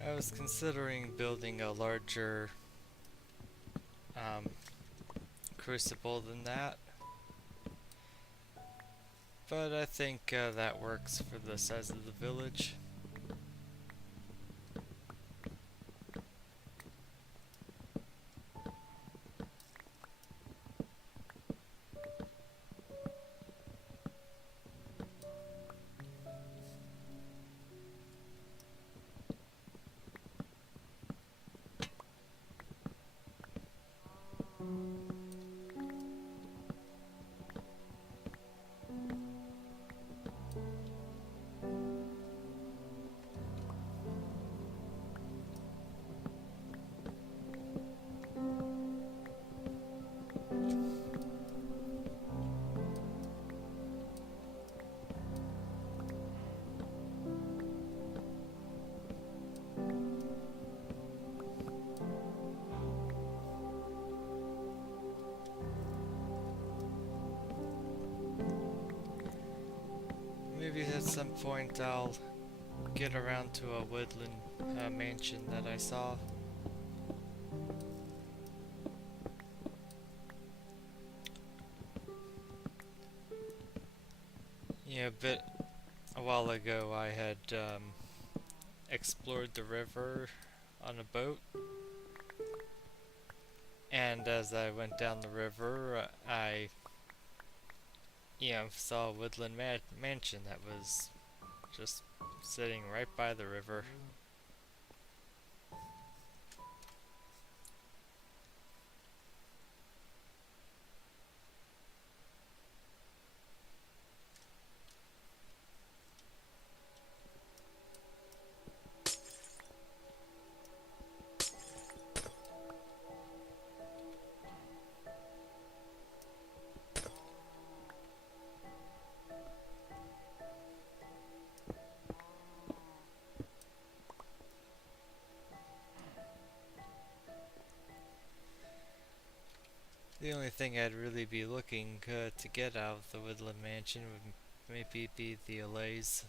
I was considering building a larger crucible than that, but I think that works for the size of the village. Maybe at some point I'll get around to a woodland mansion that I saw. Yeah, a while ago I had explored the river on a boat, and as I went down the river, I saw a woodland mansion that was just sitting right by the river. The only thing I'd really be looking to get out of the woodland mansion would maybe be the allays.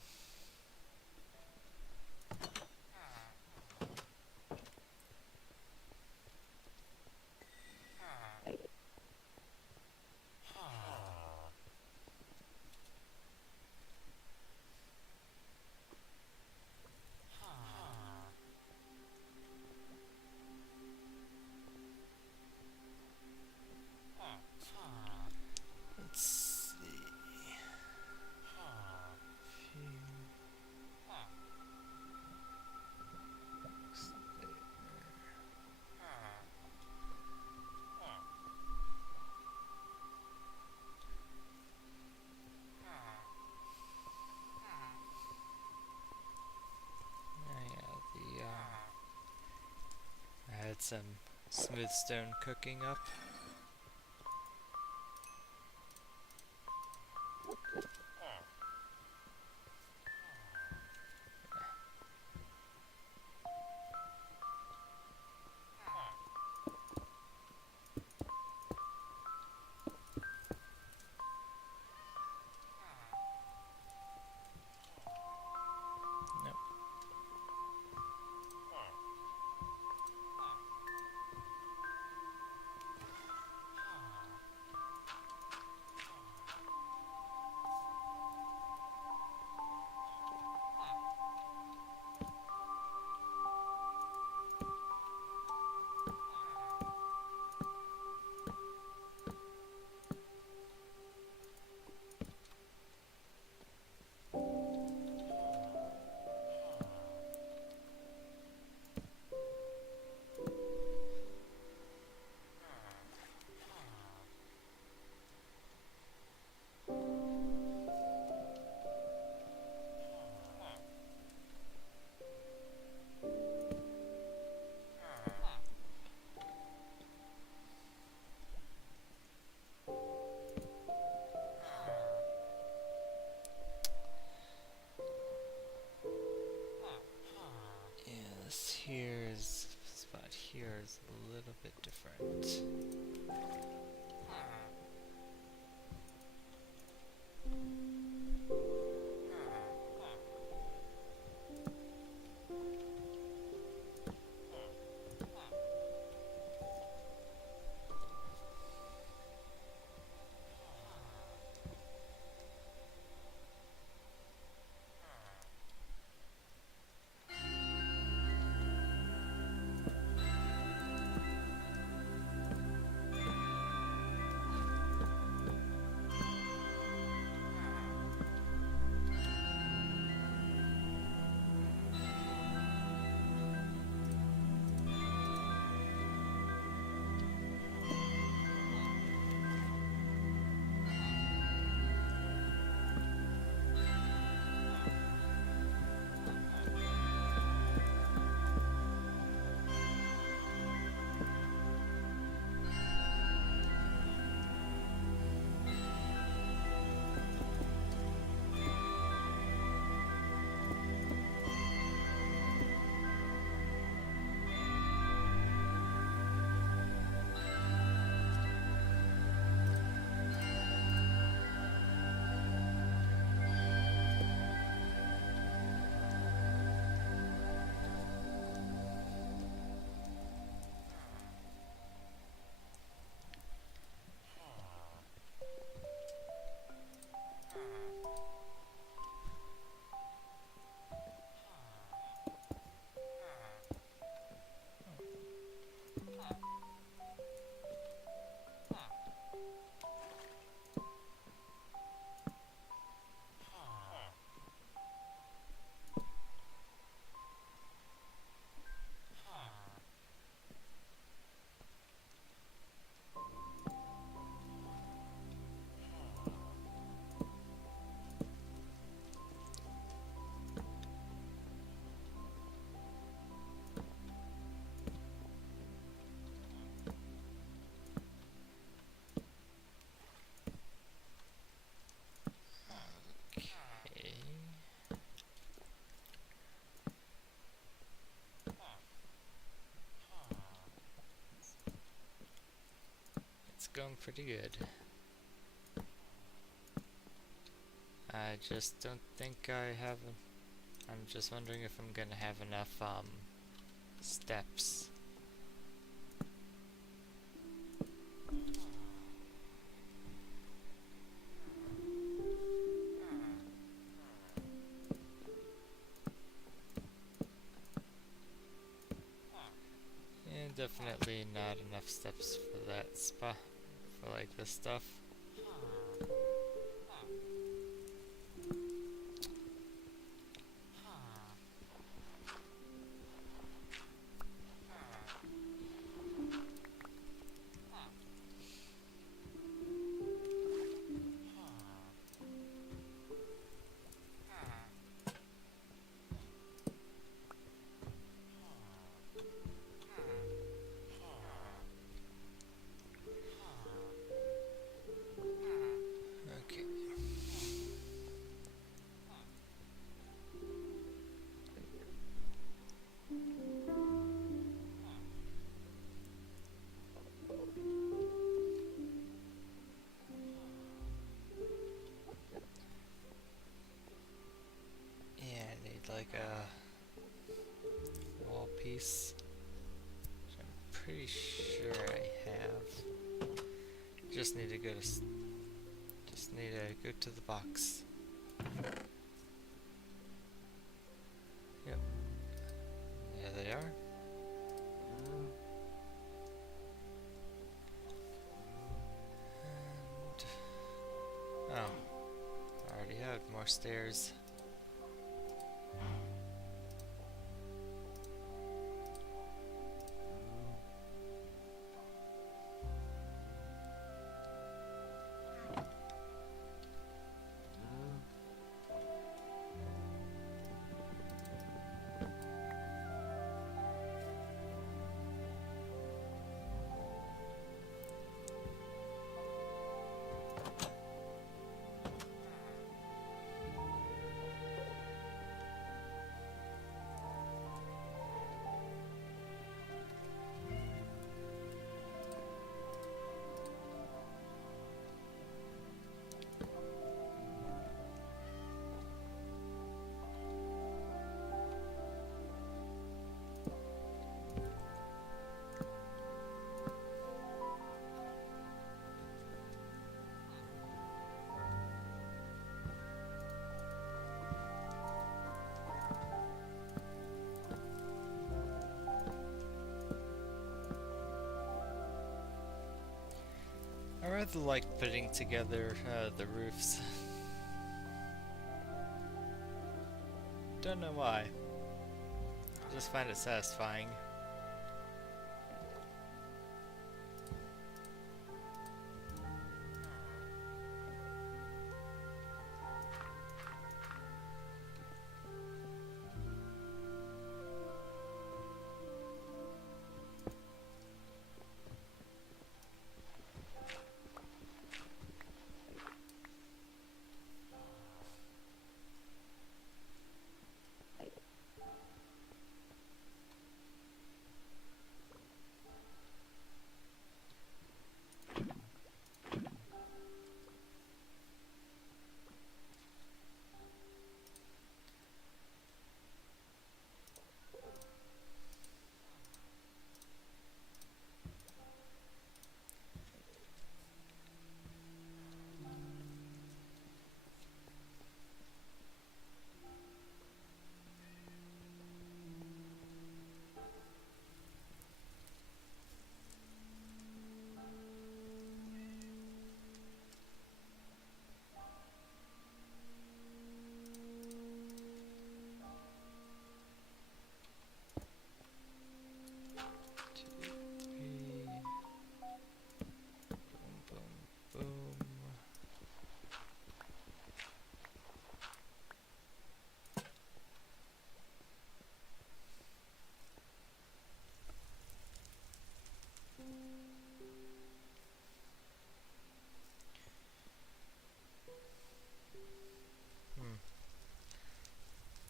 Let's see. I had some smooth stone cooking up. It's a little bit different. Okay. It's going pretty good. I just don't think I have. I'm just wondering if I'm gonna have enough steps. And definitely not enough steps for that spot, for like this stuff. Okay. Yeah, I need like a wall piece, which I'm pretty sure I have. Just need to go to to the box. Yep. There they are. And oh, I already had more stairs. rather like putting together the roofs. Don't know why. I just find it satisfying.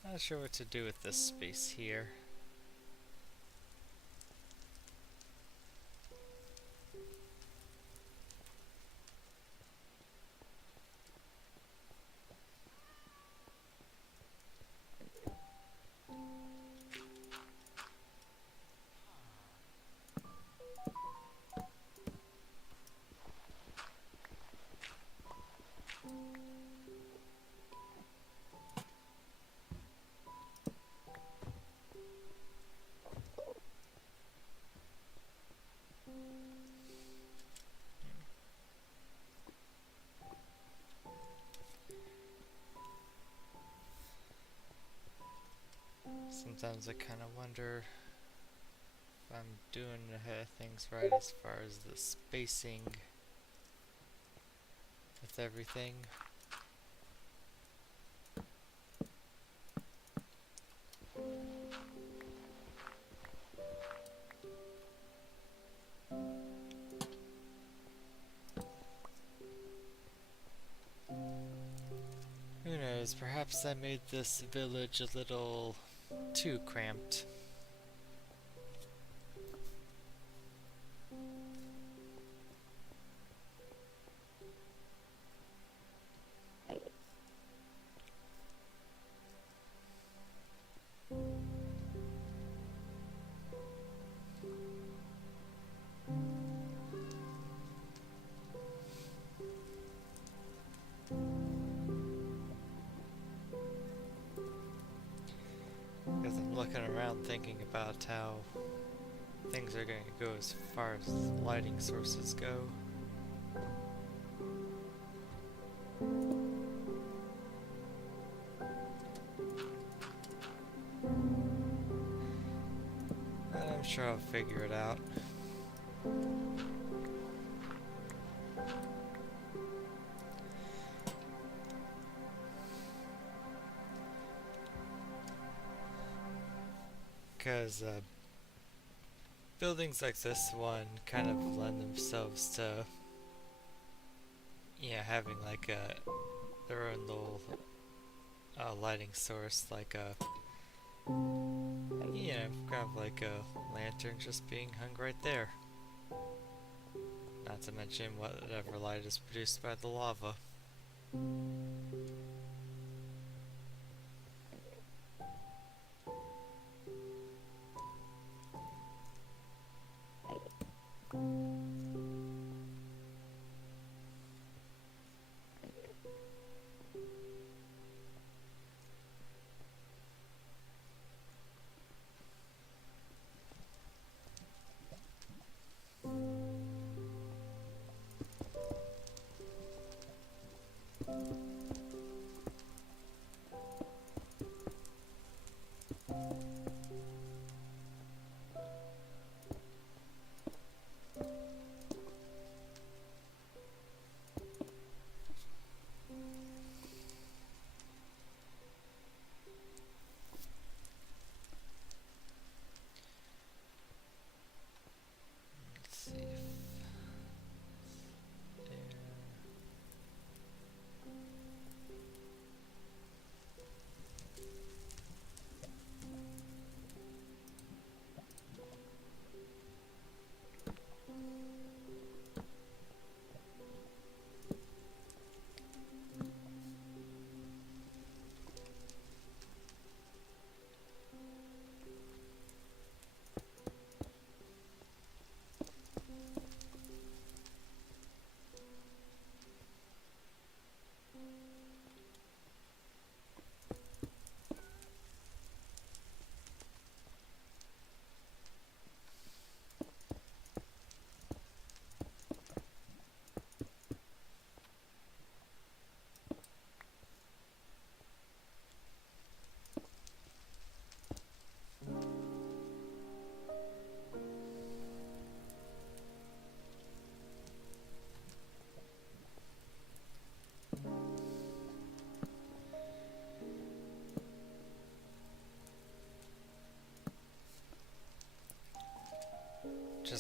Not sure what to do with this space here. Sometimes I kind of wonder if I'm doing things right as far as the spacing with everything. Who knows, perhaps I made this village a little too cramped. Because I'm looking around thinking about how things are going to go as far as lighting sources go. And I'm sure I'll figure it out. Because buildings like this one kind of lend themselves to, yeah, having like their own little lighting source, like a, you know, kind of like a lantern just being hung right there. Not to mention whatever light is produced by the lava.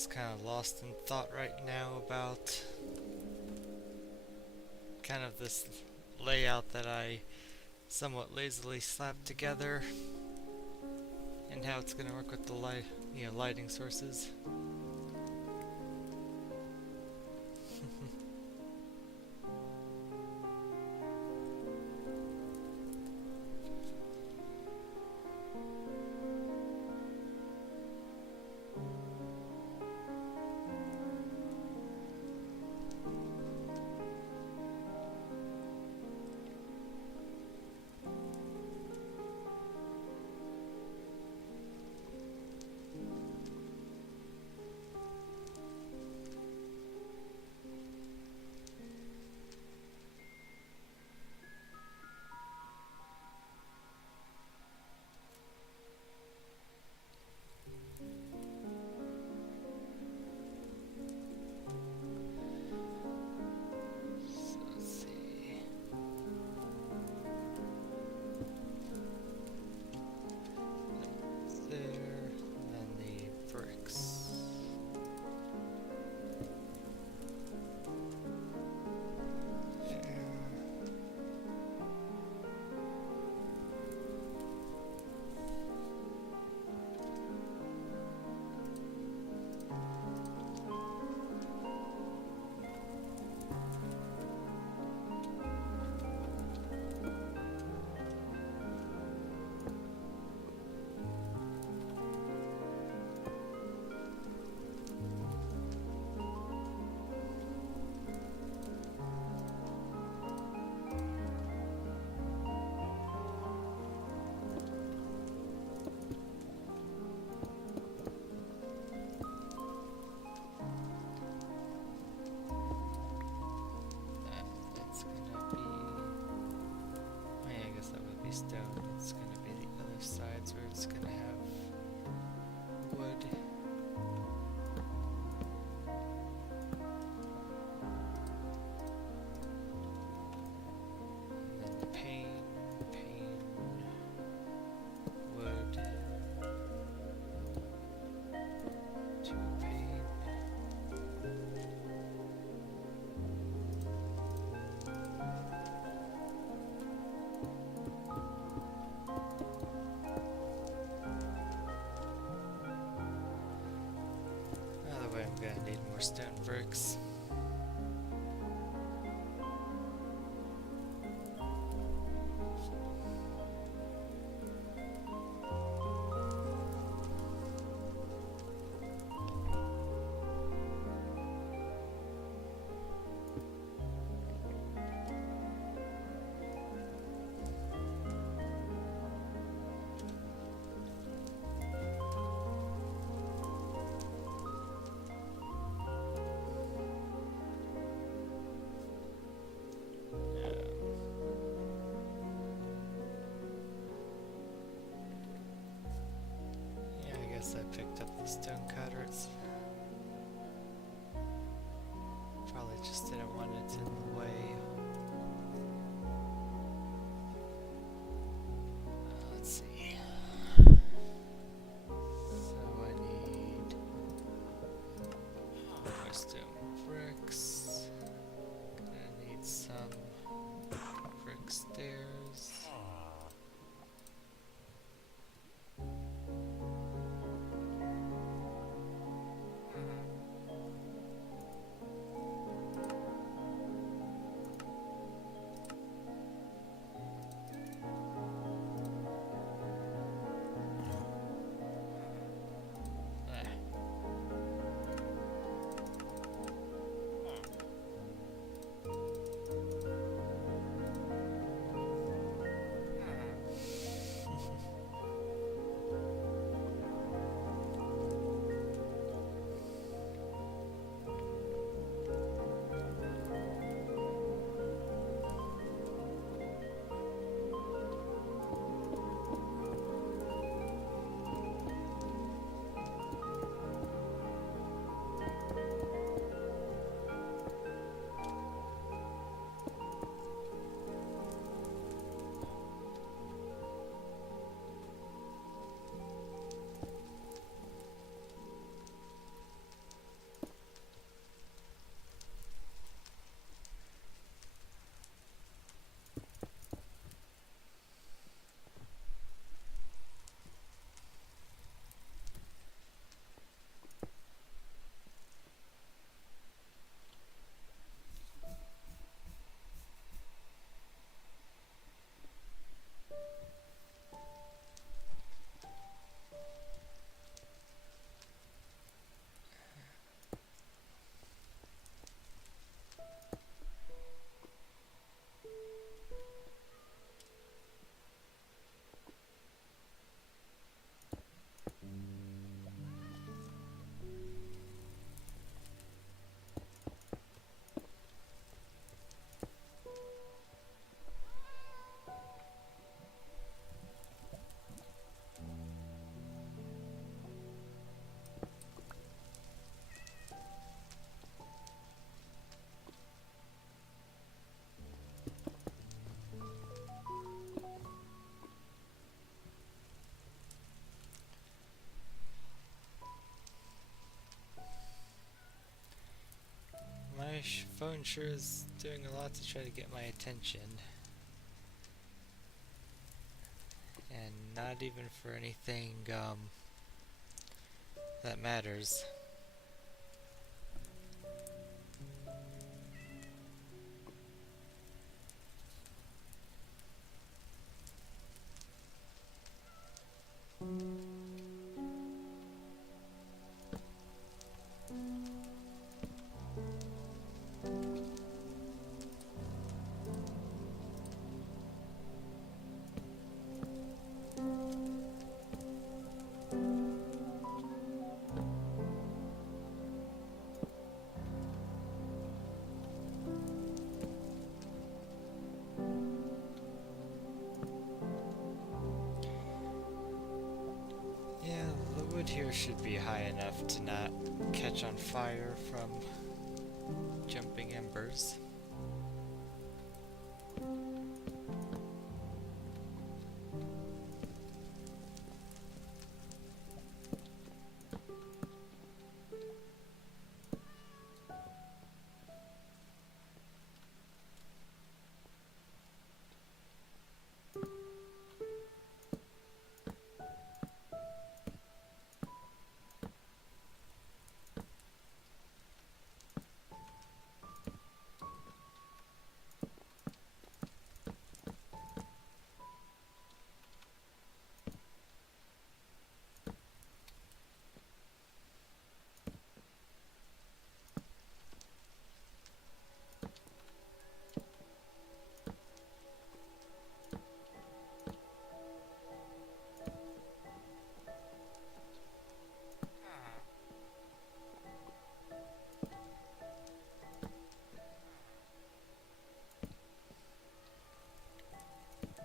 just kind of lost in thought right now about kind of this layout that I somewhat lazily slapped together and how it's going to work with the lighting sources. Stone. It's going to be the other sides where it's going to have wood. And then pane, wood, two pane. I'm gonna need more stone bricks. I picked up the stone cutter. It's probably just didn't want it in the way. Let's see. So I need more stone bricks. Gonna need some brick stairs. My phone sure is doing a lot to try to get my attention. And not even for anything that matters. Yeah, the wood here should be high enough to not catch on fire from jumping embers.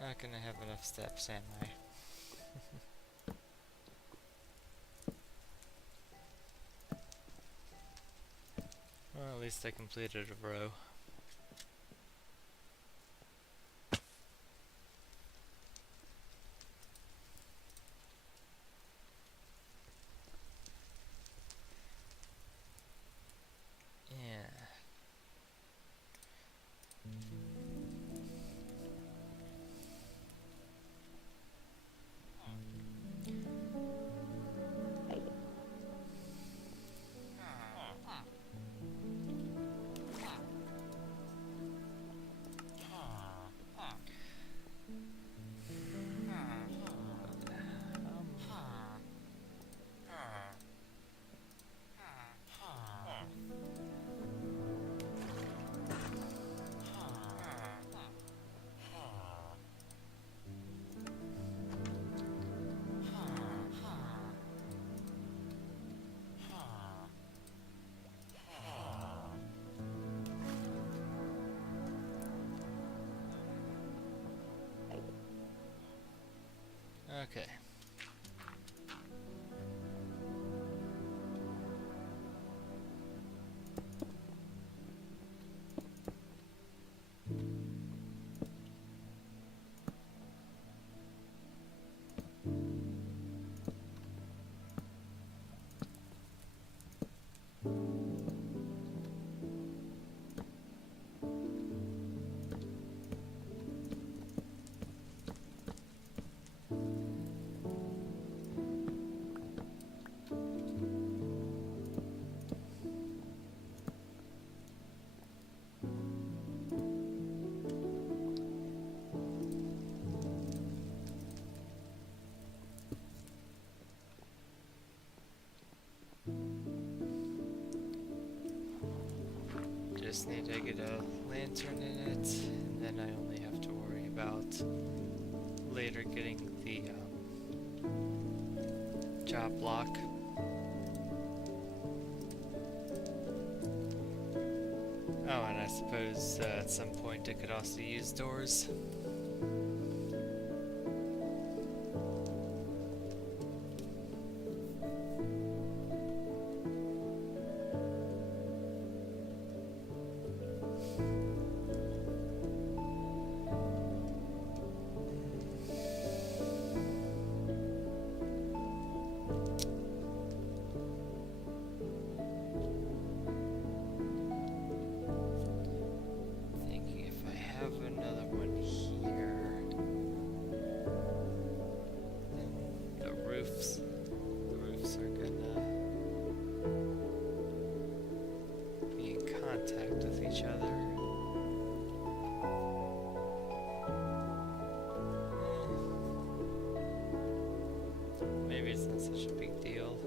Not gonna have enough steps, am I? Well, at least I completed a row. Yeah. Okay. Just need to get a lantern in it, and then I only have to worry about later getting the job block. Oh, and I suppose at some point I could also use doors. contact with each other. Maybe it's not such a big deal.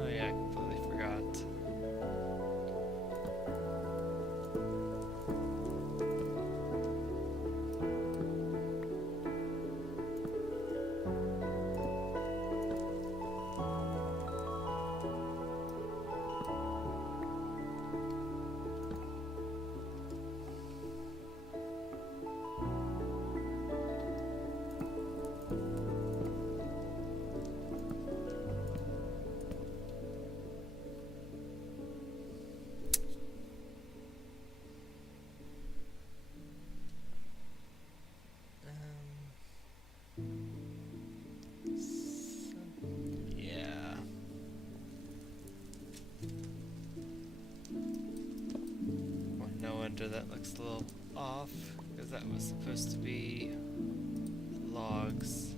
Oh yeah, I completely forgot. Yeah. Well, no wonder that looks a little off, because that was supposed to be logs.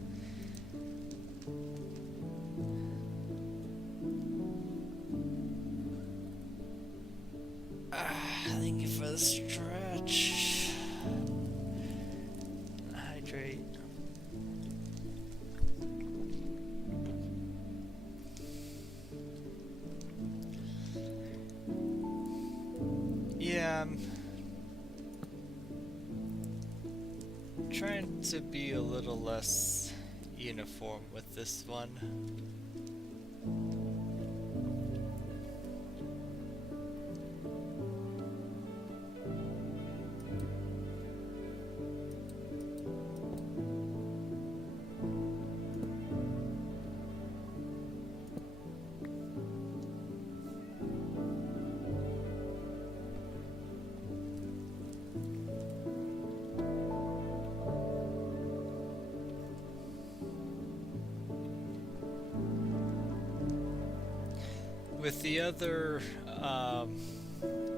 Thank you for the stretch. Hydrate. Yeah, I'm trying to be a little less uniform with this one.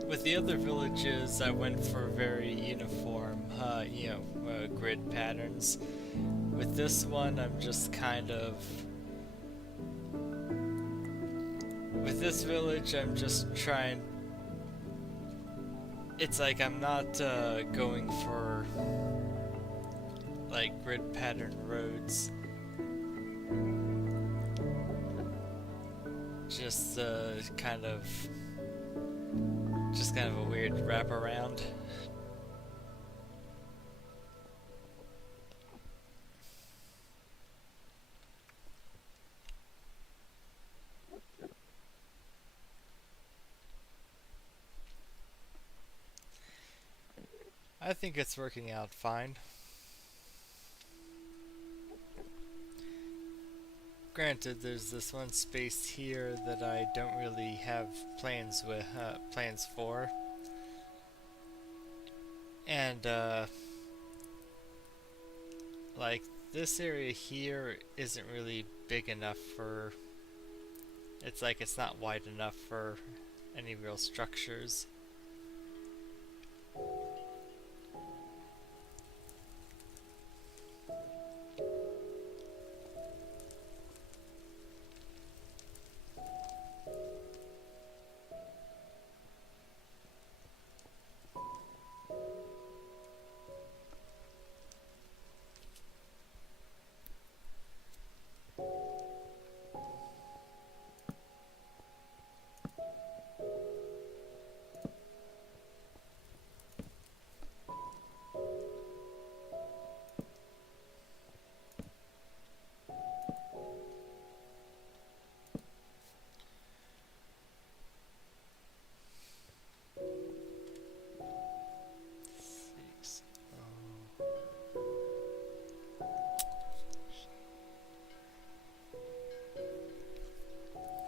With the other villages, I went for very uniform, grid patterns. With this one, I'm just kind of. With this village, I'm just trying. It's like I'm not going for like grid pattern roads. Just kind of a weird wraparound. I think it's working out fine. Granted, there's this one space here that I don't really have plans for, and like this area here isn't really big enough for. It's like it's not wide enough for any real structures.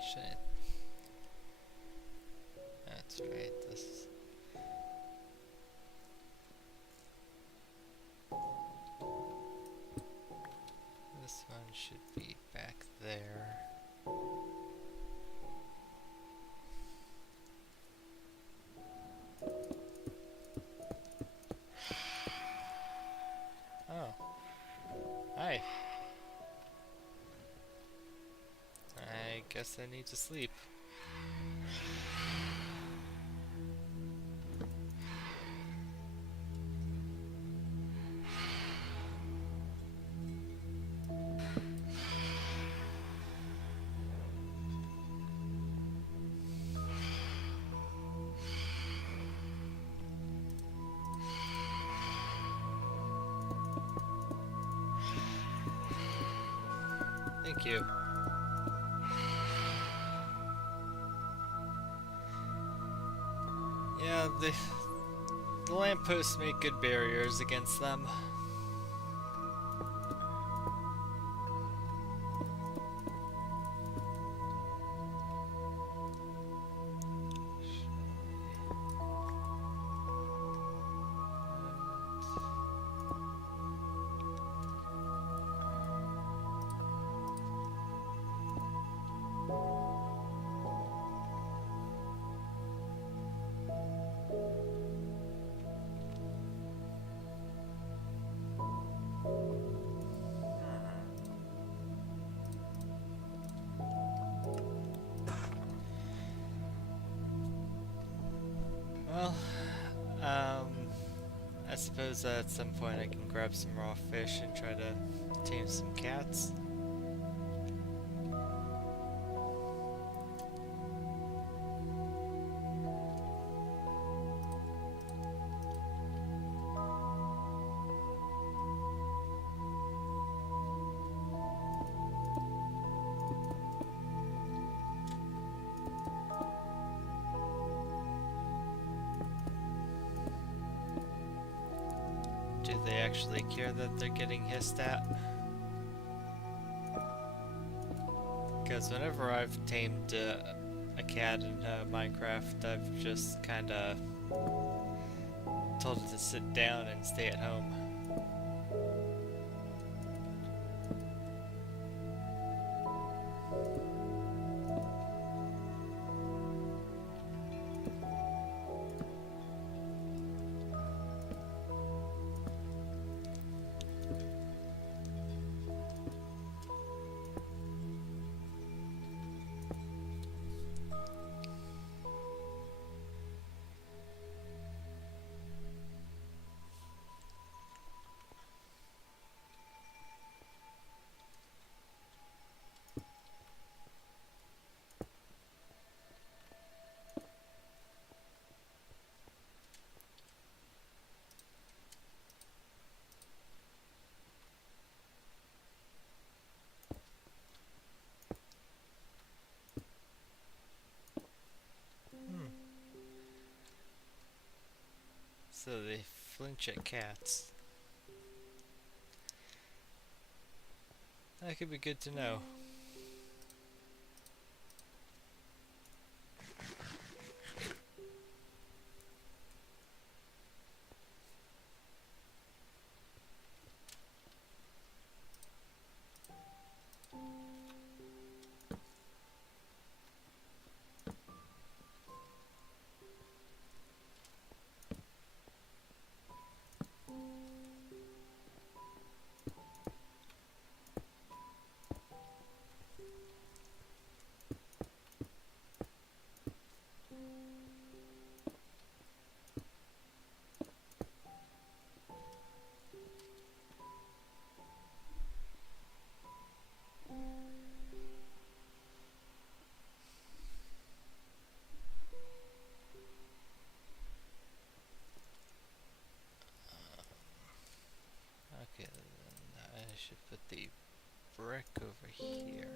Shit. That's right, this one should be back there. Oh. Hi. I guess I need to sleep. Thank you. Yeah, the lampposts make good barriers against them. Well, I suppose at some point I can grab some raw fish and try to tame some cats. Do they actually care that they're getting hissed at? Because whenever I've tamed a cat in Minecraft, I've just kinda told it to sit down and stay at home. So they flinch at cats. That could be good to know. Okay, then I should put the brick over here.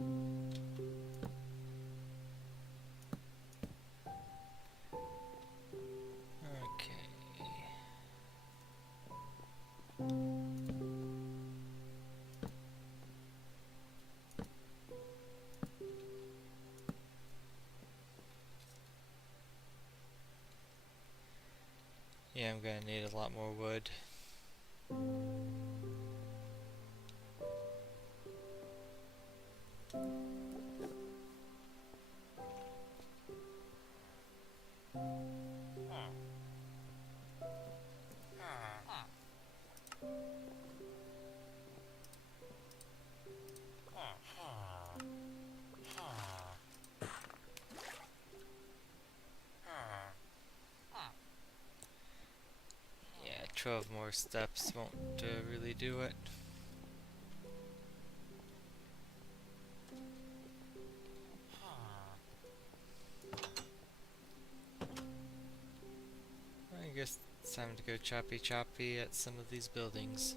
Okay. Yeah, I'm gonna need a lot more wood. Yeah, 12 more steps won't really do it. I guess it's time to go choppy choppy at some of these buildings.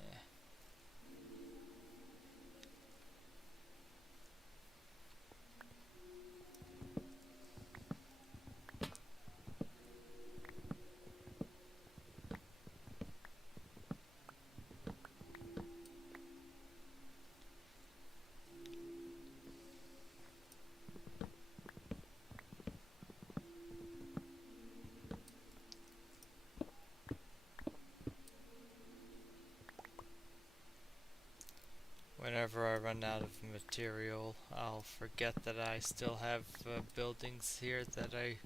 Yeah. Whenever I run out of material, I'll forget that I still have buildings here that I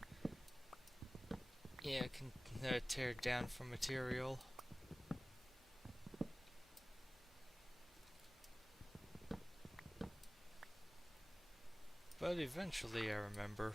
can tear down for material. But eventually I remember.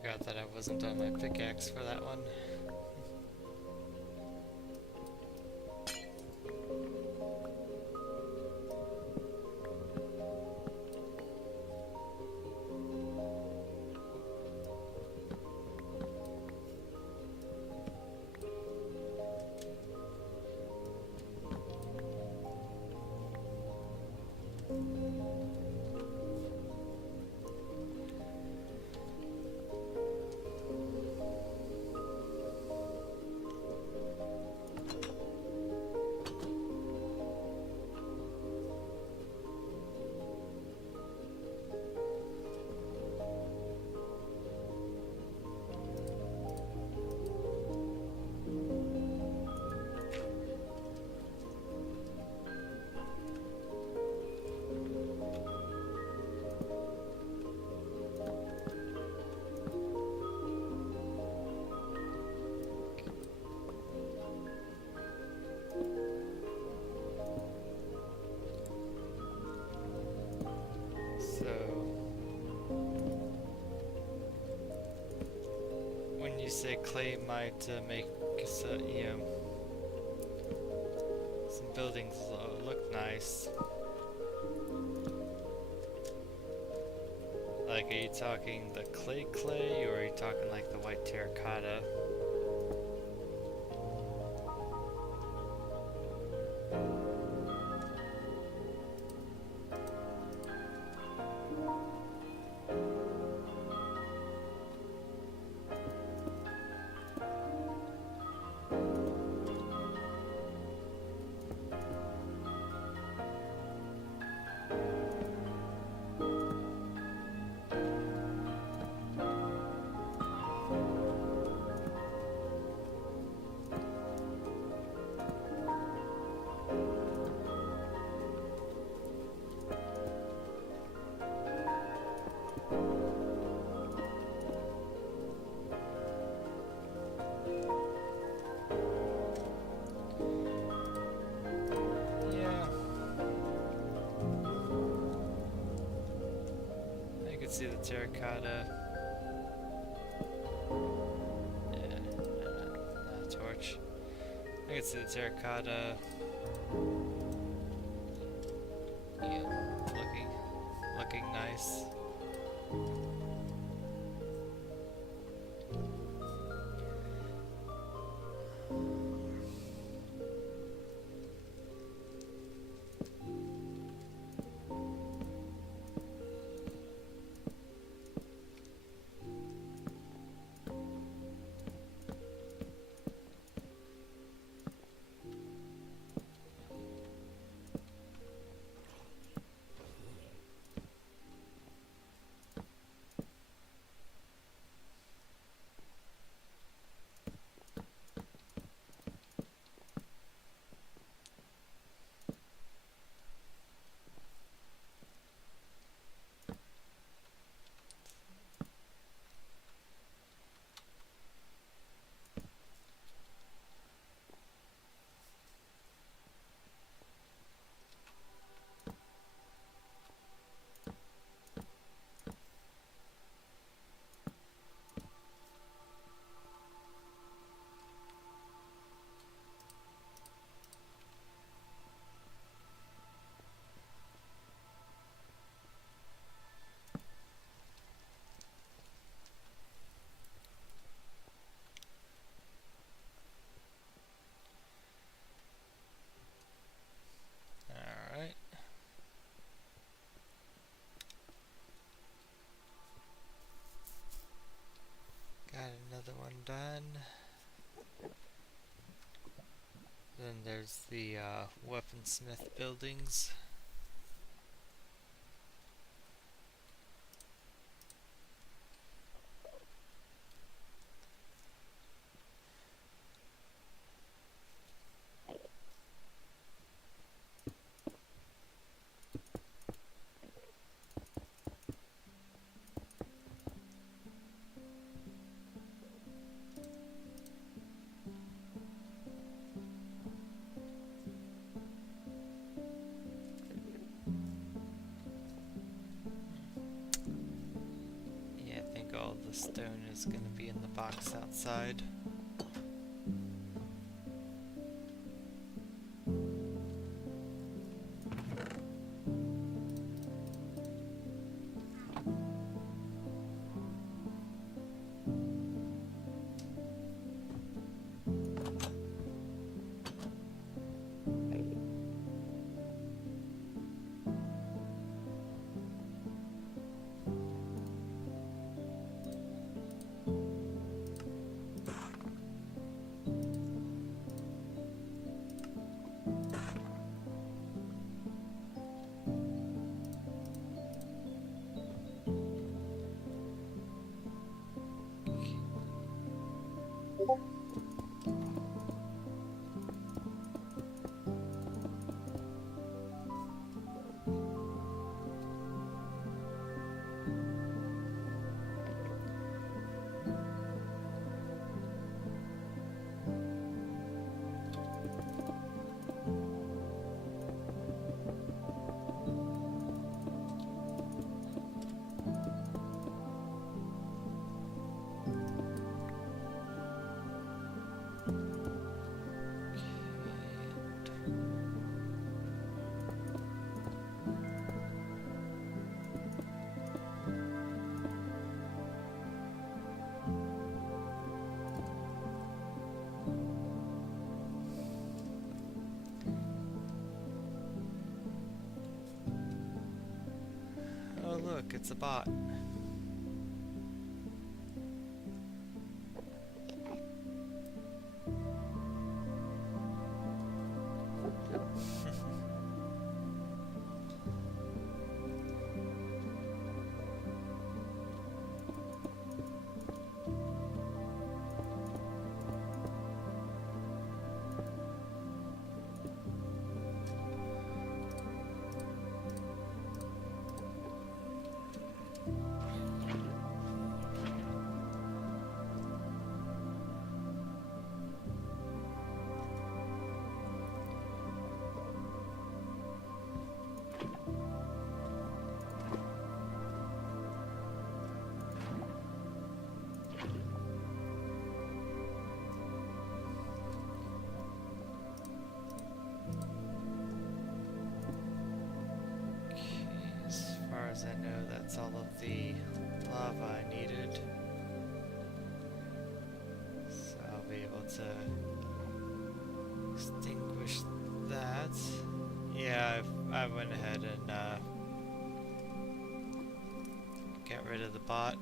Forgot that I wasn't on my pickaxe for that one. clay might make some buildings look nice. Like, are you talking the clay, or are you talking like the white terracotta? See the terracotta. Yeah, not a torch. I can see the terracotta. Yeah, looking nice. Alright. Got another one done. Then there's the weaponsmith buildings. All the stone is going to be in the box outside. look, it's a bot. As far as I know, that's all of the lava I needed. So I'll be able to extinguish that. Yeah, I went ahead and got rid of the bot.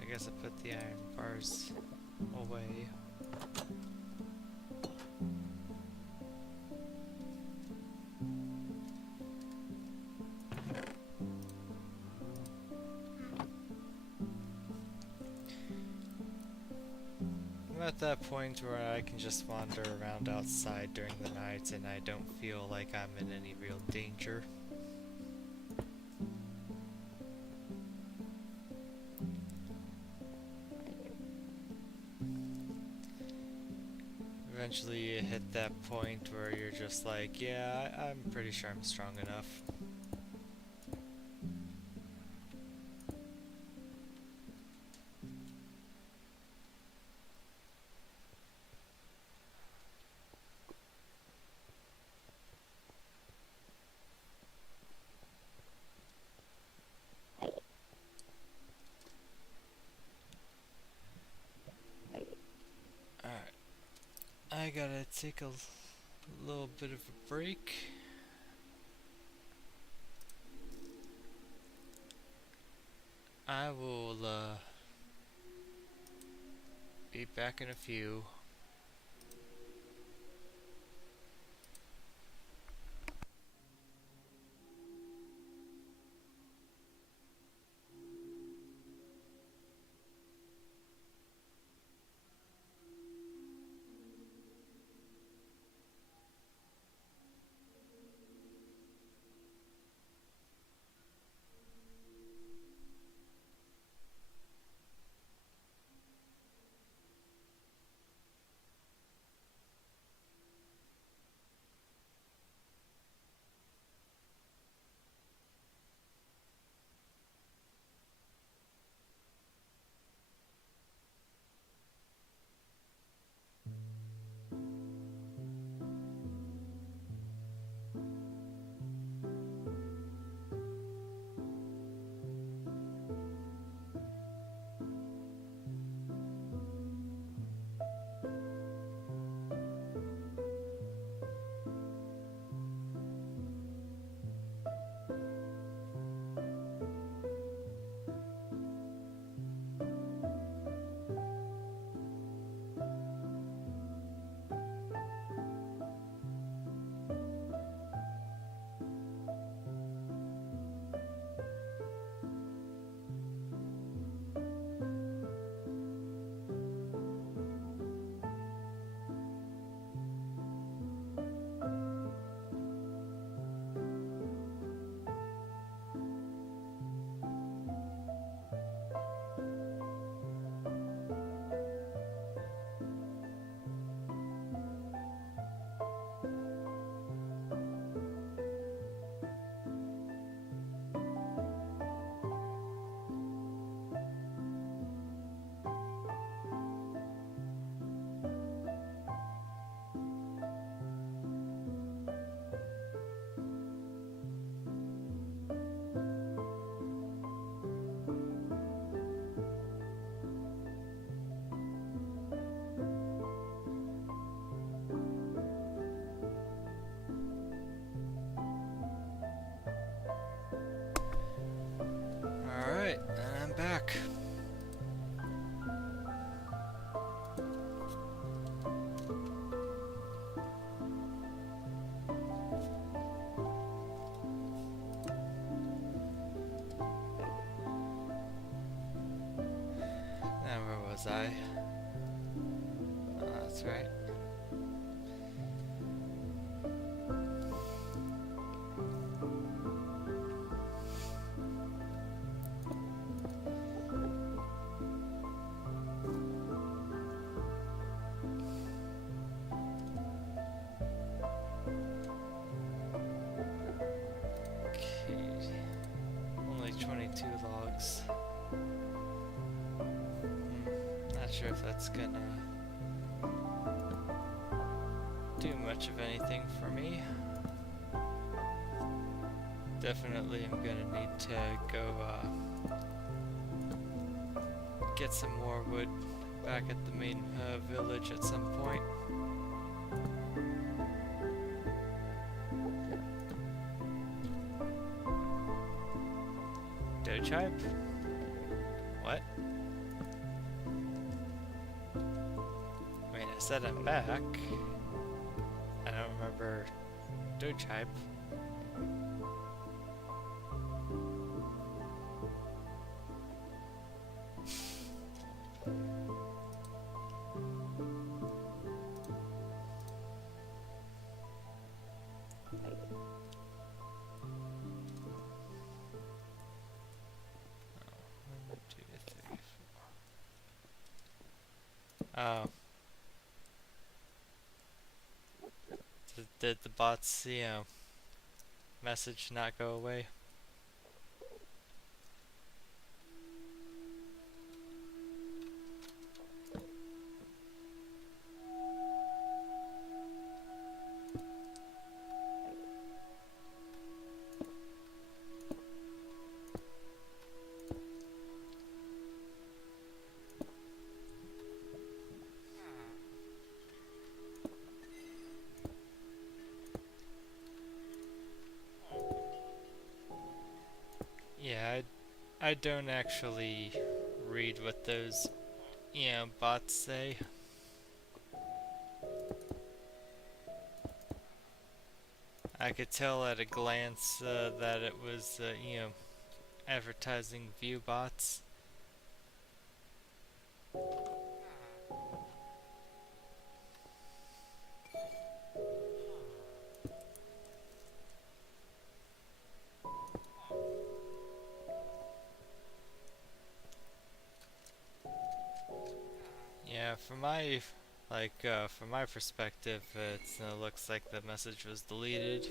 I guess I put the iron bars away. I'm at that point where I can just wander around outside during the night and I don't feel like I'm in any real danger. Eventually you hit that point where you're just like, yeah, I'm pretty sure I'm strong enough. I gotta take a little bit of a break. I will be back in a few. was I? Oh, that's right. Okay. Only 22 logs. Not sure if that's gonna do much of anything for me. Definitely I'm gonna need to go get some more wood back at the main village at some point. Dochipe? What? I mean, I said I'm back. I don't remember Dochipe. Oh. Did the bot's, message not go away? Yeah, I don't actually read what those, bots say. I could tell at a glance that it was, advertising view bots. Yeah, from my perspective, it looks like the message was deleted.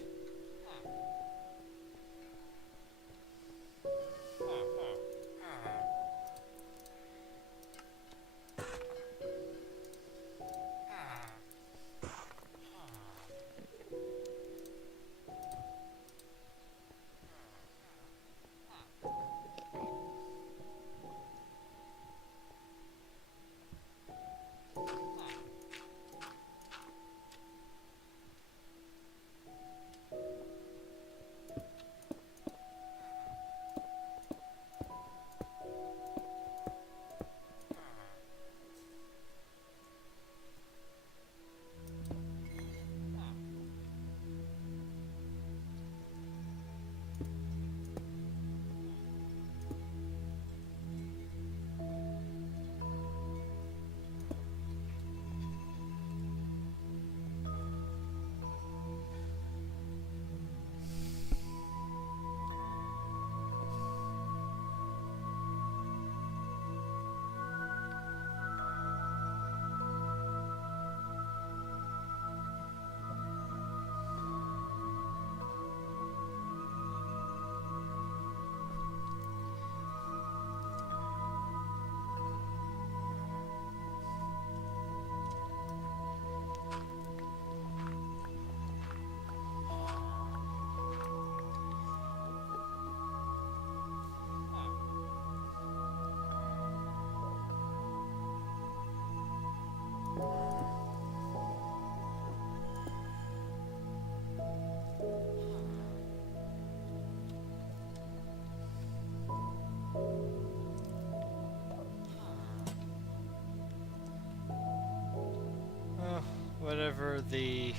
Whatever the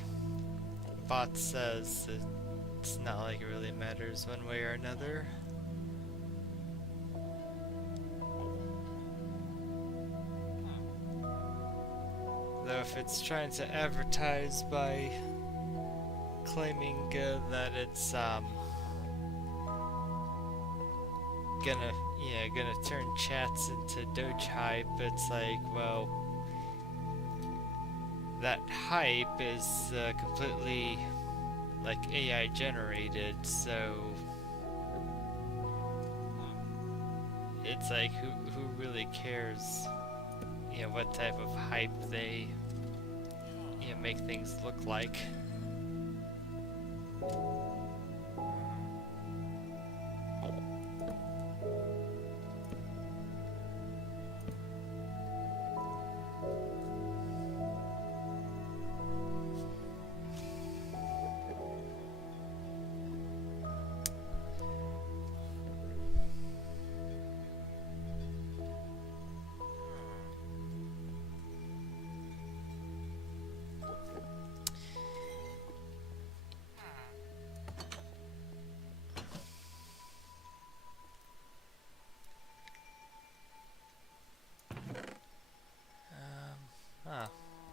bot says, it's not like it really matters one way or another. though if it's trying to advertise by claiming that it's gonna turn chats into Doge hype, it's like, well, that hype is completely like AI generated, so it's like who really cares, what type of hype they make things look like.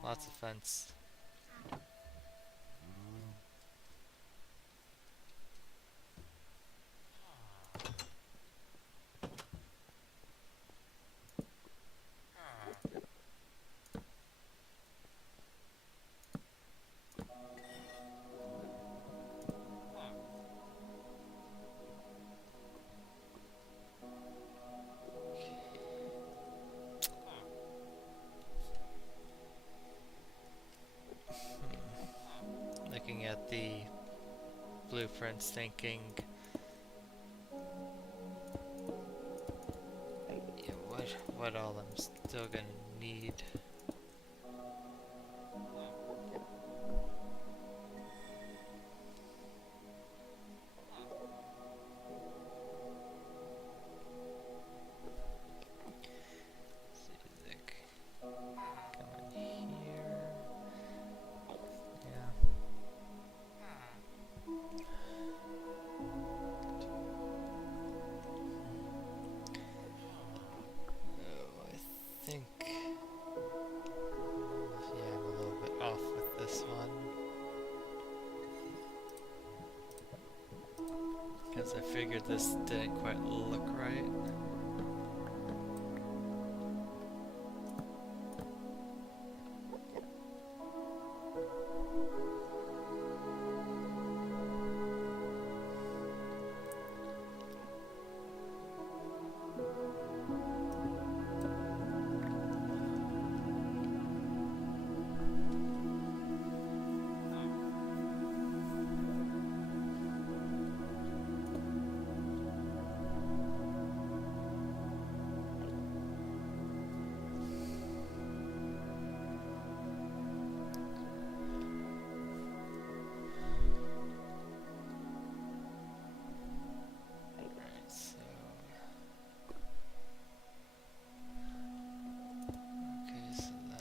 Lots of fence. Looking at the blueprints, thinking, what all I'm still gonna need. Because I figured this didn't quite look right.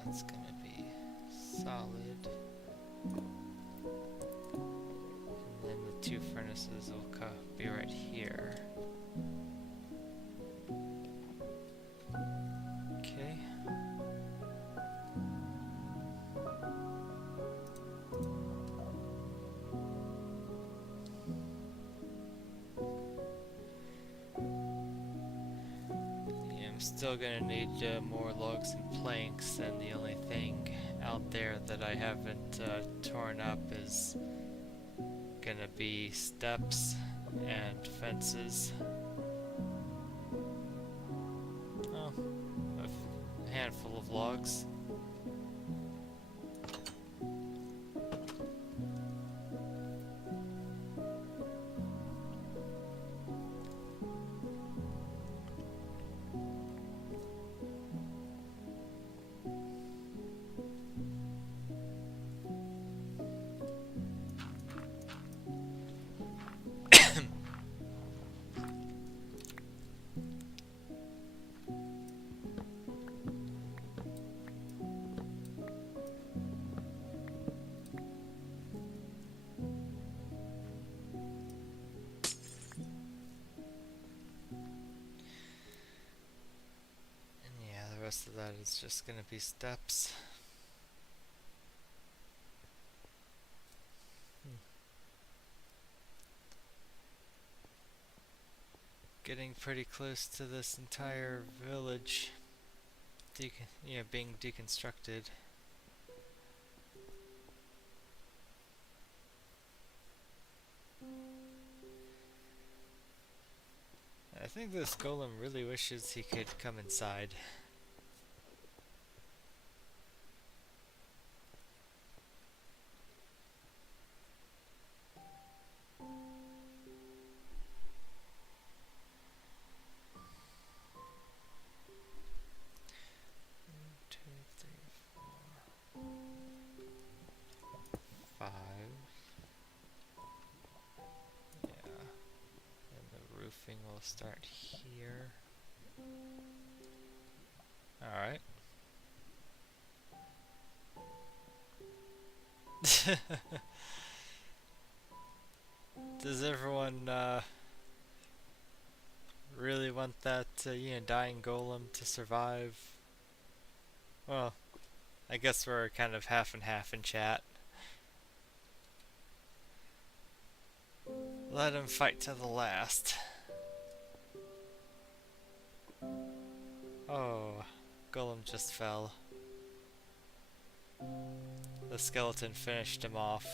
It's gonna be solid, and then the two furnaces will be right here. Okay. I'm still gonna need more logs and planks, and the only thing out there that I haven't torn up is gonna be steps and fences. Oh, a handful of logs. The rest of that is just gonna be steps. getting pretty close to this entire village being deconstructed. I think this golem really wishes he could come inside. We'll start here. Alright. Does everyone really want that dying golem to survive? Well, I guess we're kind of half and half in chat. Let him fight to the last. Oh, golem just fell. The skeleton finished him off.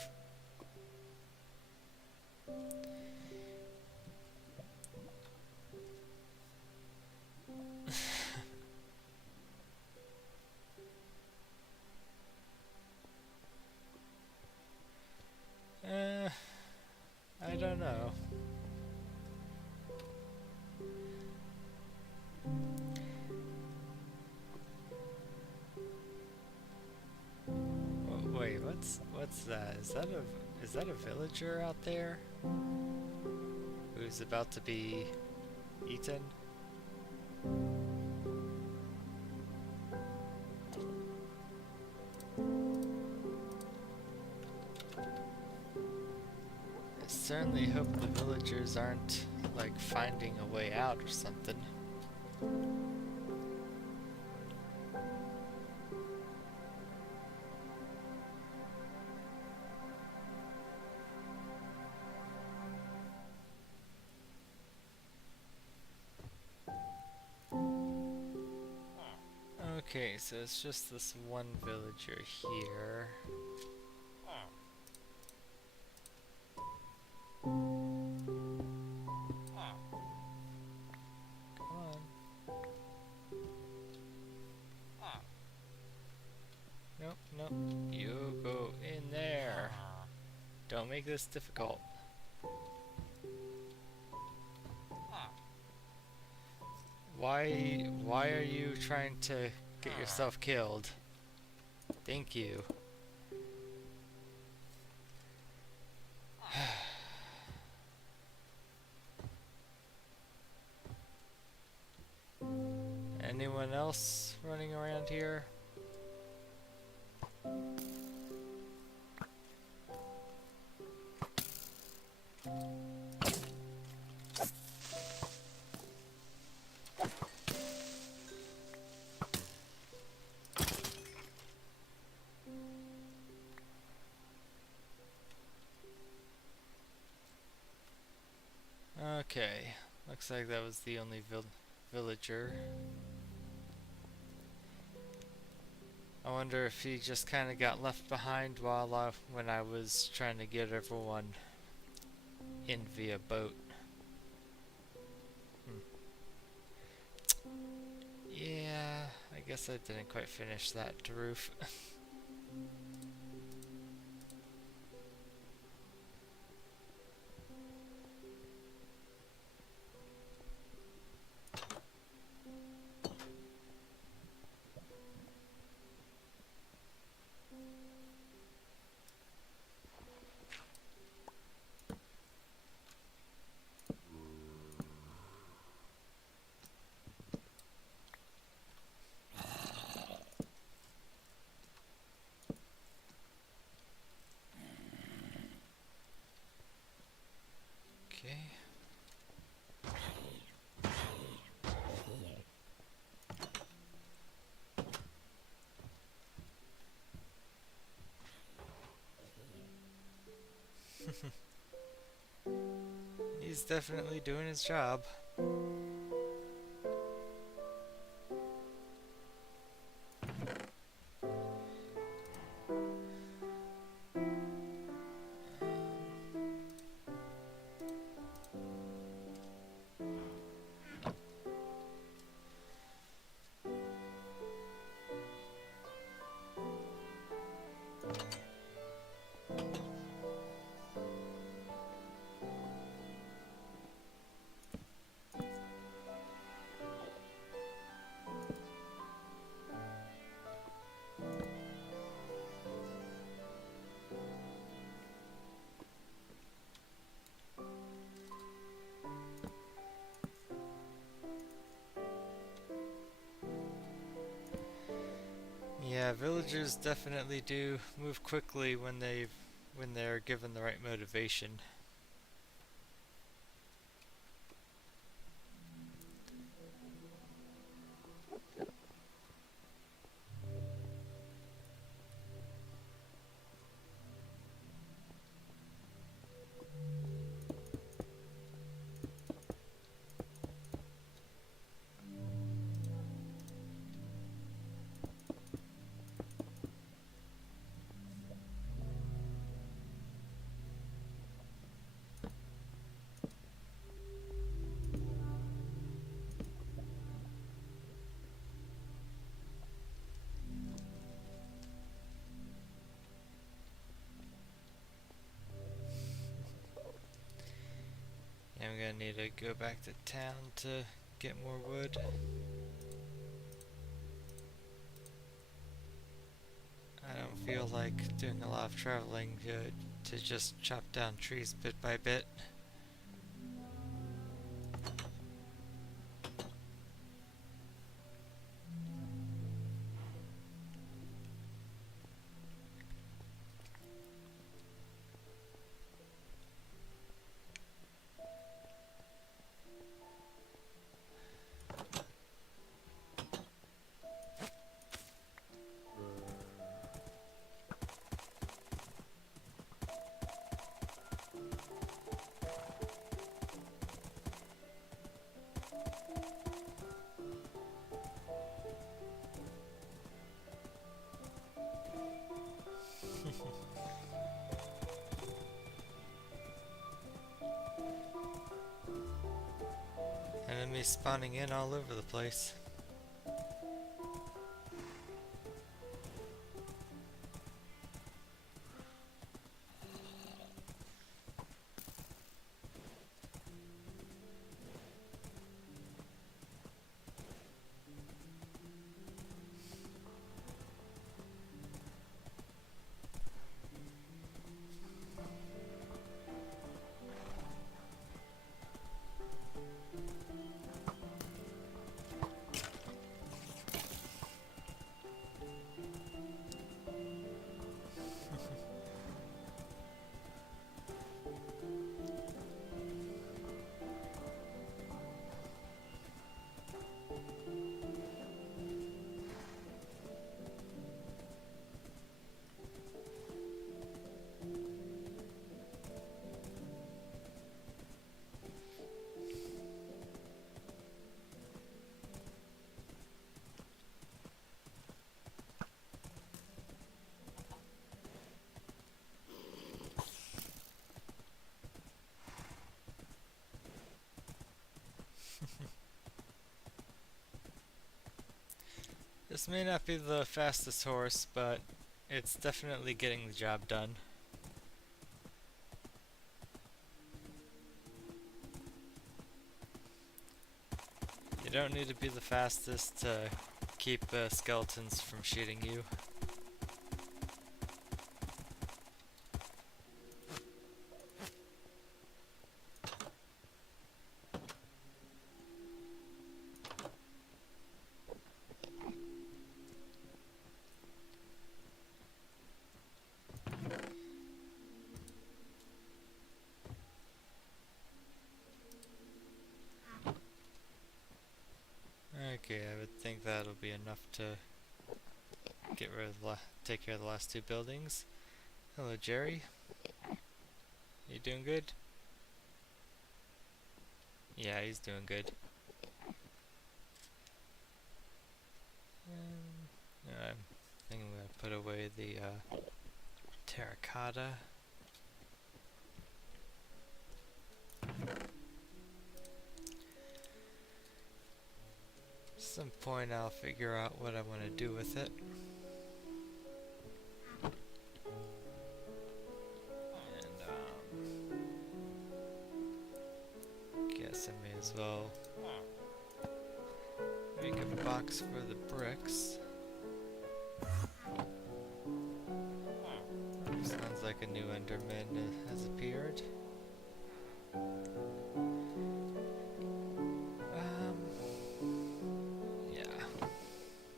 I don't know. Wait, what's that? Is that a villager out there who's about to be eaten? I certainly hope the villagers aren't like finding a way out or something. Okay, so it's just this one villager here. Come on. Nope, nope. You go in there. Don't make this difficult. Why are you trying to get yourself killed? Thank you. Anyone else running around here? Okay, looks like that was the only villager. I wonder if he just kind of got left behind when I was trying to get everyone in via boat. Yeah, I guess I didn't quite finish that roof. Okay. He's definitely doing his job. Yeah, villagers definitely do move quickly when they're given the right motivation. Yeah, I'm gonna need to go back to town to get more wood. I don't feel like doing a lot of traveling to just chop down trees bit by bit. Enemies spawning in all over the place. This may not be the fastest horse, but it's definitely getting the job done. You don't need to be the fastest to keep skeletons from shooting you. Okay, I would think that'll be enough to get rid of take care of the last two buildings. Hello, Jerry. You doing good? Yeah, he's doing good. I think I'm gonna put away the terracotta. At some point I'll figure out what I want to do with it. And guess I may as well make a box for the bricks. Sounds like a new Enderman has appeared. Yeah.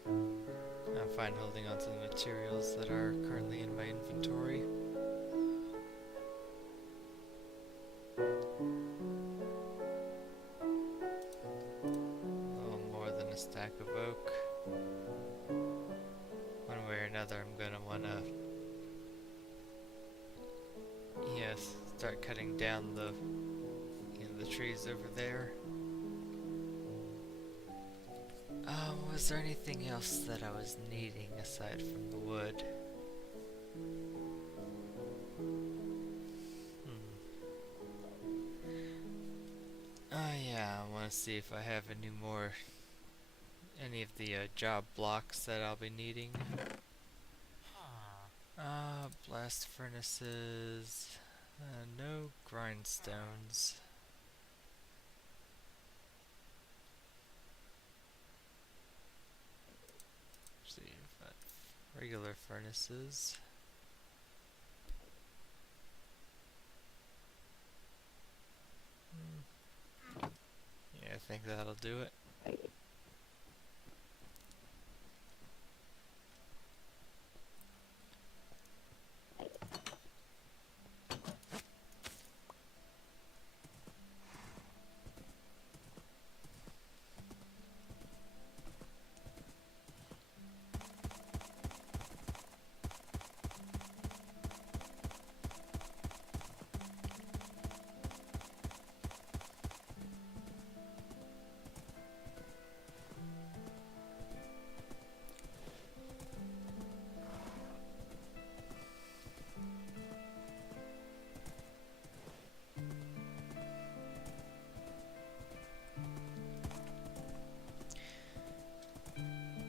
I'm fine holding on to the materials that are currently in my inventory. A little more than a stack of oak. One way or another, I'm gonna wanna start cutting down the trees over there. Was there anything else that I was needing aside from the wood? Oh yeah, I want to see if I have any of the job blocks that I'll be needing. Blast furnaces, no grindstones. See, regular furnaces. Yeah, I think that'll do it.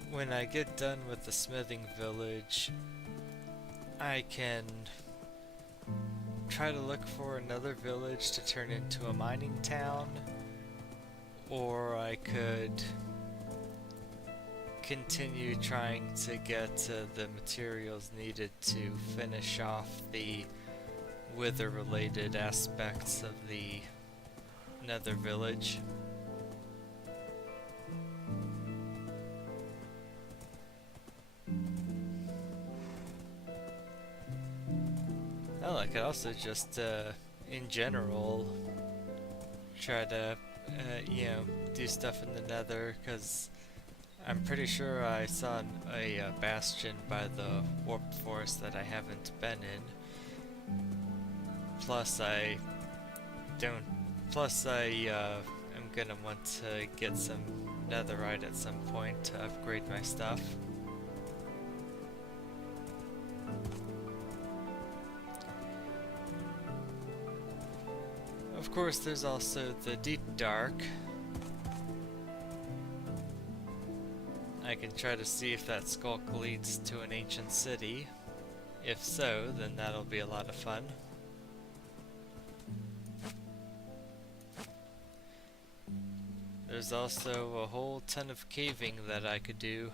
When I get done with the smithing village, I can try to look for another village to turn into a mining town, or I could continue trying to get the materials needed to finish off the wither related aspects of the nether village. Well, I could also just, in general, try to, do stuff in the nether, because I'm pretty sure I saw a bastion by the warped forest that I haven't been in. Plus, I am gonna want to get some netherite at some point to upgrade my stuff. Of course, there's also the Deep Dark. I can try to see if that skulk leads to an ancient city. If so, then that'll be a lot of fun. There's also a whole ton of caving that I could do.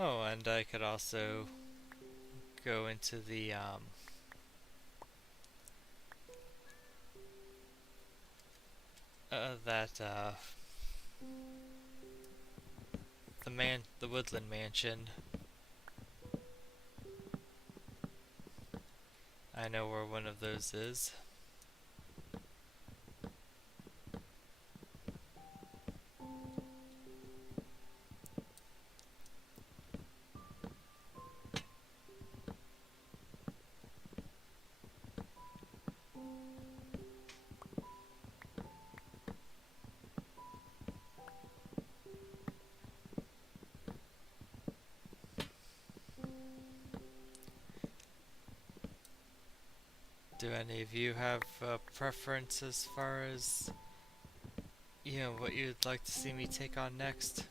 Oh, and I could also go into the the woodland mansion. I know where one of those is. Do any of you have a preference as far as, you know, what you'd like to see me take on next?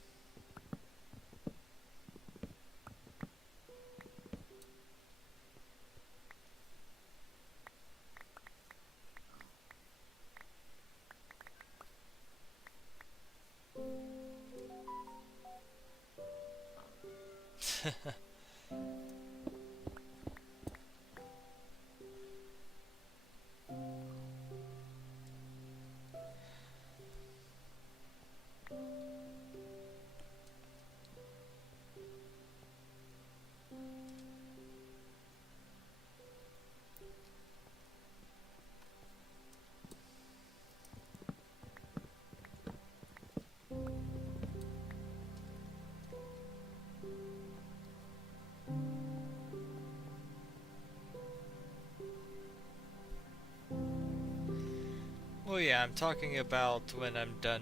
Well, yeah, I'm talking about when I'm done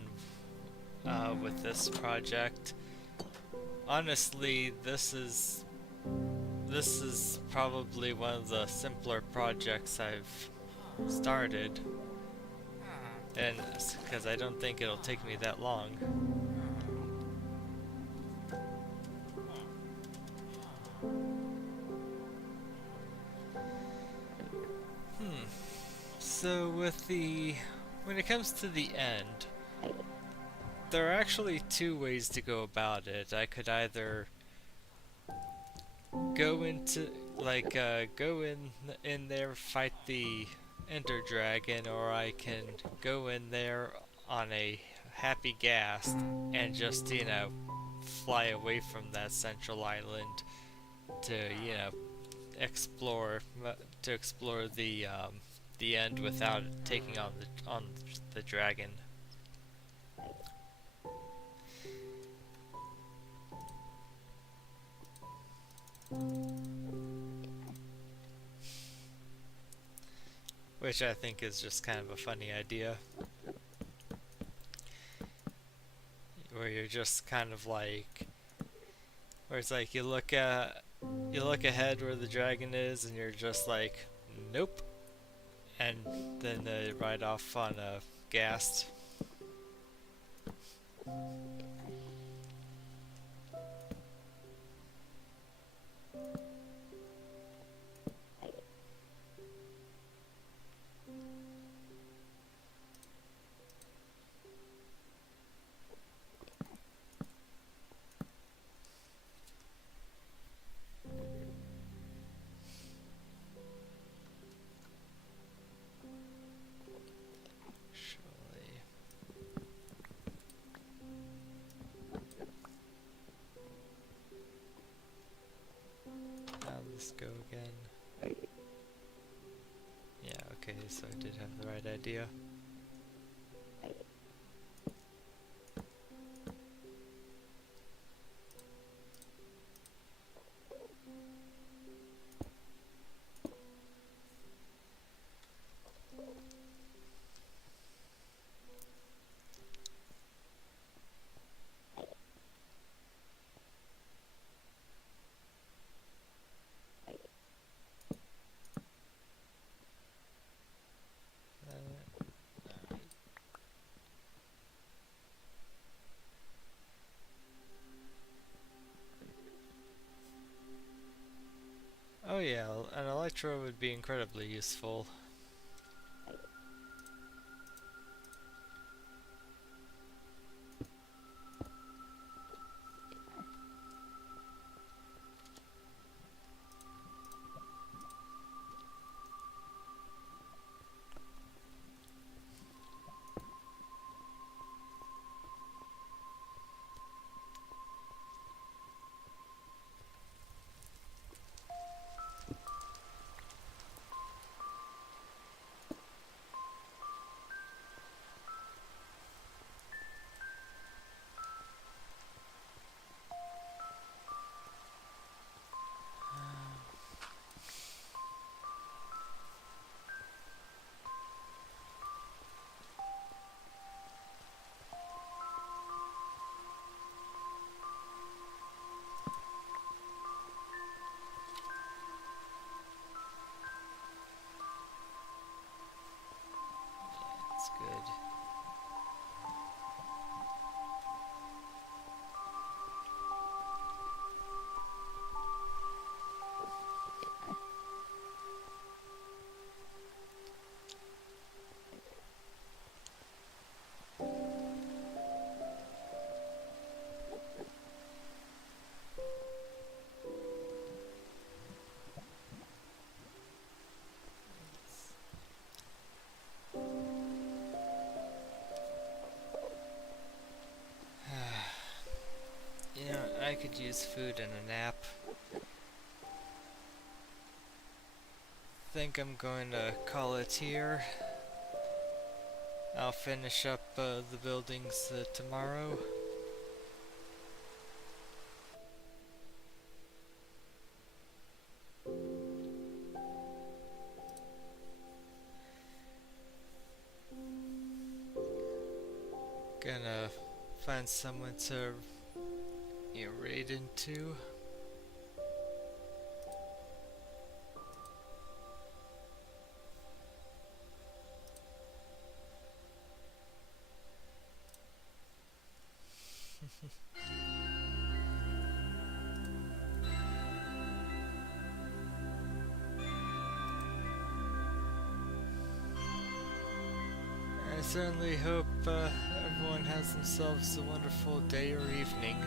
with this project. Honestly, this is probably one of the simpler projects I've started, and because I don't think it'll take me that long. So when it comes to the end, there are actually two ways to go about it. I could either go into go in there, fight the Ender Dragon, or I can go in there on a happy gas and just, you know, fly away from that central island to, you know, explore the end without taking on the dragon. Which I think is just kind of a funny idea. Where you're just kind of like, where it's like you look ahead where the dragon is and you're just like, nope. And then they ride off on a ghast. Let's go again. Yeah, okay, so I did have the right idea. Oh yeah, an Electro would be incredibly useful. I could use food and a nap. Think I'm going to call it here. I'll finish up the buildings tomorrow. Gonna find someone to raid into. I certainly hope everyone has themselves a wonderful day or evening.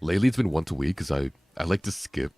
Lately, it's been once a week because I like to skip